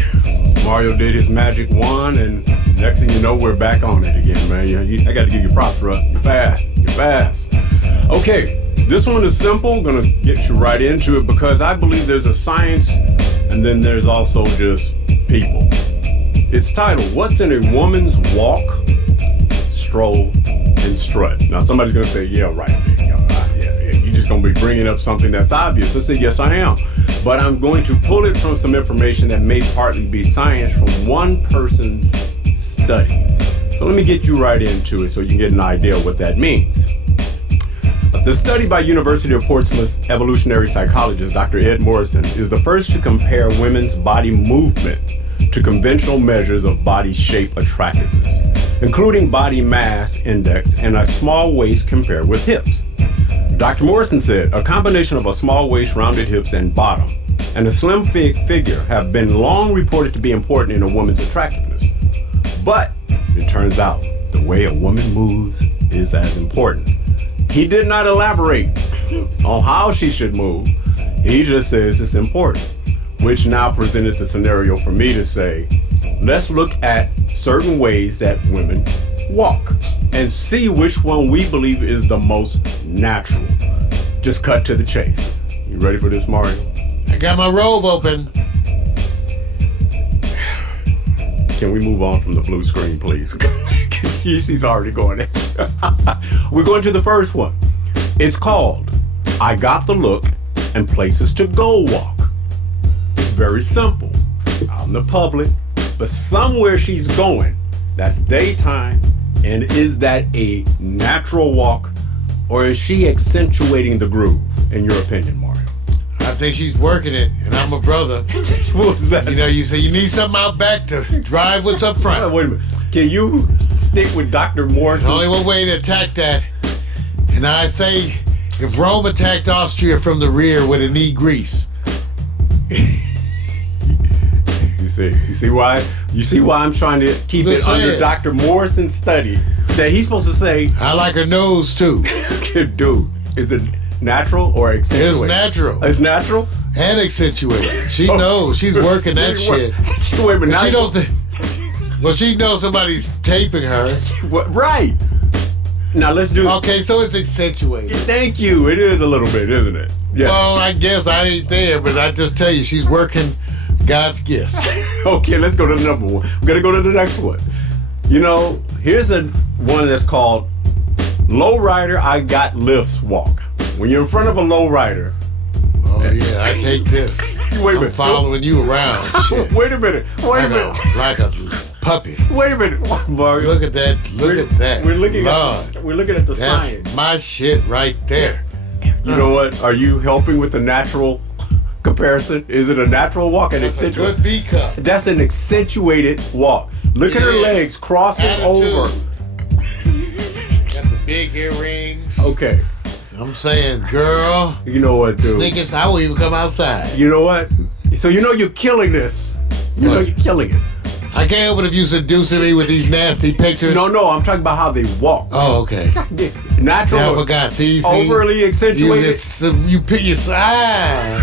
Mario did his magic wand, and next thing you know, we're back on it again, man. I got to give you props, bro. You're fast. You're fast. Okay, this one is simple. Gonna get you right into it because I believe there's a science, and then there's also just people. It's titled, What's in a Woman's Walk, Stroll, and Strut? Now, somebody's gonna say, yeah, right, man. You're just gonna be bringing up something that's obvious. I say, yes, I am. But I'm going to pull it from some information that may partly be science from one person's study. So So let me get you right into it so you can get an idea of what that means. The study by University of Portsmouth evolutionary psychologist Dr. Ed Morrison is the first to compare women's body movement to conventional measures of body shape attractiveness, including body mass index and a small waist compared with hips. Dr. Morrison said a combination of a small waist, rounded hips, and bottom, and a slim figure have been long reported to be important in a woman's attractiveness. But it turns out the way a woman moves is as important. He did not elaborate on how she should move. He just says it's important, which now presented the scenario for me to say, let's look at certain ways that women walk and see which one we believe is the most natural. Just cut to the chase. You ready for this, Mario? I got my robe open. Can we move on from the blue screen, please? Because he's already going in. We're going to the first one. It's called I Got the Look and Places to Go Walk. It's very simple. Out in the public, but somewhere she's going. That's daytime. And is that a natural walk, or is she accentuating the groove, in your opinion, Mario? I think she's working it, and I'm a brother. What was that? You know, you say you need something out back to drive what's up front. Wait a minute. Can you stick with Dr. Morrison? There's only one way to attack that. And I say, if Rome attacked Austria from the rear with a knee grease. You see why I'm trying to keep it under Dr. Morrison's study that he's supposed to say. I like her nose too. Dude, is it natural or accentuated? It's natural. It's natural? And accentuated. She knows. She's working that shit. Wait a minute. She don't well, she knows somebody's taping her. Right. Now let's do Okay, so it's accentuated. Thank you. It is a little bit, isn't it? Yeah. Well, I guess I ain't there, but I just tell you, she's working God's gifts. Okay, let's go to the number one. We're going to go to the next one. You know, here's one that's called Lowrider I Got Lifts Walk. When you're in front of a lowrider. Oh, yeah, I take this. Wait a minute. I'm following you around. Shit. Wait a minute. Like a puppy. Wait a minute, Mario. Look at that. Look at that. We're looking Lord, we're looking at the that's science. my shit right there. You know what? Are you helping with the natural comparison? Is it a natural walk? That's a good B cup. That's an accentuated walk. Look at her legs crossing over. Got the big earrings. Okay. I'm saying, girl. You know what, dude? Sneakers, I won't even come outside. You know what? So you know you're killing this. You know you're killing it. I can't help it if you seducing me with these nasty pictures. No, I'm talking about how they walk. Oh, okay. Natural. I forgot. See, overly accentuated. You pick your side.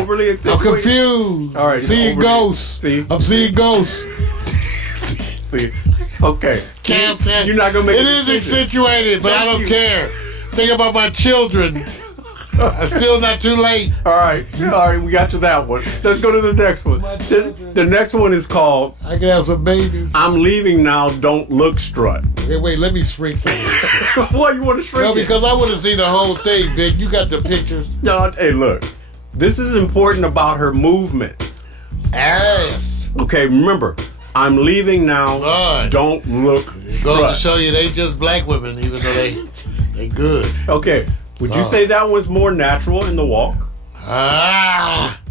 Overly accentuated. I'm confused. All right. Seeing ghosts. See? I'm seeing ghosts. See? Okay. Can't You're not gonna make it is accentuated, but I don't care. Think about my children. It's still not too late. All right, we got to that one. Let's go to the next one. The next one is called I can have some babies. I'm leaving now, don't look strut. Wait, let me shrink some. Why you want to shrink No, it? because I want to see the whole thing, Vic. You got the pictures. No, hey, look. This is important about her movement. Ass. Okay, remember, I'm leaving now, Lord. don't look It goes to strut. show you they just black women, even though they good. Okay, would you say that was more natural in the walk?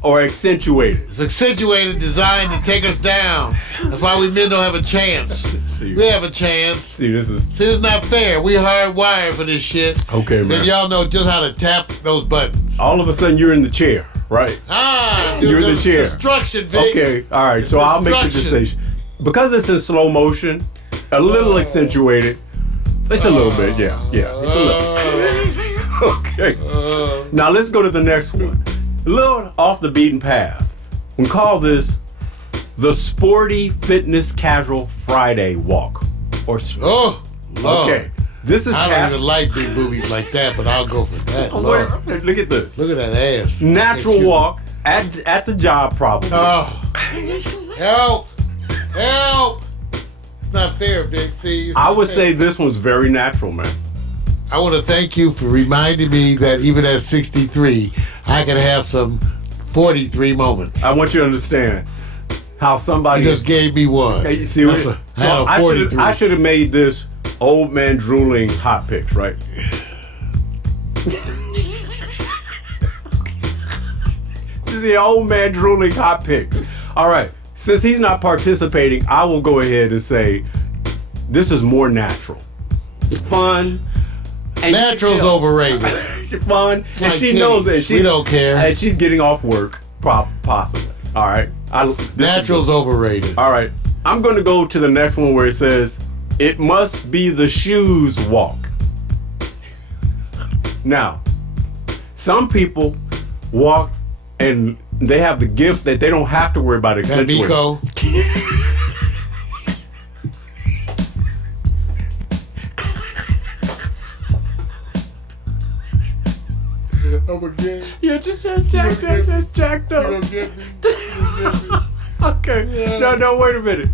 Or accentuated? It's accentuated, designed to take us down. That's why we men don't have a chance. We have a chance. See, this is not fair. We hardwired for this shit. Okay, man. Then y'all know just how to tap those buttons. All of a sudden, you're in the chair, right? You're in the chair. Destruction, Vic. Okay, all right. So I'll make the decision. Because it's in slow motion, a little accentuated. It's a little bit, yeah. It's a little. Okay. Now let's go to the next one. A little off the beaten path. We call this the Sporty Fitness Casual Friday Walk. Or Lord. Okay. This is I don't even like big boobies like that, but I'll go for that. Lord. Look at this. Look at that ass. Natural walk at the job, probably. Help! It's not fair, Vic. See, I would say this one's very natural, man. I want to thank you for reminding me that even at 63, I can have some 43 moments. I want you to understand. how somebody You just gave me one. Hey, you see what? I had a 43. I should have made this old man drooling hot picks, right? This is the old man drooling hot picks. All right. Since he's not participating, I will go ahead and say this is more natural, fun. And Natural's overrated. Fun, and like she knows it. titties. We don't care. And she's getting off work, possibly. All right. Natural's overrated. All right. I'm going to go to the next one where it says, it must be the shoes walk. Now, some people walk and they have the gift that they don't have to worry about accentuating. Miko. You're just jacked up. Okay. No, wait a minute.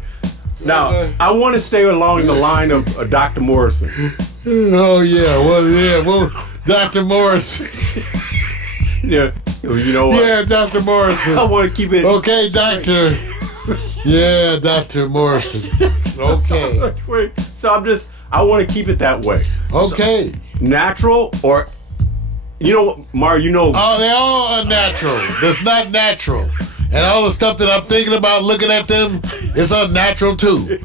Now, I want to stay along the line of Dr. Morrison. Oh, yeah. Well, Dr. Morrison. Yeah. You know what? Yeah, Dr. Morrison. I want to keep it. Okay, Doctor. Yeah, Dr. Morrison. Okay. Wait. So I want to keep it that way. Okay. Natural or, you know what, Mario, you know. Oh, they're all unnatural. That's not natural. And all the stuff that I'm thinking about looking at them, it's unnatural too.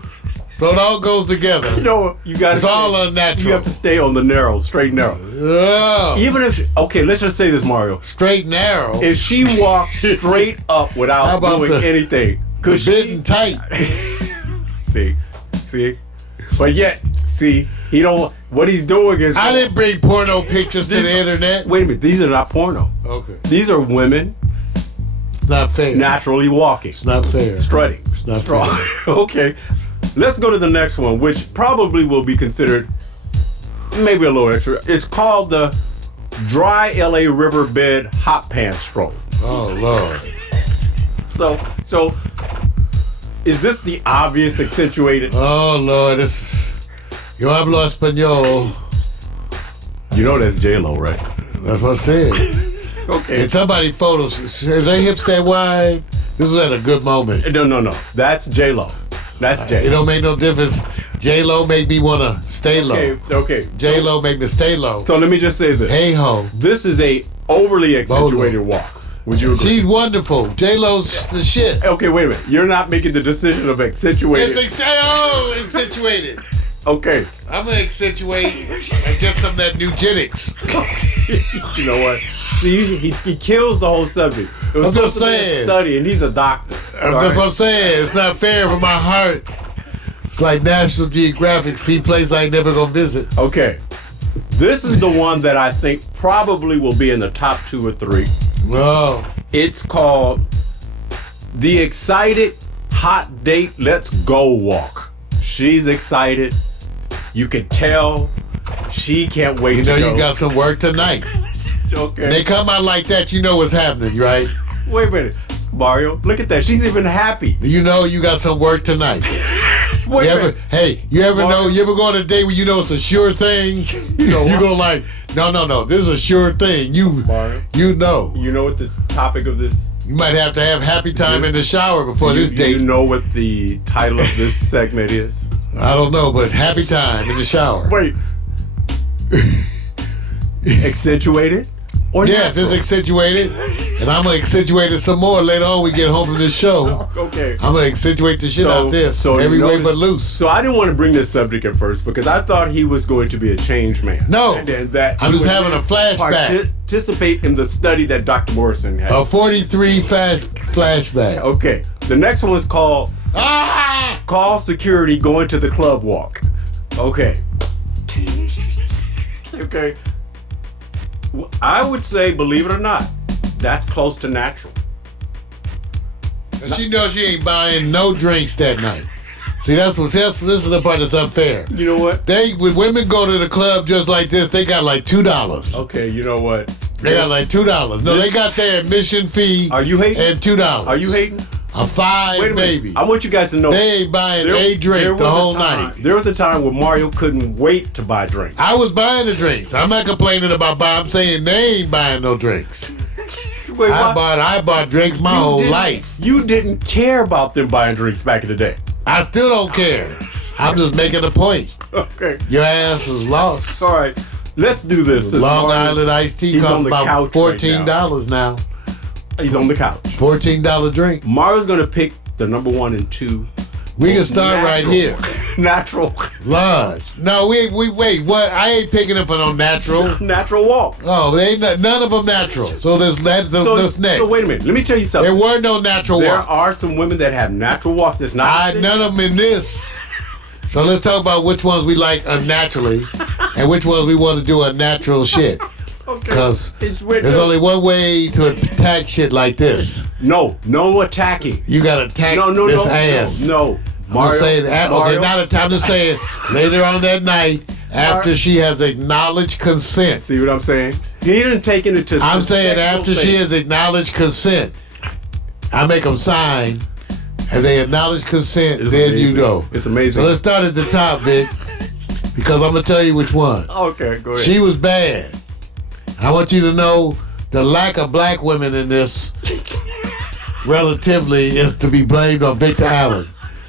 So it all goes together. No, you got. It's all unnatural. You have to stay on the straight and narrow. Yeah. Even if, okay, let's just say this, Mario. Straight and narrow. If she walked straight up How without about doing anything, could bit she? and tight. See, but yet, see, he don't. What he's doing is. I didn't bring porno pictures to the internet. Wait a minute, these are not porno. Okay. These are women It's not fair. naturally walking, It's not fair. strutting. It's not Strong. fair. Okay, let's go to the next one, which probably will be considered maybe a little extra. It's called the Dry LA Riverbed Hot Pants Stroll. Oh, Lord. So, is this the obvious accentuated? Oh, Lord. Yo hablo español. You know that's J-Lo, right? That's what I said. Okay. And somebody photos. Is their hips that wide? This was at a good moment. No. That's J-Lo. That's It J-Lo. don't make no difference. J-Lo make me want to stay low. Okay. J-Lo make me stay low. So let me just say this. Hey ho. This is a overly accentuated walk. Would you agree? She's wonderful. J-Lo's the shit. Okay, wait a minute. You're not making the decision of accentuated. It's accentuated. Okay. I'm going to accentuate and get some of that Nugenics. You know what? See, he kills the whole subject. It was I'm just supposed to be a saying. study, and he's a doctor. That's what I'm saying. It's not fair for my heart. It's like National Geographic. See places I ain't never going to visit. Okay. This is the one that I think probably will be in the top 2 or 3. Oh. It's called the Excited Hot Date Let's Go Walk. She's excited. You can tell she can't wait You to know go. you got some work tonight. Okay. They come out like that, you know what's happening, right? Wait a minute. Mario, look at that. She's even happy. You know you got some work tonight. Wait a minute. You ever Mario. know, you ever go on a date where you know it's a sure thing? You go like, no, this is a sure thing. Mario. You know. You know what the topic of this? You might have to have happy time in the shower before this date. You know what the title of this segment is? I don't know, but happy time in the shower. Wait. Accentuated? Or Yes, natural? it's accentuated. And I'm going to accentuate it some more later on when we get home from this show. Okay. I'm going to accentuate the shit out this. Every way but loose. So I didn't want to bring this subject at first because I thought he was going to be a changed man. No. And that I'm he just would having a flashback. Participate in the study that Dr. Morrison had. A 43 fast flashback. Okay. The next one is called Call Security Going to the Club Walk. Okay. Okay. I would say, believe it or not, that's close to natural. And she knows she ain't buying no drinks that night. See, this is the part that's unfair. You know what? When women go to the club just like this, they got like $2. Okay, you know what? They got like $2. No, they got their admission fee. Are you hating? And $2. Are you hating? A $5 Wait a minute. maybe. I want you guys to know. They ain't buying a drink the whole night. There was a time when Mario couldn't wait to buy drinks. I was buying the drinks. I'm not complaining about buying. I'm saying they ain't buying no drinks. Wait, why? I bought drinks my whole didn't- life. You didn't care about them buying drinks back in the day. I still don't care. I'm just making a point. Okay. Your ass is lost. All right. Let's do this. Since Long Mario's- Island iced tea he's on costs the about couch $14 now. He's on the couch. $14 drink. Mario's gonna pick the number 1 and 2. We can start right here. Natural. Lodge. No, we wait. What? I ain't picking it for no natural. Natural walk. Oh, they ain't none of them natural. So that's next. So wait a minute. Let me tell you something. There were no natural There walks. are some women that have natural walks. That's not. None of them in this. So let's talk about which ones we like unnaturally and which ones we want to do unnatural shit. Okay. Because It's there's weird. only one way to attack shit like this. No attacking. You gotta attack No, this ass. No. I'm just saying, okay, Mario, not a time. I'm just saying, later on that night, after she has acknowledged consent. See what I'm saying? He didn't take it into. I'm saying after she has. has acknowledged consent, I make them sign, and they acknowledge consent, It's then amazing. you go. It's amazing. So let's start at the top, Vic, because I'm gonna tell you which one. Okay, go ahead. She was bad. I want you to know the lack of black women in this relatively is to be blamed on Victor Allen.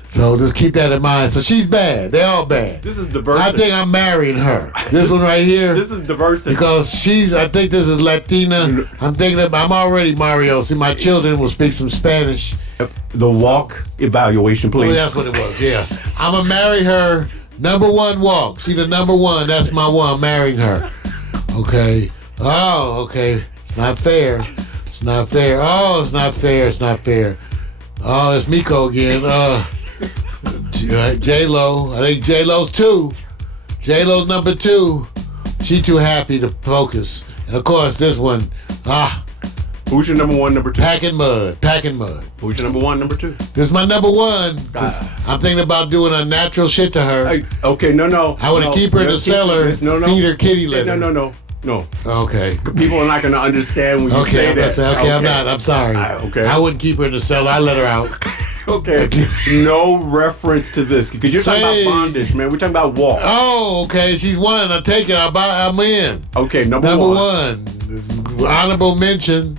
So just keep that in mind. So she's bad. They're all bad. This is I diversity. think I'm marrying her. This one right here. This is diversity. Because I think this is Latina. I'm already Mario. See, my children will speak some Spanish. The walk evaluation, Oh, please. that's what it was, yeah. I'm going to marry her. Number 1 walk. She the number 1. That's my one. I'm marrying her. Okay. Oh, okay. It's not fair. It's not fair. Oh, it's not fair. It's not fair. Oh, it's Miko again. J-Lo. I think J-Lo's 2. J-Lo's number 2. She too happy to focus. And of course, this one, Who's your number 1, number 2? packing mud. Who's your number 1, number 2? This is my number 1. 'Cause I'm thinking about doing unnatural shit to her. Hey, okay, no. I want to keep her in the Let's keep cellar, this. No. feed her kitty litter. No. Okay. People are not going to understand when you say I'm that. not saying, okay, I'm not. I'm sorry. Okay. I wouldn't keep her in the cellar. I let her out. Okay. No reference to this because you're talking Say- about bondage, man. We're talking about walk. Oh, okay. She's 1. I take it. I'm in. Okay, number Number 1. 1. Honorable mention.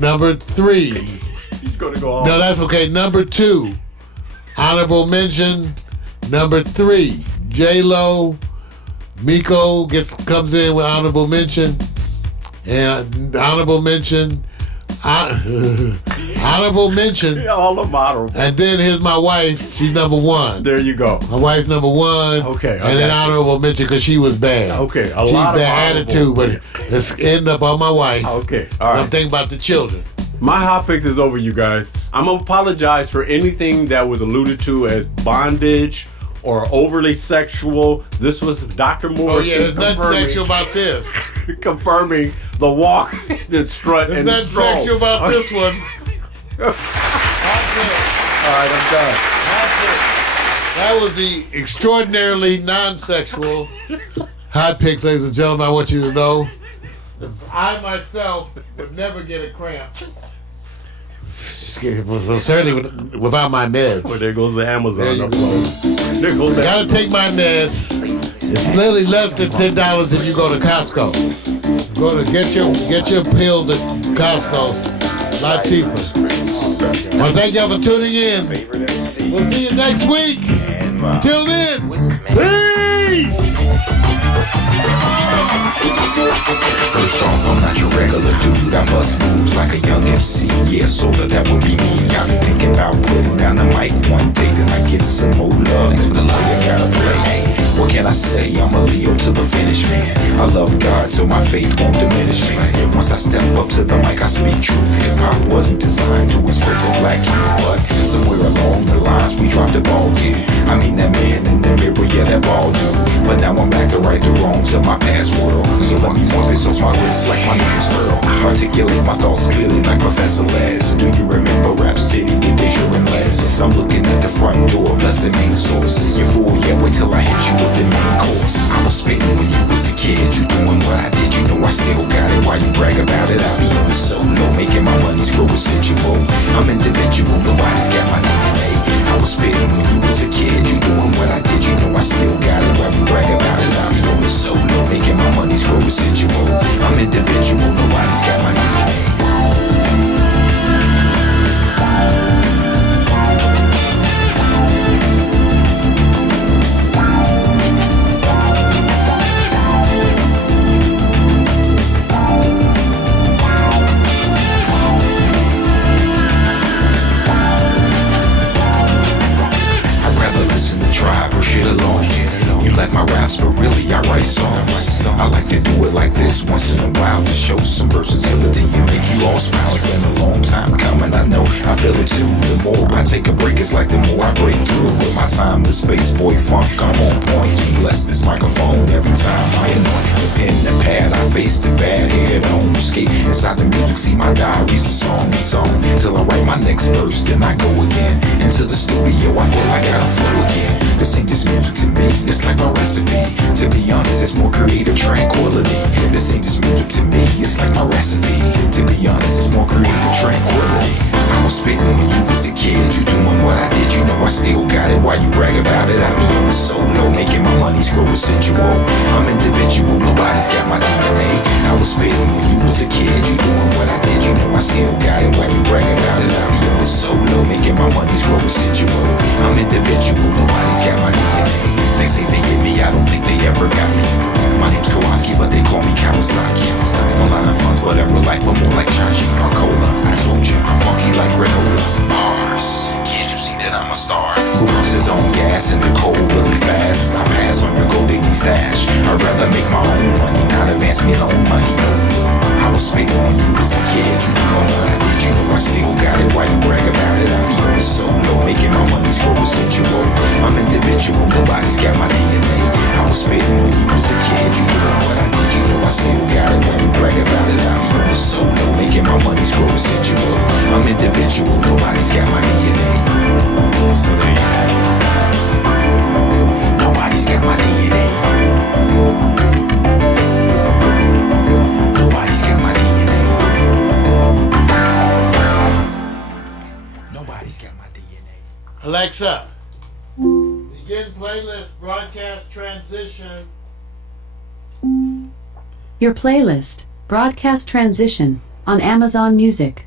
Number 3. He's going to go off. No, that's okay. Number 2. Honorable mention. Number 3. J-Lo. Miko comes in with honorable mention. And honorable mention. Honorable mention. All of honorable. And then here's my wife. She's number 1. There you go. My wife's number 1. Okay, And then okay. honorable mention because she was bad. Okay, a She's lot of bad attitude, but let's end up on my wife. Okay, all I'm right. thinking about the children. My hot picks is over, you guys. I'm going to apologize for anything that was alluded to as bondage or overly sexual. This was Dr. Oh Morris yeah, there's nothing confirming, sexual about this. confirming the walk, the strut, There's and the nothing stroll. sexual about this one. All right, I'm done. That was the extraordinarily non-sexual hot picks, ladies and gentlemen. I want you to know, I myself would never get a cramp. Well, certainly without my meds. Well, there goes the Amazon There you upload. There goes that. Gotta take my meds. It's literally less than $10 if you go to Costco. Go to get your pills at Costco. A lot cheaper. Well, thank y'all for tuning in. We'll see you next week. Till then, peace. First off, I'm not your regular dude. I bust moves like a young MC. Yeah, soda, that would be me. I've been thinking about putting down the mic one day, then I get some more love. Thanks for the love you gotta play. What can I say? I'm a Leo to the finish, man. I love God, so my faith won't diminish me. Once I step up to the mic, I speak truth. Hip hop wasn't designed to express for black youth, but somewhere along the lines we dropped the ball. Yeah, I mean that man in the mirror, yeah, that ball dude. But now I'm back to right the wrongs of my past world. So let me walk this off my list like my name's Earl. Articulate my thoughts clearly like Professor Les. Do you remember Rap City with Deja and Les? I'm looking at the front door, bless the main source. You fool, yeah, wait till I hit you with the main course. I was spitting when you was a kid, you doing what I did. You know I still got it, why you brag about it? I be on the solo, making my money's grow residual. I'm individual, nobody's got my DNA. I was spitting when you was a kid, you doing what I did. You know I still got it, why you brag about it? I be on the solo, making my money's grow residual. I'm individual, nobody's got my DNA. You like my raps, but really I write songs. I like to do it like this once in a while to show some versatility and make you all smile. It's been a long time coming, I know, I feel it too. The more I take a break, it's like the more I break through. With my time, the space boy funk, I'm on point. Bless this microphone every time I anoint the pen, the pad, I face the bad head on. Escape inside the music, see my diary's a song and song. Till I write my next verse, then I go again into the studio. I feel like I gotta flow again. This ain't just music to me, it's like my recipe. To be honest, it's more creative tranquility. This ain't just music to me, it's like my recipe. To be honest, it's more creative tranquility. I was spitting when you was a kid, you doing what I did, you know I still got it. Why you brag about it? I be on the solo, making my money's grow residual. I'm individual, nobody's got my DNA. I was spitting when you was a kid, you doing what I did, you know I still got it. Why you brag about it? I be on the solo, making my money's grow residual. I'm individual, nobody's got my DNA. They say they get me, I don't think they ever got me. My name's Kowalski, but they call me Kawasaki. A lot of funds, but in real life I'm more like Chachi Coca-Cola. I told you, I'm funky like granola. Bars, can't you see that I'm a star? Who pumps his own gas in the cold really fast? I pass on your gold digging stash. I'd rather make my own money, not advance me loan money. I was spitting when you was a kid, you doing what I did, you know I still got it. Why you brag about it? I be on the solo, making my money's grow residual. I'm individual, nobody's got my DNA. I was spitting when you was a kid, you doing what I did, you know I still got it. Why you brag about it? I be on the solo, making my money's grow residual. I'm individual, nobody's got my DNA. So there you go. Nobody's got my DNA. Nobody's got my DNA. Nobody's got my DNA. Alexa, begin playlist broadcast transition. Your playlist, Broadcast Transition, on Amazon Music.